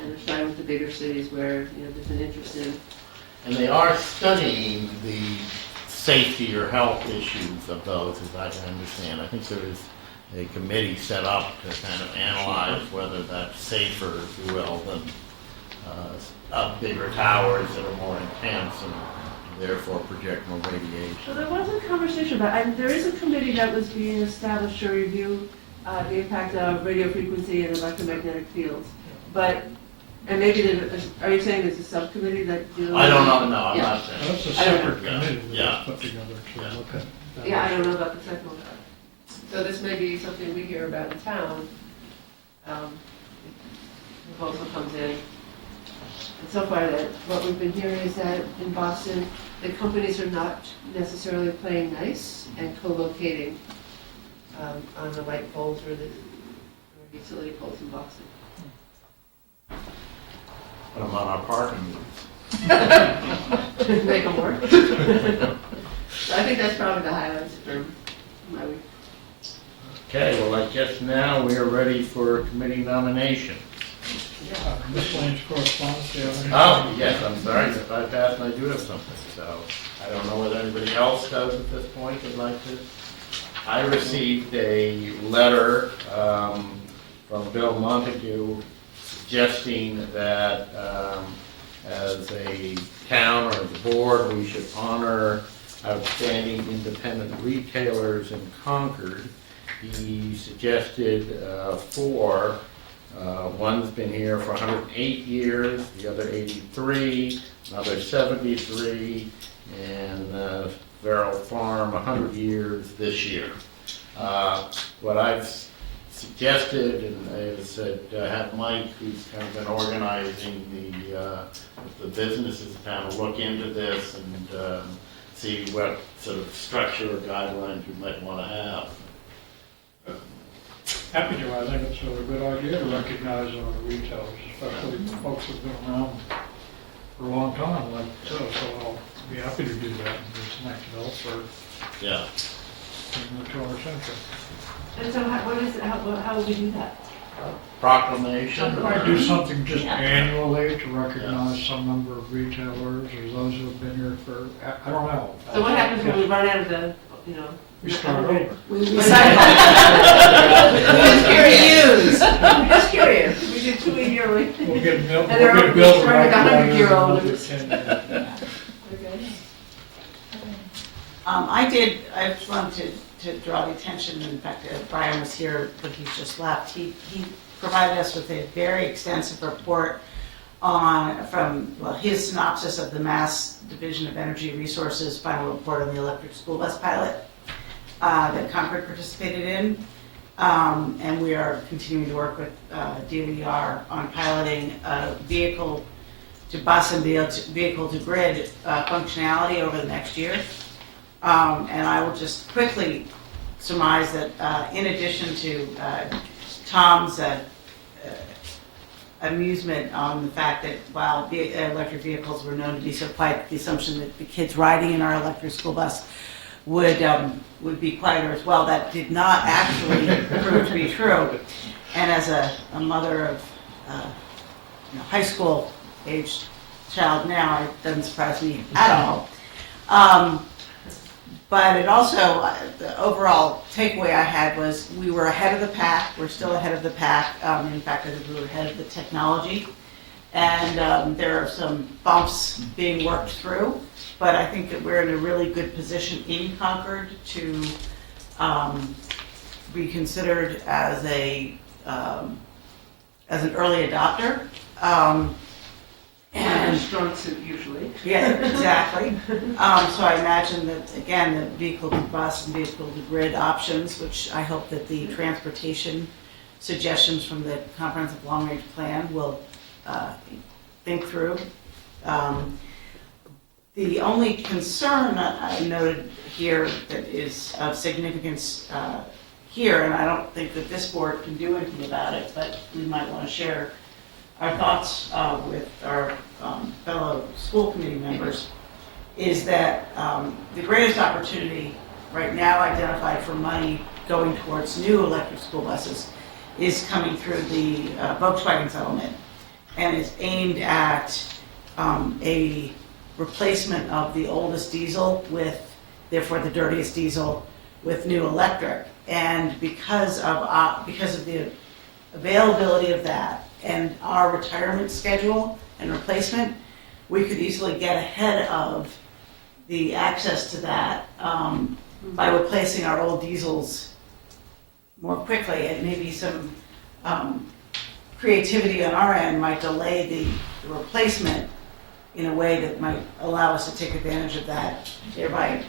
And they're starting with the bigger cities where there's an interest in And they are studying the safety or health issues of those, as I can understand. I think there is a committee set up to kind of analyze whether that's safer, if you will, than bigger towers that are more intense and therefore project more radiation. So there was a conversation about, there is a committee that was being established to review the impact of radio frequency and electromagnetic fields. But, and maybe, are you saying there's a subcommittee that deals? I don't know, no, I'm Yeah. not saying. That's a I don't know. separate committee Yeah. that was put together to look at that. Yeah, I don't know about the second one. So this may be something we hear about in town. Proposal comes in. And so far, that what we've been hearing is that in Boston, the companies are not necessarily playing nice and co-locating on the light poles or the utility poles in Boston. But I'm on our parking meters. Make them work. So I think that's probably the highlights for my week. Okay, well, I guess now we are ready for committee nomination. Miscellaneous correspondence, do you have anything? Oh, yes, I'm sorry, if I pass, and I do have something, so I don't know whether anybody else does at this point would like to. I received a letter from Bill Montague suggesting that as a town or as a board, we should honor outstanding independent retailers in Concord. He suggested four. One's been here for 108 years, the other 83, another 73, and Farrell Farm 100 years this year. What I've suggested and is that have Mike, who's kind of been organizing the businesses in town, look into this and see what sort of structure or guidelines we might want to have. Happy to. I think it's a good idea to recognize our retailers, especially folks who've been around for a long time, like so I'll be happy to do that and do some activities for Yeah. the 200th century. And so what is it, how would we do that? Proclamation? I might do something just annually to recognize some number of retailers or those who have been here for, I don't know. So what happens when we run out of the, We start over. We recycle. I'm just curious. We do 2 a year. We'll get Bill, And they're we'll get Bill to running write 100-year-old. another 10 years. I just wanted to draw the attention, in fact, Brian was here, but he's just left. He provided us with a very extensive report from his synopsis of the Mass Division of Energy Resources final report on the electric school bus pilot that Concord participated in. And we are continuing to work with DOER on piloting vehicle to bus and vehicle to grid functionality over the next year. And I will just quickly surmise that in addition to Tom's amusement on the fact that while electric vehicles were known to be so quiet, the assumption that the kids riding in our electric school bus would be quieter as well, that did not actually prove to be true. And as a mother of high school aged child now, it doesn't surprise me at all. But it also, the overall takeaway I had was we were ahead of the pack. We're still ahead of the pack. In fact, I think we were ahead of the technology. And there are some bumps being worked through. But I think that we're in a really good position in Concord to be considered as an early adopter. And strong suit usually. Yeah, exactly. So I imagine that, again, the vehicle to bus and vehicle to grid options, which I hope that the transportation suggestions from the comprehensive long-range plan will think through. The only concern that I noted here that is of significance here, and I don't think that this board can do anything about it, but we might want to share our thoughts with our fellow school committee members, is that the greatest opportunity right now identified for money going towards new electric school buses is coming through the Volkswagen settlement, and is aimed at a replacement of the oldest diesel with, therefore the dirtiest diesel, with new electric. And because of the availability of that and our retirement schedule and replacement, we could easily get ahead of the access to that by replacing our old diesels more quickly. And maybe some creativity on our end might delay the replacement in a way that might allow us to take advantage of that, thereby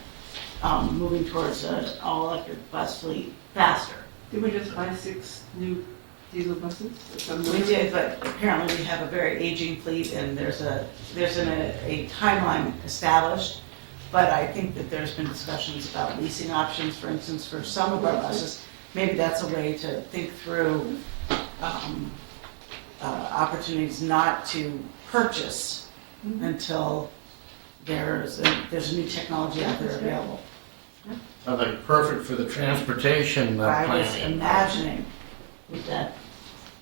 moving towards an all-electric bus fleet faster. Did we just buy 6 new diesel buses? We did, but apparently we have a very aging fleet, and there's a timeline established. But I think that there's been discussions about leasing options, for instance, for some of our buses. Maybe that's a way to think through opportunities not to purchase until there's a new technology out there available. Sounds like perfect for the transportation I was planning. imagining with that,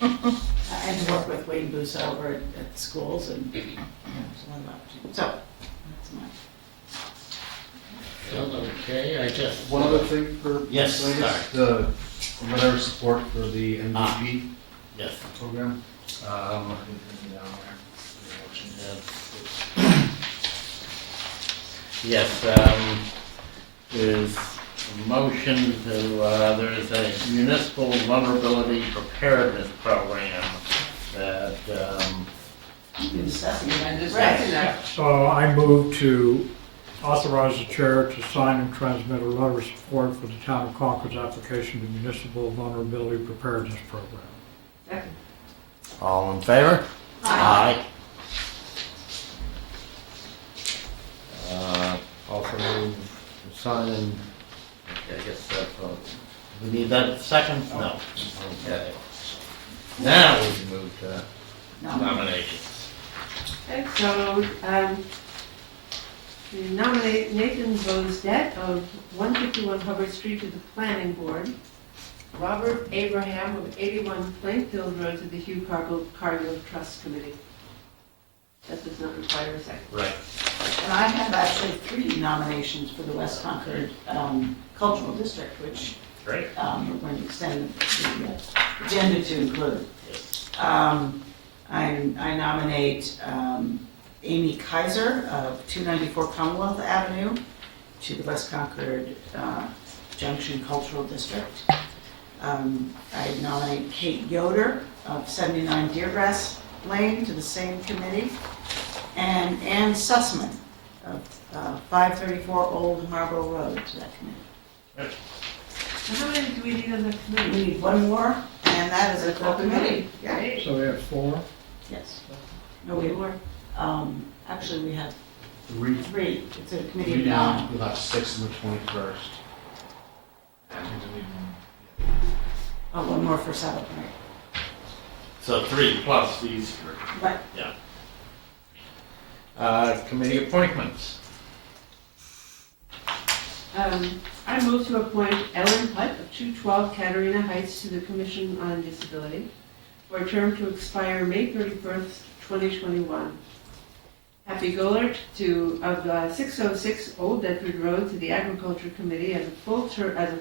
and to work with Wade and Busa over at schools and so on. So that's my. Okay, I just. One other thing for Yes, miscellaneous, sorry. the letter of support for the MVP Yes. program. Yes, there's a motion to, there is a municipal vulnerability preparedness program that, So I move to authorize the chair to sign and transmit a letter of support for the town of Concord's application to municipal vulnerability preparedness program. Second. all in favor? Aye. Also move to sign, okay, I guess that's, we need that second? No. Okay. Now we can move to nominations. Okay, so, we nominate Nathan Bozdet of 151 Hubbard Street to the Planning Board, Robert Abraham of 81 Plainfield Road to the Hugh Cargill Trust Committee. That does not require a second. Right. And I have actually 3 nominations for the West Concord Cultural District, which Great. we're going to extend the agenda to include. I nominate Amy Kaiser of 294 Commonwealth Avenue to the West Concord Junction Cultural District. I nominate Kate Yoder of 79 Deergrass Lane to the same committee, and Ann Sussman of 534 Old Marlborough Road to that committee. And how many do we need on the committee? We need one more, and that is a full committee. Great. So we have 4? Yes. No, we were, actually, we have 3. 3. It's a committee Three of down, 9. we'll have 6 on the 21st. Oh, one more for 7, right? So 3 plus these 3. Right. Yeah. Committee appointments. I move to appoint Ellen Hutt of 212 Katarina Heights to the Commission on Disability for a term to expire May 31st, 2021. Happy Gollert of 606 Old Bedford Road to the Agriculture Committee as a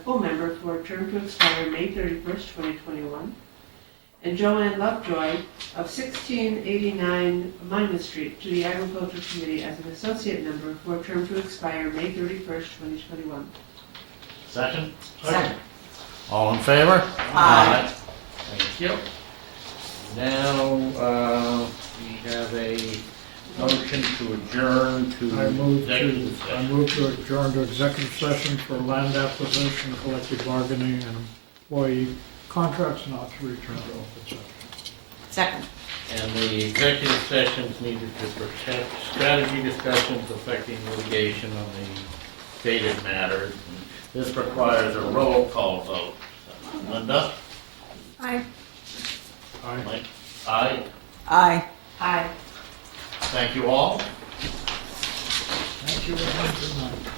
full member for a term to expire May 31st, 2021. And Joanne Lovejoy of 1689 Monmouth Street to the Agriculture Committee as an associate member for a term to expire May 31st, 2021. Second? Second. All in favor? Aye. Thank you. Now, we have a motion to adjourn to I move executive to session. adjourn to executive session for land acquisition, collective bargaining, and employee contracts not to return to open session. Second. And the executive sessions needed to protect strategy discussions affecting litigation on the stated matters. And this requires a roll call vote. So, Linda? Aye. Aye. Mike? Aye. Aye. Aye. Thank you all. Thank you very much. Good night.